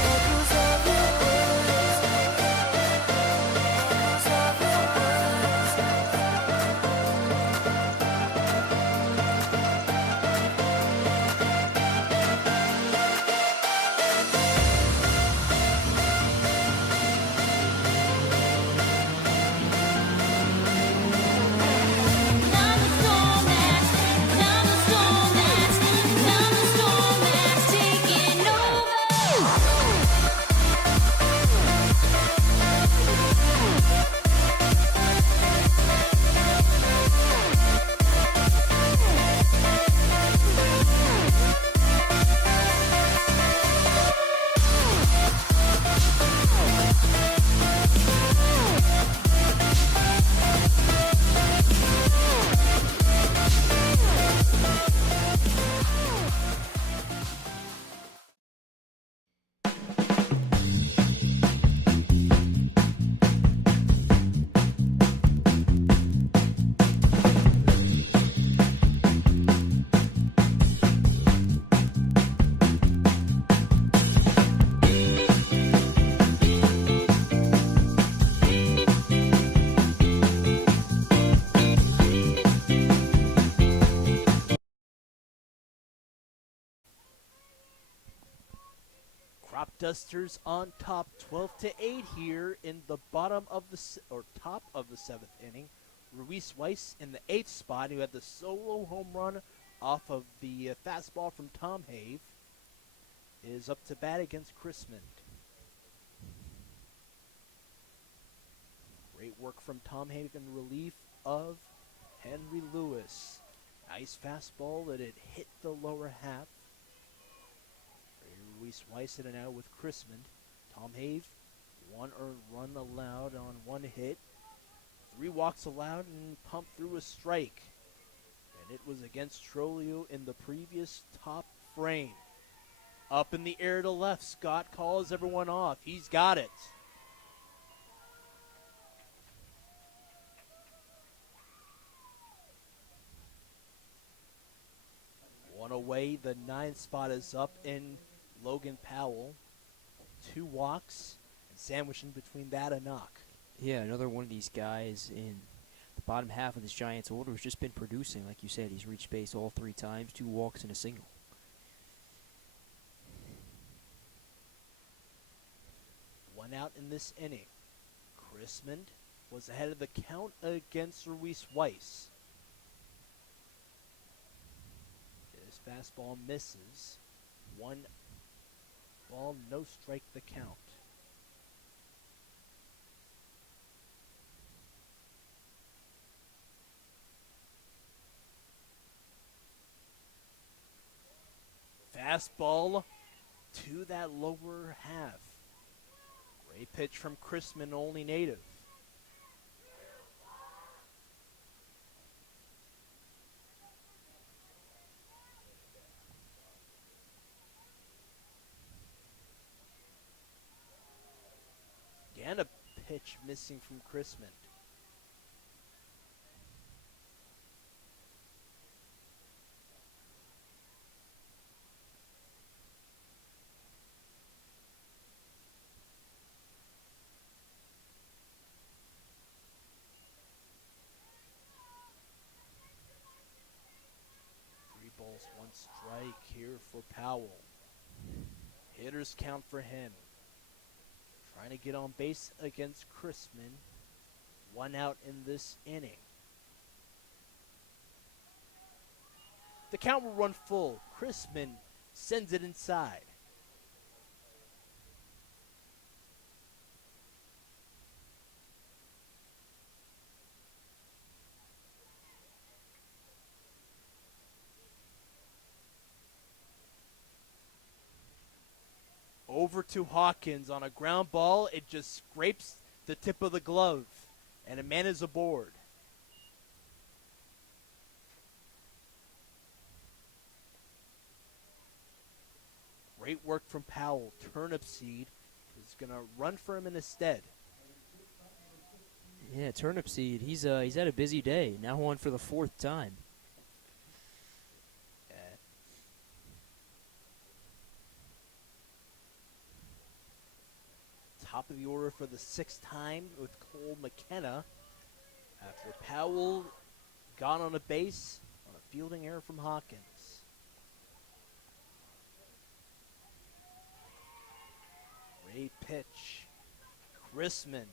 Echoes of your words. Echoes of your words. And I'm a storm that's, and I'm a storm that's, and I'm a storm that's taking over. Cropdusters on top, 12-8 here in the bottom of the top of the 7th inning. Ruiz Weiss in the 8th spot, who had the solo home run off of the fastball from Tom Have, is up to bat against Chrismond. Great work from Tom Haven, relief of Henry Lewis. Nice fastball that it hit the lower half. Ruiz Weiss in and out with Chrisman. Tom Have, 1 earned run allowed on 1 hit. 3 walks allowed and pumped through a strike. And it was against Trolio in the previous top frame. Up in the air to left, Scott calls everyone off. He's got it. One away, the 9th spot is up in Logan Powell. 2 walks, and sandwiched in between that a knock. Yeah, another one of these guys in the bottom half of this Giants order has just been producing. Like you said, he's reached base all 3 times, 2 walks and a single. 1 out in this inning. Chrisman was ahead of the count against Ruiz Weiss. His fastball misses. 1 ball, no strike the count. Fastball to that lower half. Great pitch from Chrisman, Olney native. Again, a pitch missing from Chrisman. Balls, 1 strike here for Powell. Hitters count for him. Trying to get on base against Chrisman. 1 out in this inning. The count will run full. Chrisman sends it inside. Over to Hawkins on a ground ball. It just scrapes the tip of the glove, and a man is aboard. Great work from Powell. Turnip Seed is going to run for him in his stead. Yeah, Turnip Seed, he's had a busy day. Now on for the 4th time. Top of the order for the 6th time with Cole McKenna. After Powell got on a base on a fielding error from Hawkins. Great pitch. Chrisman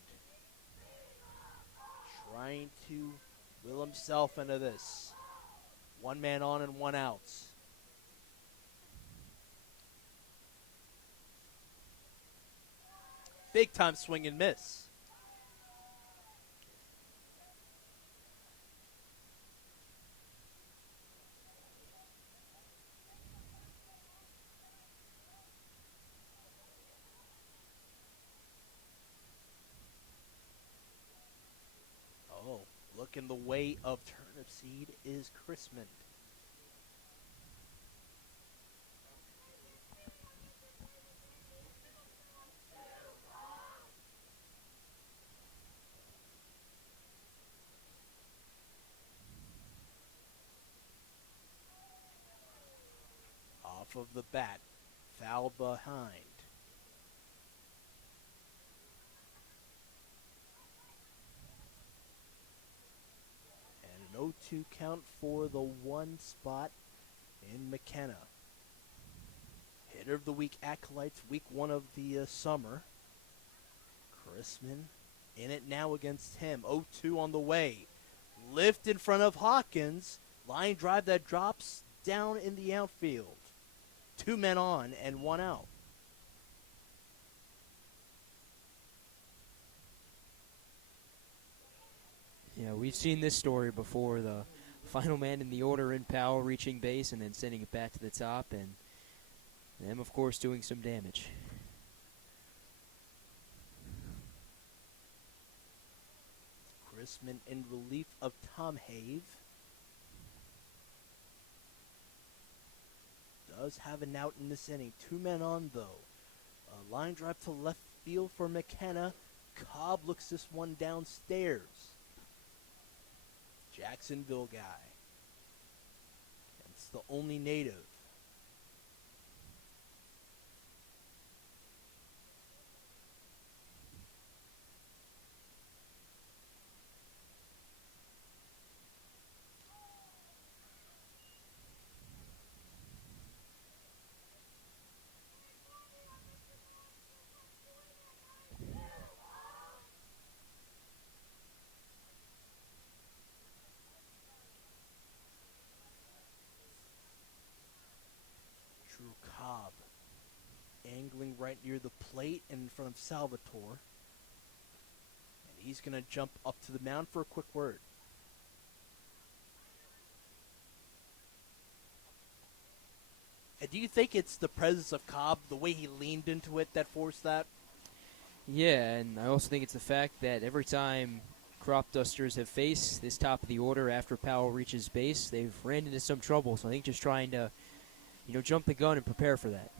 trying to will himself into this. 1 man on and 1 out. Big time swing and miss. Oh, looking the way of Turnip Seed is Chrisman. Off of the bat, foul behind. And an 0-2 count for the 1 spot in McKenna. Hitter of the week acolytes, week 1 of the summer. Chrisman in it now against him. 0-2 on the way. Lift in front of Hawkins. Line drive that drops down in the outfield. 2 men on and 1 out. Yeah, we've seen this story before. The final man in the order in Powell reaching base and then sending it back to the top, and them, of course, doing some damage. Chrisman in relief of Tom Have. Does have an out in this inning. 2 men on, though. A line drive to left field for McKenna. Cobb looks this one downstairs. Jacksonville guy. It's the only native. Drew Cobb angling right near the plate in front of Salvatore. And he's going to jump up to the mound for a quick word. And do you think it's the presence of Cobb, the way he leaned into it, that forced that? Yeah, and I also think it's the fact that every time Cropdusters have faced this top of the order after Powell reaches base, they've ran into some trouble. So I think just trying to, jump the gun and prepare for that.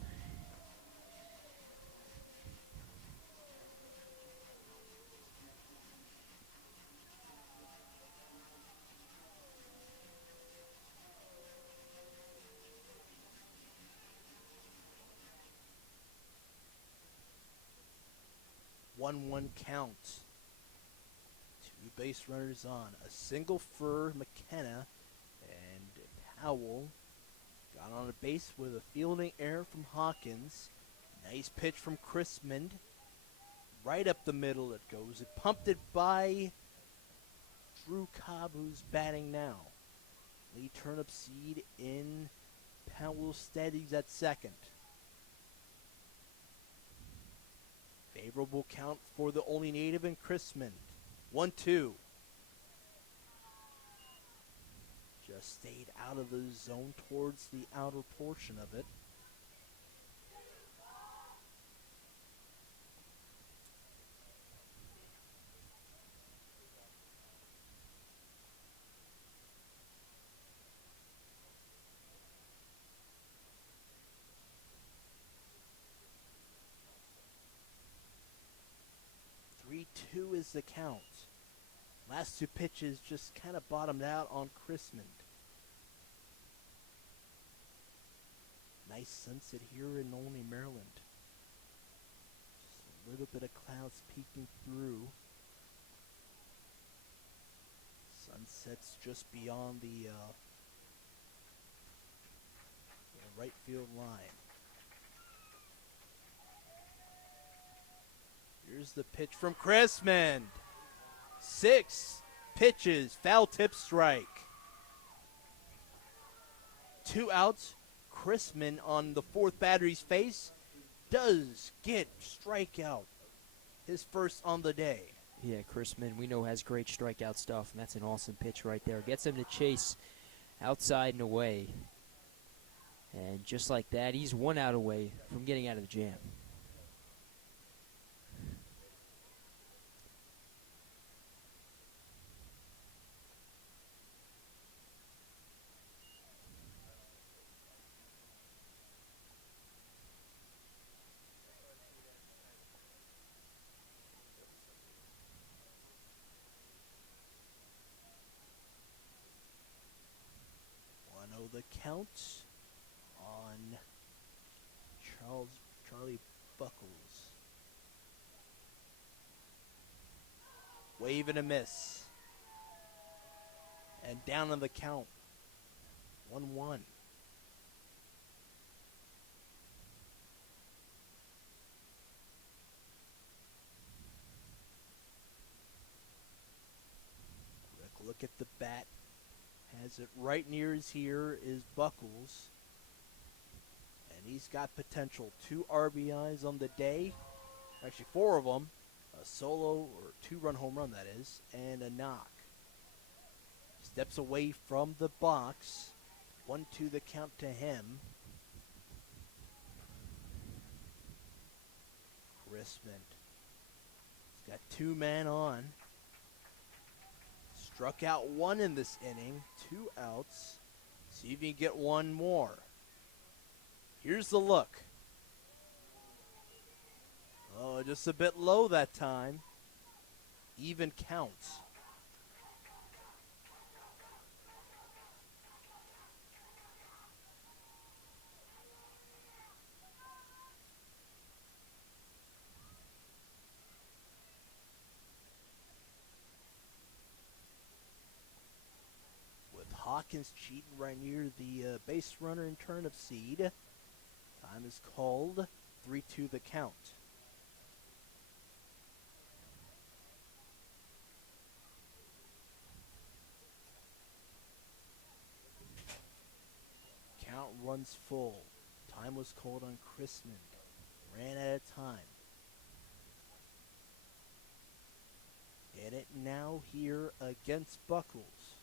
One count. 2 base runners on. A single for McKenna, and Powell got on a base with a fielding error from Hawkins. Nice pitch from Chrisman. Right up the middle it goes. It pumped it by Drew Cobb, who's batting now. Lee Turnipseed in Powell's stead. He's at second. Favorable count for the only native in Chrisman. 1-2. Just stayed out of the zone towards the outer portion of it. Two is the count. Last 2 pitches just kind of bottomed out on Chrisman. Nice sunset here in Olney, Maryland. Just a little bit of clouds peeking through. Sunset's just beyond the right field line. Here's the pitch from Chrisman. 6 pitches, foul tip strike. 2 outs. Chrisman on the 4th battery's face does get strikeout. His first on the day. Yeah, Chrisman, we know, has great strikeout stuff, and that's an awesome pitch right there. Gets him to chase outside and away. And just like that, he's 1 out away from getting out of the jam. The count on Charlie Buckles. Wave and a miss. And down on the count. 1-1. Quick look at the bat. Has it right near his ear is Buckles. And he's got potential. 2 RBIs on the day. Actually, 4 of them. A solo or 2-run home run, that is. And a knock. Steps away from the box. 1-2 the count to him. Crispin. He's got 2 men on. Struck out 1 in this inning. 2 outs. See if he can get 1 more. Here's the look. Oh, just a bit low that time. Even counts. With Hawkins cheating right near the base runner in turn of seed. Time is called. 3-2 the count. Count runs full. Time was called on Chrisman. Ran out of time. And it now here against Buckles.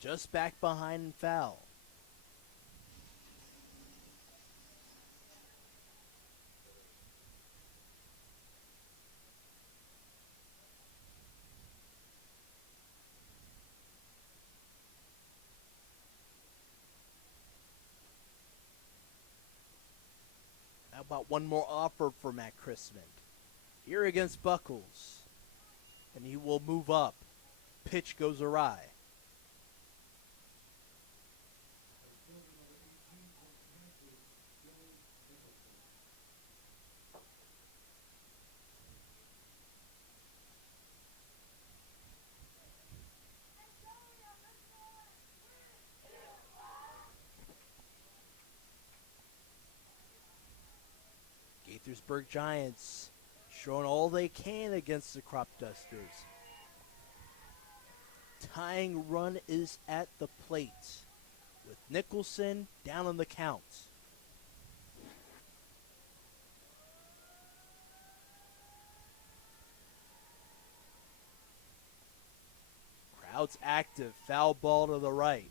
Just back behind and foul. How about one more offer for Matt Chrisman? Here against Buckles. And he will move up. Pitch goes awry. Gaithersburg Giants showing all they can against the Cropdusters. Tying run is at the plate with Nicholson down on the count. Crowd's active. Foul ball to the right.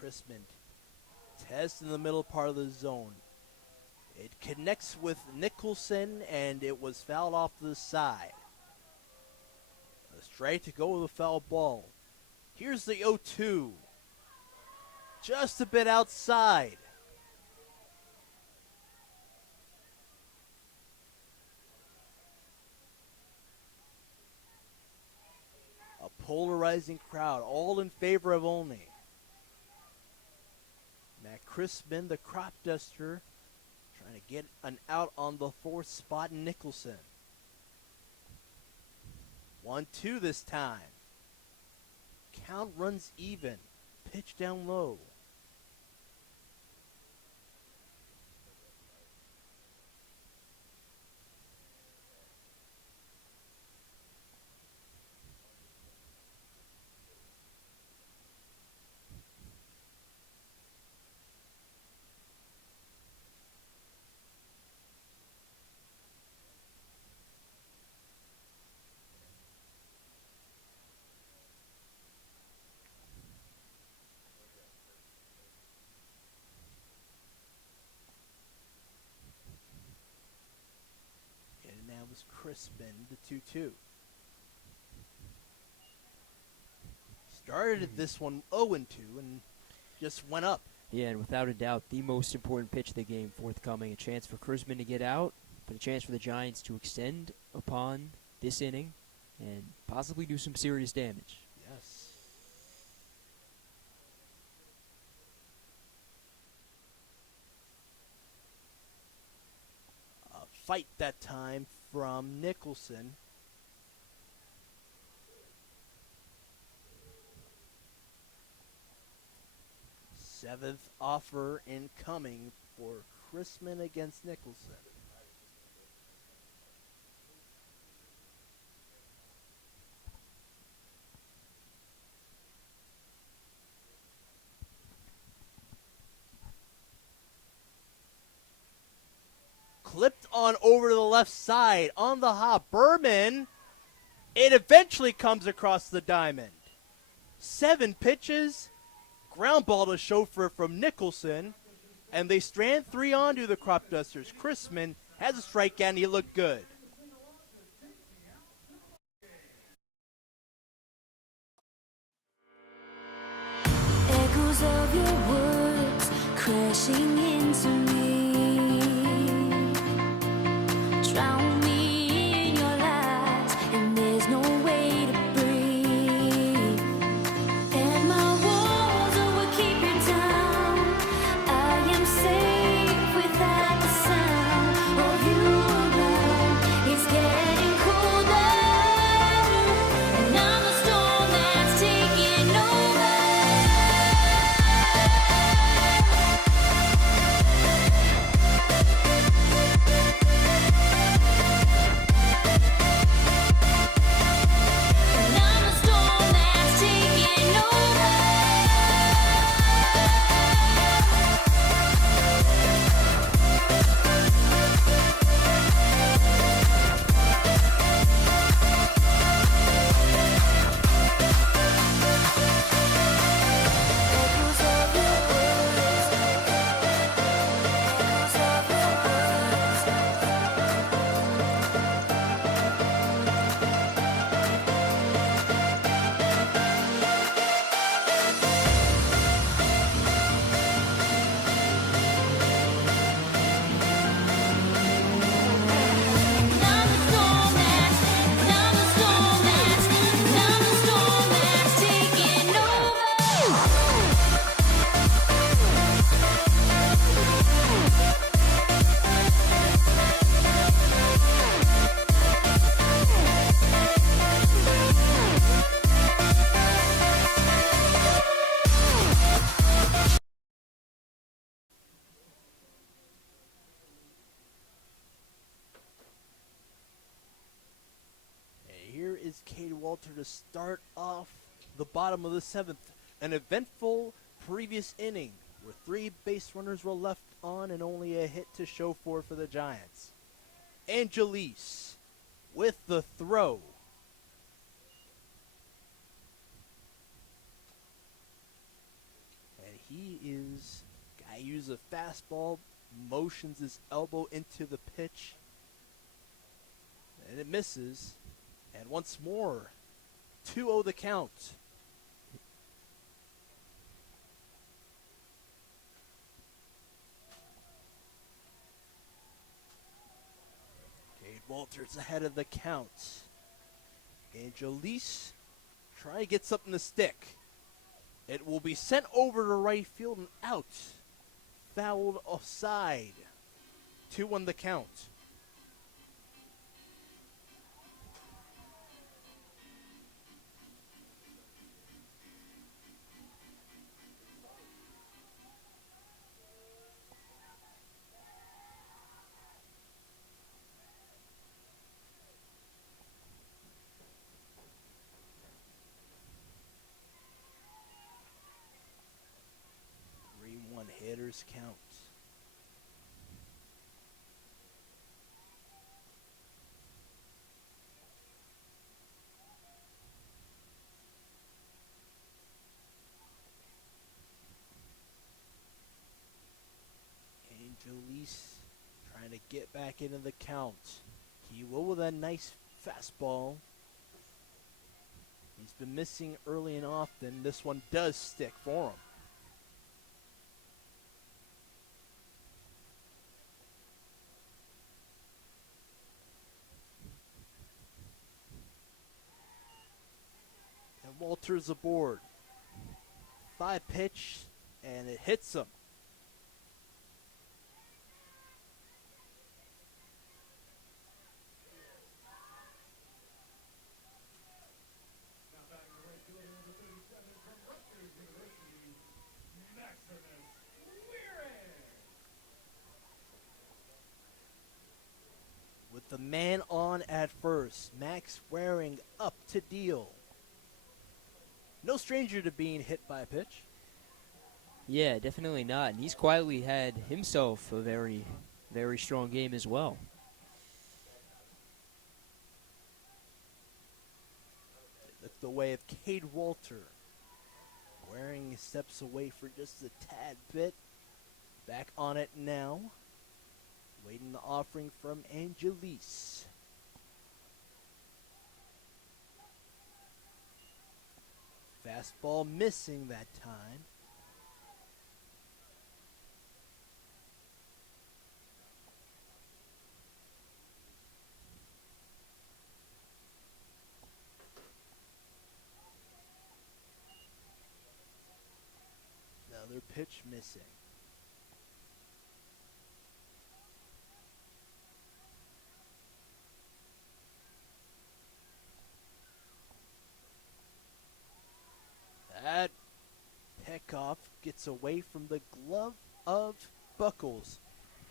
Crispin test in the middle part of the zone. It connects with Nicholson, and it was fouled off to the side. A straight to go with a foul ball. Here's the 0-2. Just a bit outside. A polarizing crowd, all in favor of Olney. Matt Crispin, the Cropduster, trying to get an out on the 4th spot in Nicholson. 1-2 this time. Count runs even. Pitch down low. Was Crispin, the 2-2. Started this one 0-2 and just went up. Yeah, and without a doubt, the most important pitch of the game forthcoming. A chance for Crispin to get out, but a chance for the Giants to extend upon this inning and possibly do some serious damage. Yes. A fight that time from Nicholson. Seventh offer incoming for Crispin against Nicholson. clipped on over to the left side on the hop. Berman, it eventually comes across the diamond. 7 pitches, ground ball to Chauffeur from Nicholson, and they strand 3 onto the Cropdusters. Chrisman has a strikeout, and he looked good. Echoes of your words crashing into me, drown me in your lies, and there's no way to breathe. And my walls will keep you down. I am safe without the sound of you around. It's getting colder, and I'm the storm that's taking over. And I'm the storm that's taking over. Echoes of your words, echoes of your words. Taking And here is Cade Walter to start off the bottom of the 7th. An eventful previous inning where 3 base runners were left on and only a hit to show for the Giants. Angelis with the throw. And he is, guy uses a fastball, motions his elbow into the pitch, and it misses. And once more, 2-0 the count. Cade Walters ahead of the count. Angelis trying to get something to stick. It will be sent over to right field and out. Fouled offside. 2-1 the count. Hitters count. Angelis trying to get back into the count. He will with a nice fastball. He's been missing early and often. This one does stick for him. Walters aboard. 5 pitch, and it hits him. With the man on at first, Max Waring up to deal. No stranger to being hit by a pitch. Yeah, definitely not. And he's quietly had himself a very very strong game as well. Look the way of Cade Walter. Waring steps away for just a tad bit. Back on it now. Waiting the offering from Angelise. Fastball missing that time. Another pitch missing. That pickoff gets away from the glove of Buckles.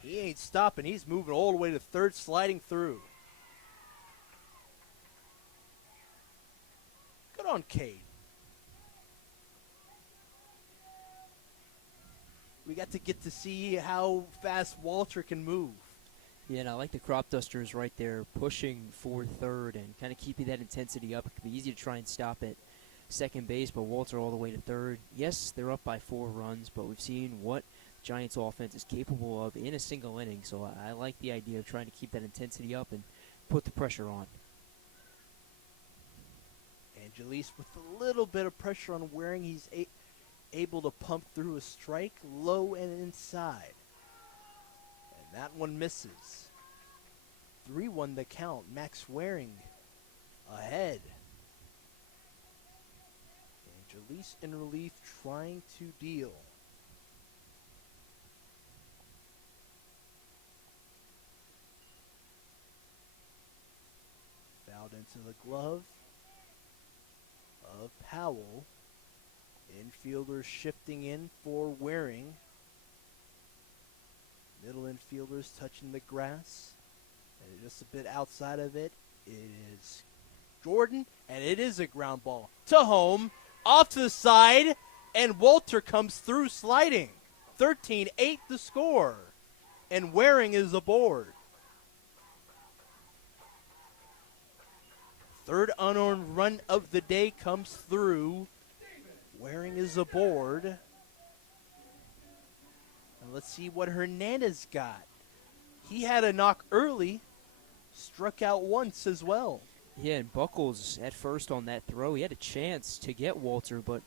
He ain't stopping. He's moving all the way to third, sliding through. Good on Cade. We got to see how fast Walter can move. Yeah, and I like the Cropdusters right there pushing for third and kind of keeping that intensity up. It could be easy to try and stop at second base, but Walter all the way to third. Yes, they're up by 4 runs, but we've seen what Giants offense is capable of in a single inning, so I like the idea of trying to keep that intensity up and put the pressure on. Angelise with a little bit of pressure on Waring. He's able to pump through a strike low and inside. And that one misses. 3-1 the count. Max Waring ahead. Angelise in relief trying to deal. Fouled into the glove of Powell. Infielders shifting in for Waring. Middle infielders touching the grass. And just a bit outside of it, it is Jordan, and it is a ground ball to home. Off to the side, and Walter comes through sliding. 13-8 the score, and Waring is aboard. Third unearned run of the day comes through. Waring is aboard. And let's see what Hernandez got. He had a knock early, struck out once as well. Yeah, and Buckles at first on that throw, he had a chance to get Walter, but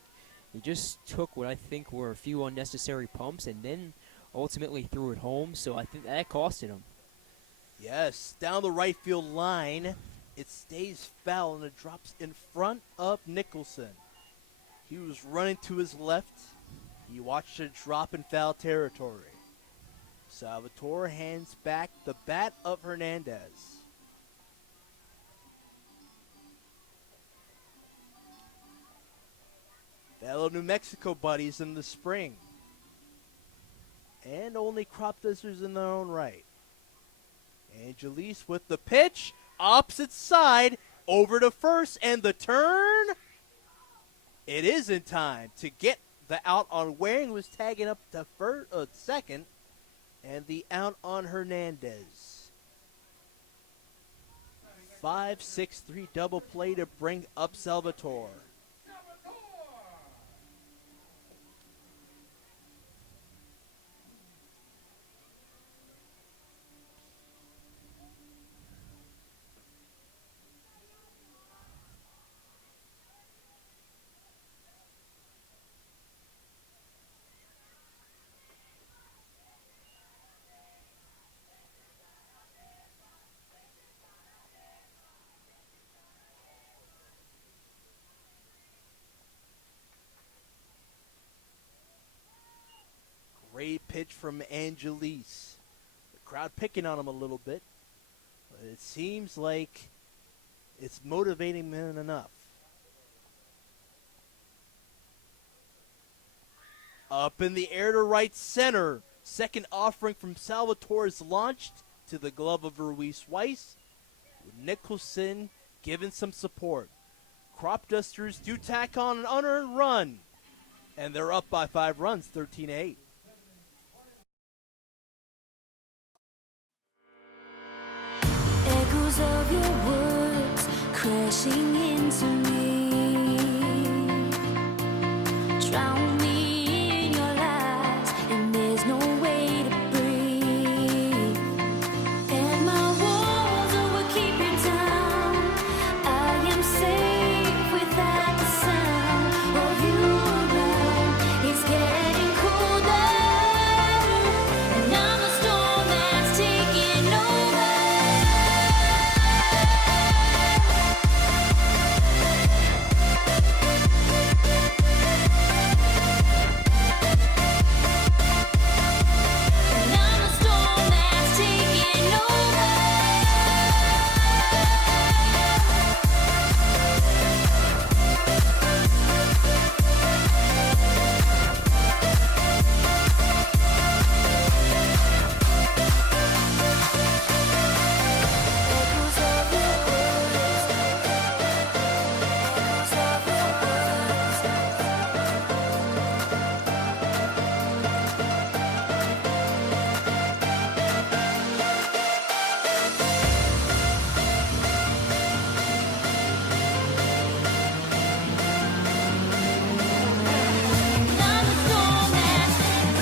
he just took what I think were a few unnecessary pumps and then ultimately threw it home, so I think that costed him. Yes, down the right field line. It stays foul and it drops in front of Nicholson. He was running to his left. He watched it drop in foul territory. Salvatore hands back the bat of Hernandez. Fellow New Mexico buddies in the spring. And only Cropdusters in their own right. Angelise with the pitch. Opposite side. Over to first. And the turn. It is in time to get the out on Waring, who was tagging up to second. And the out on Hernandez. 5-6-3 double play to bring up Salvatore. Great pitch from Angelise. The crowd picking on him a little bit. But it seems like it's motivating him enough. Up in the air to right center. Second offering from Salvatore is launched to the glove of Ruiz Weiss. With Nicholson giving some support. Cropdusters do tack on an unearned run. And they're up by 5 runs, 13-8. Echoes of your words crashing into me. Drown me in your lies, and there's no way to breathe. And my walls will keep you down. I am safe without the sound of you around. It's getting colder, and I'm the storm that's taking over. And I'm the storm that's taking over. Echoes of your words, echoes of your words.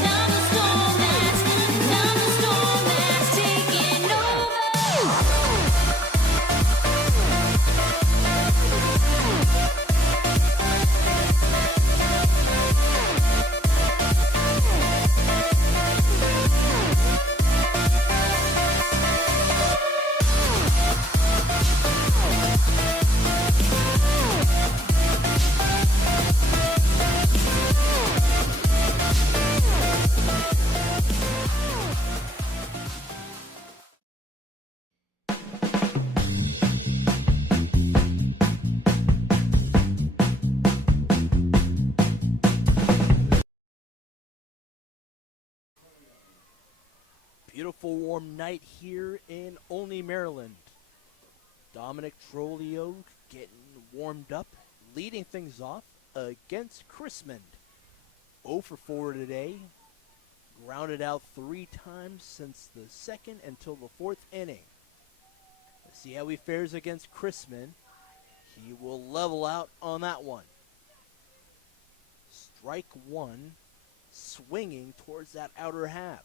I'm the storm that's taking over. Beautiful warm night here in Olney, Maryland. Dominic Trolio getting warmed up, leading things off against Chrismond. 0 for 4 today. Grounded out 3 times since the second until the 4th inning. Let's see how he fares against Chrismond. He will level out on that one. Strike 1, swinging towards that outer half.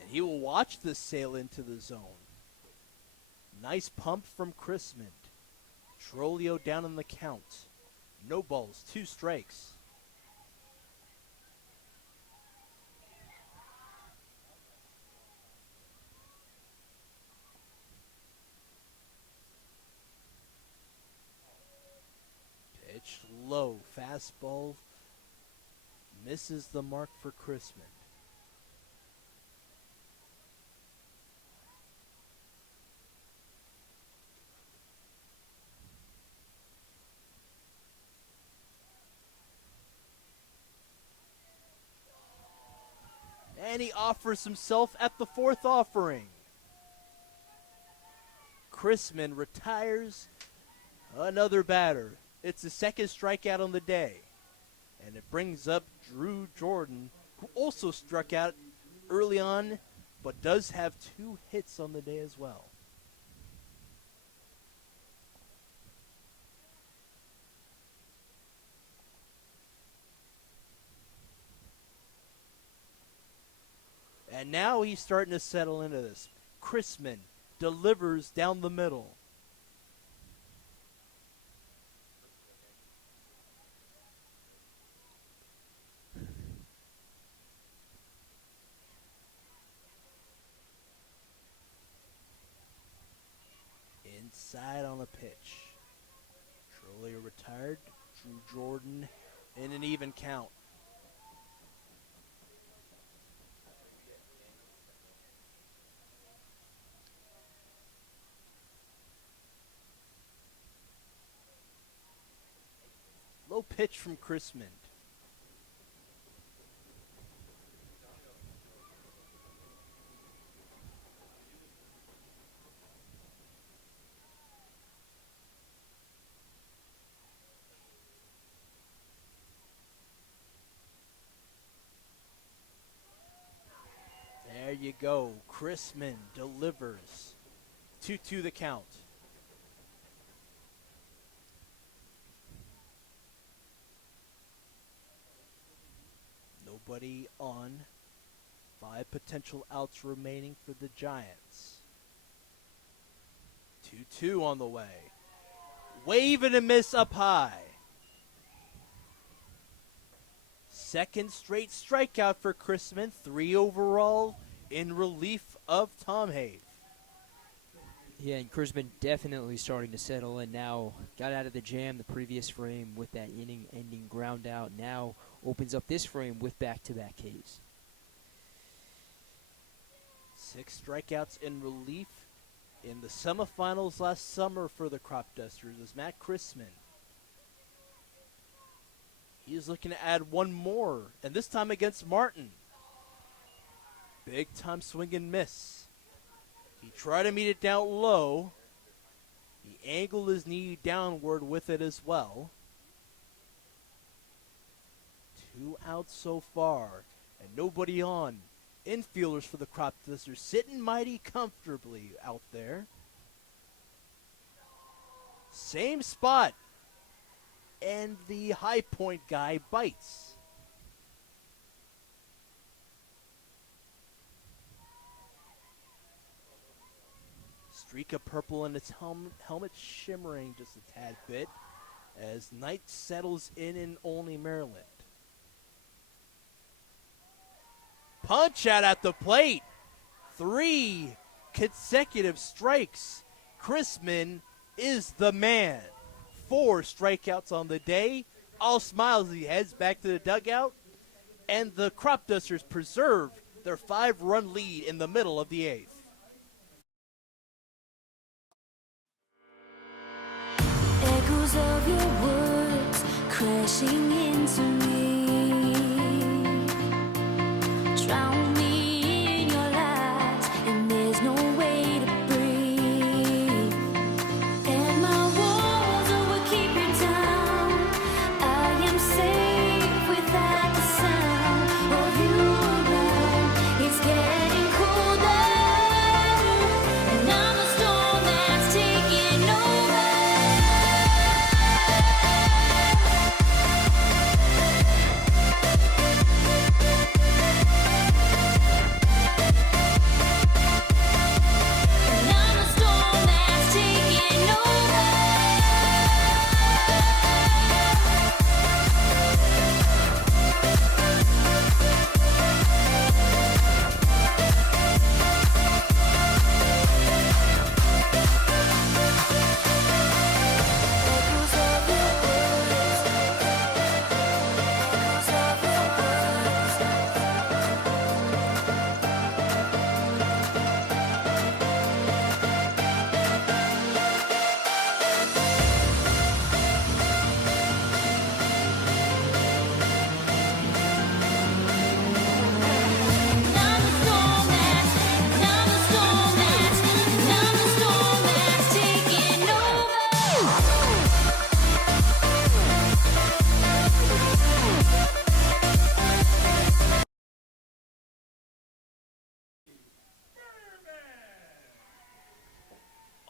And he will watch this sail into the zone. Nice pump from Chrismond. Trolio down in the count. No balls, 2 strikes. Pitch low, fastball misses the mark for Chrismond. And he offers himself at the 4th offering. Chrismond retires another batter. It's the 2nd strikeout on the day. And it brings up Drew Jordan, who also struck out early on, but does have 2 hits on the day as well. And now he's starting to settle into this. Chrismond delivers down the middle. Inside on a pitch. Trolio retired. Drew Jordan in an even count. Low pitch from Chrismond. you go. Chrisman delivers. 2-2 the count. Nobody on. 5 potential outs remaining for the Giants. 2-2 on the way. Wave and a miss up high. Second straight strikeout for Chrisman. 3 overall in relief of Tom Have. Yeah, and Chrisman definitely starting to settle in now. Got out of the jam the previous frame with that inning-ending ground out. Now opens up this frame with back-to-back Ks. 6 strikeouts in relief in the semifinals last summer for the Cropdusters is Matt Chrisman. He's looking to add one more, and this time against Martin. Big time swing and miss. He tried to meet it down low. He angled his knee downward with it as well. 2 outs so far, and nobody on. Infielders for the Cropdusters sitting mighty comfortably out there. Same spot. And the high point guy bites. Streak of purple in its helmet shimmering just a tad bit as night settles in Olney, Maryland. Punch out at the plate. 3 consecutive strikes. Chrisman is the man. 4 strikeouts on the day. All smiles as he heads back to the dugout. And the Cropdusters preserve their 5-run lead in the middle of the 8th. Echoes of your words crashing into me. Drown me in your lies, and there's no way to breathe. And my walls will keep you down. I am safe without the sound of you around. It's getting colder, and I'm a storm that's taking over.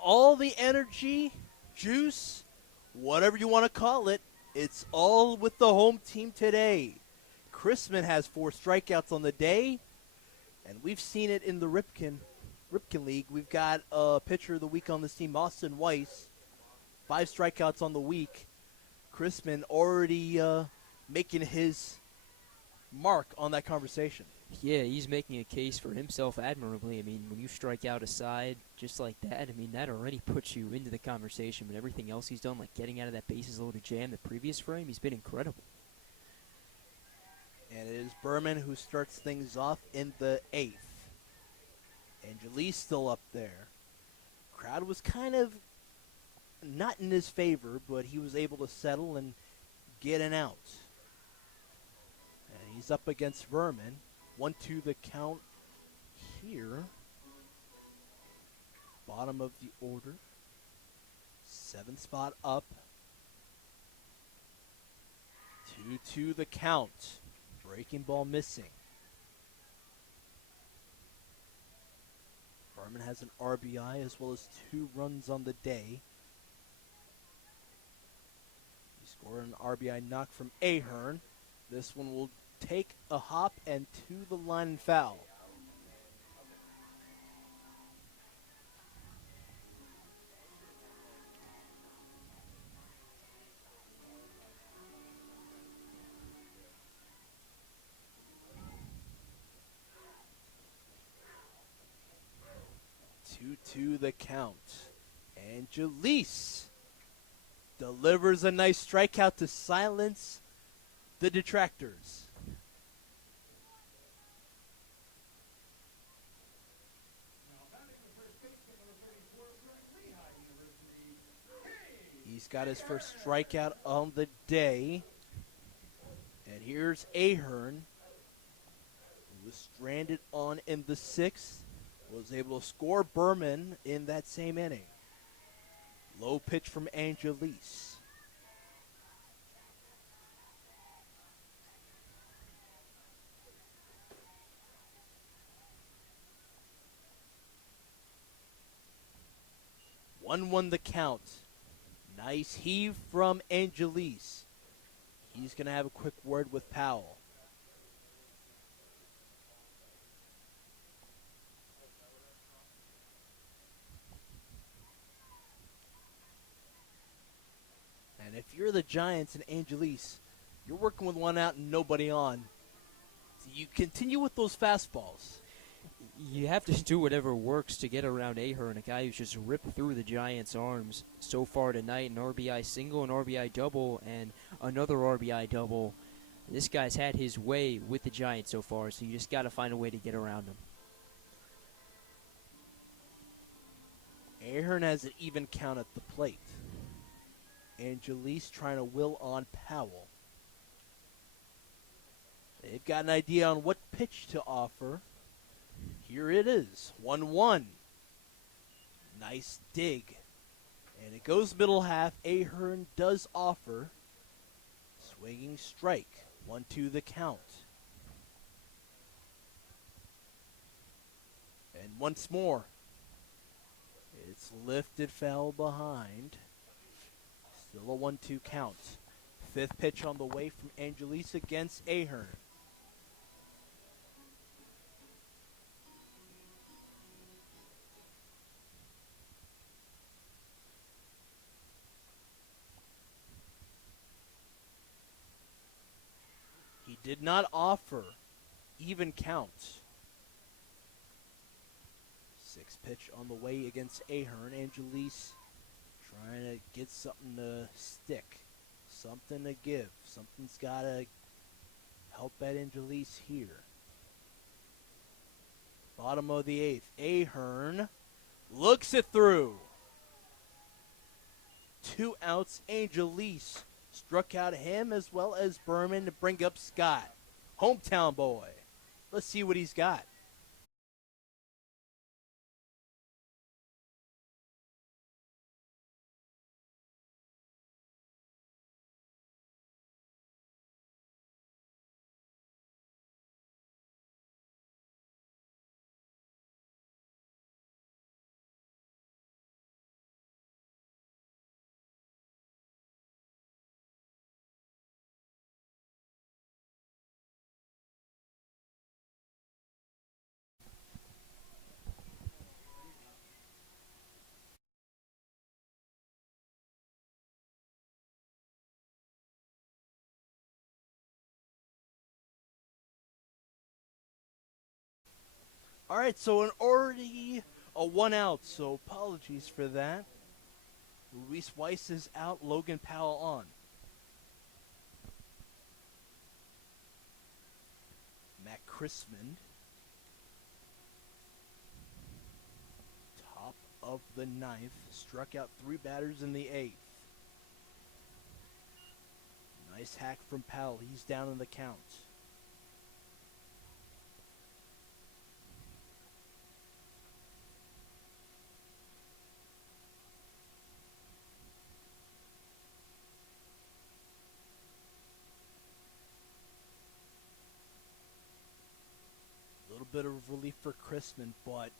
All the energy, juice, whatever you want to call it, it's all with the home team today. Chrisman has 4 strikeouts on the day, and we've seen it in the Ripken League. We've got a pitcher of the week on this team, Austin Weiss, 5 strikeouts on the week. Chrisman already making his mark on that conversation. Yeah, he's making a case for himself admirably. I mean, when you strike out a side just like that, I mean, that already puts you into the conversation. But everything else he's done, like getting out of that bases-loaded jam the previous frame, he's been incredible. And it is Berman who starts things off in the 8th. And Jalie's still up there. Crowd was kind of not in his favor, but he was able to settle and get an out. And he's up against Berman. 1-2 the count here. Bottom of the order. 7th spot up. 2-2 the count. Breaking ball missing. Berman has an RBI as well as 2 runs on the day. He scored an RBI knock from Ahern. This one will take a hop and to the line and foul. To the count. Angelise delivers a nice strikeout to silence the detractors. He's got his first strikeout on the day. And here's Ahern, who was stranded on in the 6th. Was able to score Berman in that same inning. Low pitch from Angelise. One the count. Nice heave from Angelise. He's going to have a quick word with Powell. And if you're the Giants and Angelise, you're working with 1 out and nobody on. So you continue with those fastballs. You have to do whatever works to get around Ahern, a guy who's just ripped through the Giants' arms so far tonight. An RBI single, an RBI double, and another RBI double. This guy's had his way with the Giants so far, so you just got to find a way to get around him. Ahern has an even count at the plate. Angelise trying to will on Powell. They've got an idea on what pitch to offer. Here it is, 1-1. Nice dig. And it goes middle half. Ahern does offer. Swinging strike. 1-2 the count. And once more. It's lifted, foul behind. Still a 1-2 count. 5th pitch on the way from Angelise against Ahern. He did not offer even count. 6th pitch on the way against Ahern. Angelise trying to get something to stick, something to give. Something's got to help at Angelise here. Bottom of the 8th. Ahern looks it through. 2 outs. Angelise struck out him as well as Berman to bring up Scott. Hometown boy. Let's see what he's got. All right, so already a 1 out, so apologies for that. Luis Weiss is out, Logan Powell on. Matt Chrisman, top of the 9th, struck out 3 batters in the 8th. Nice hack from Powell, he's down in the count. Bit of relief for Chrisman, but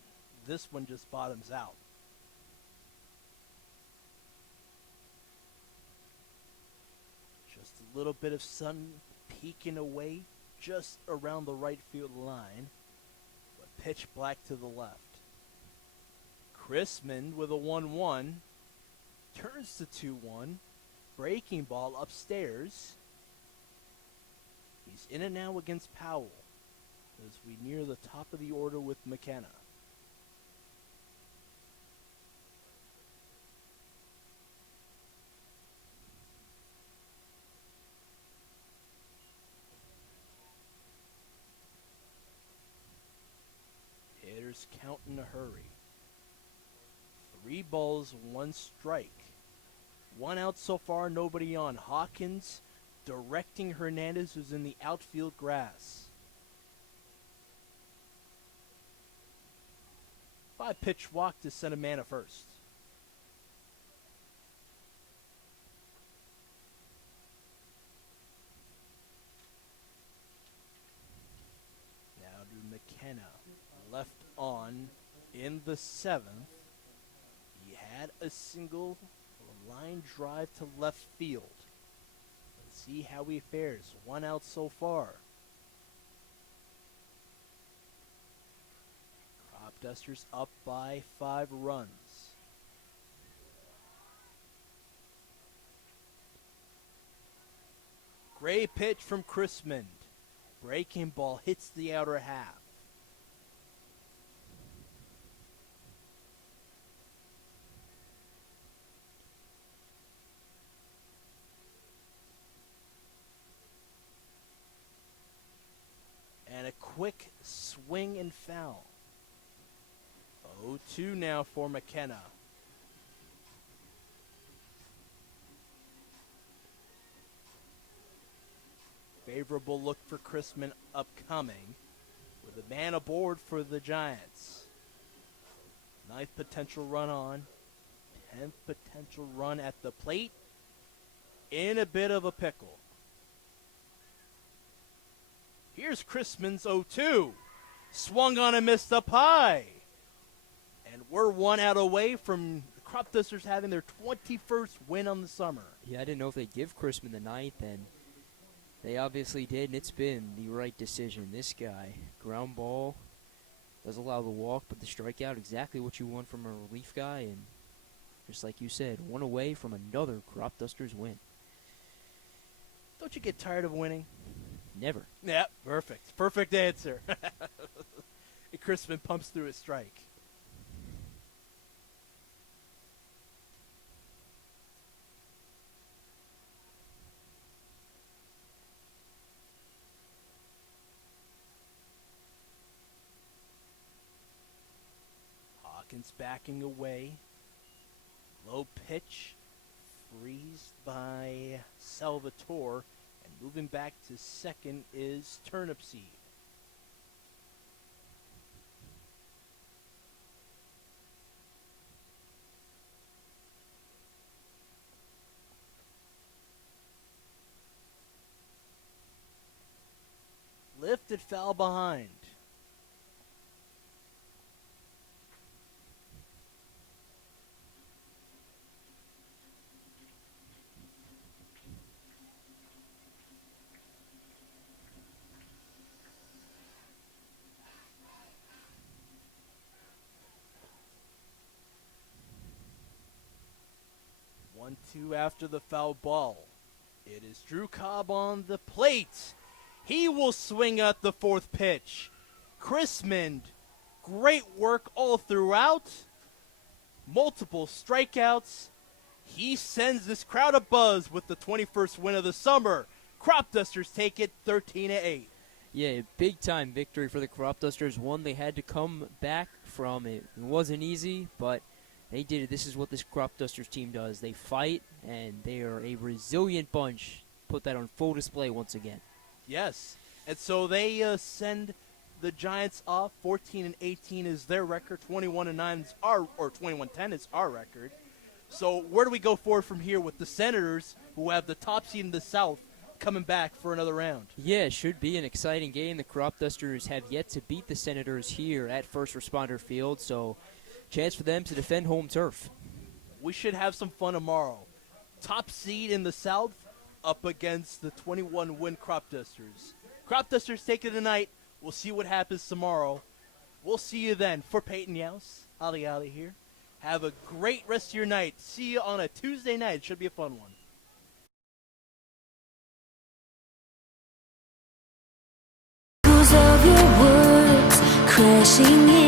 this one just bottoms out. Just a little bit of sun peeking away just around the right field line, but pitch black to the left. Chrisman with a 1-1, turns to 2-1, breaking ball upstairs. He's in and now against Powell as we near the top of the order with McKenna. Hitters count in a hurry. 3 balls, 1 strike. 1 out so far, nobody on. Hawkins directing Hernandez, who's in the outfield grass. 5-pitch walk to send a man at first. Now to McKenna, left on in the 7th. He had a single line drive to left field. Let's see how he fares. 1 out so far. Cropdusters up by 5 runs. Great pitch from Chrisman. Breaking ball hits the outer half. And a quick swing and foul. 0-2 now for McKenna. Favorable look for Chrisman upcoming with a man aboard for the Giants. 9th potential run on. 10th potential run at the plate. In a bit of a pickle. Here's Chrisman's 0-2. Swung on and missed up high. And we're 1 out away from the Cropdusters having their 21st win on the summer. Yeah, I didn't know if they'd give Chrisman the 9th, and they obviously did, and it's been the right decision. This guy, ground ball, does allow the walk, but the strikeout, exactly what you want from a relief guy, and just like you said, 1 away from another Cropdusters win. Don't you get tired of winning? Never. Yeah, perfect. Perfect answer. And Chrisman pumps through a strike. Hawkins backing away. Low pitch. Freezed by Salvatore. And moving back to second is Turnipseed. Lifted foul behind. One, two after the foul ball. It is Drew Cobb on the plate. He will swing at the 4th pitch. Chrisman, great work all throughout. Multiple strikeouts. He sends this crowd abuzz with the 21st win of the summer. Cropdusters take it 13-8. Yeah, big-time victory for the Cropdusters. One they had to come back from. It wasn't easy, but they did it. This is what this Cropdusters team does. They fight, and they are a resilient bunch. Put that on full display once again. Yes, and so they send the Giants off. 14-18 is their record. 21-9 is our, or 21-10 is our record. So where do we go forward from here with the Senators, who have the top seed in the South, coming back for another round. Yeah, it should be an exciting game. The Cropdusters have yet to beat the Senators here at First Responder Field, so chance for them to defend home turf. We should have some fun tomorrow. Top seed in the South up against the 21-win Cropdusters. Cropdusters take it tonight. We'll see what happens tomorrow. We'll see you then. For Peyton Youse, Ali here. Have a great rest of your night. See you on a Tuesday night. It should be a fun one. Of your words crashing in.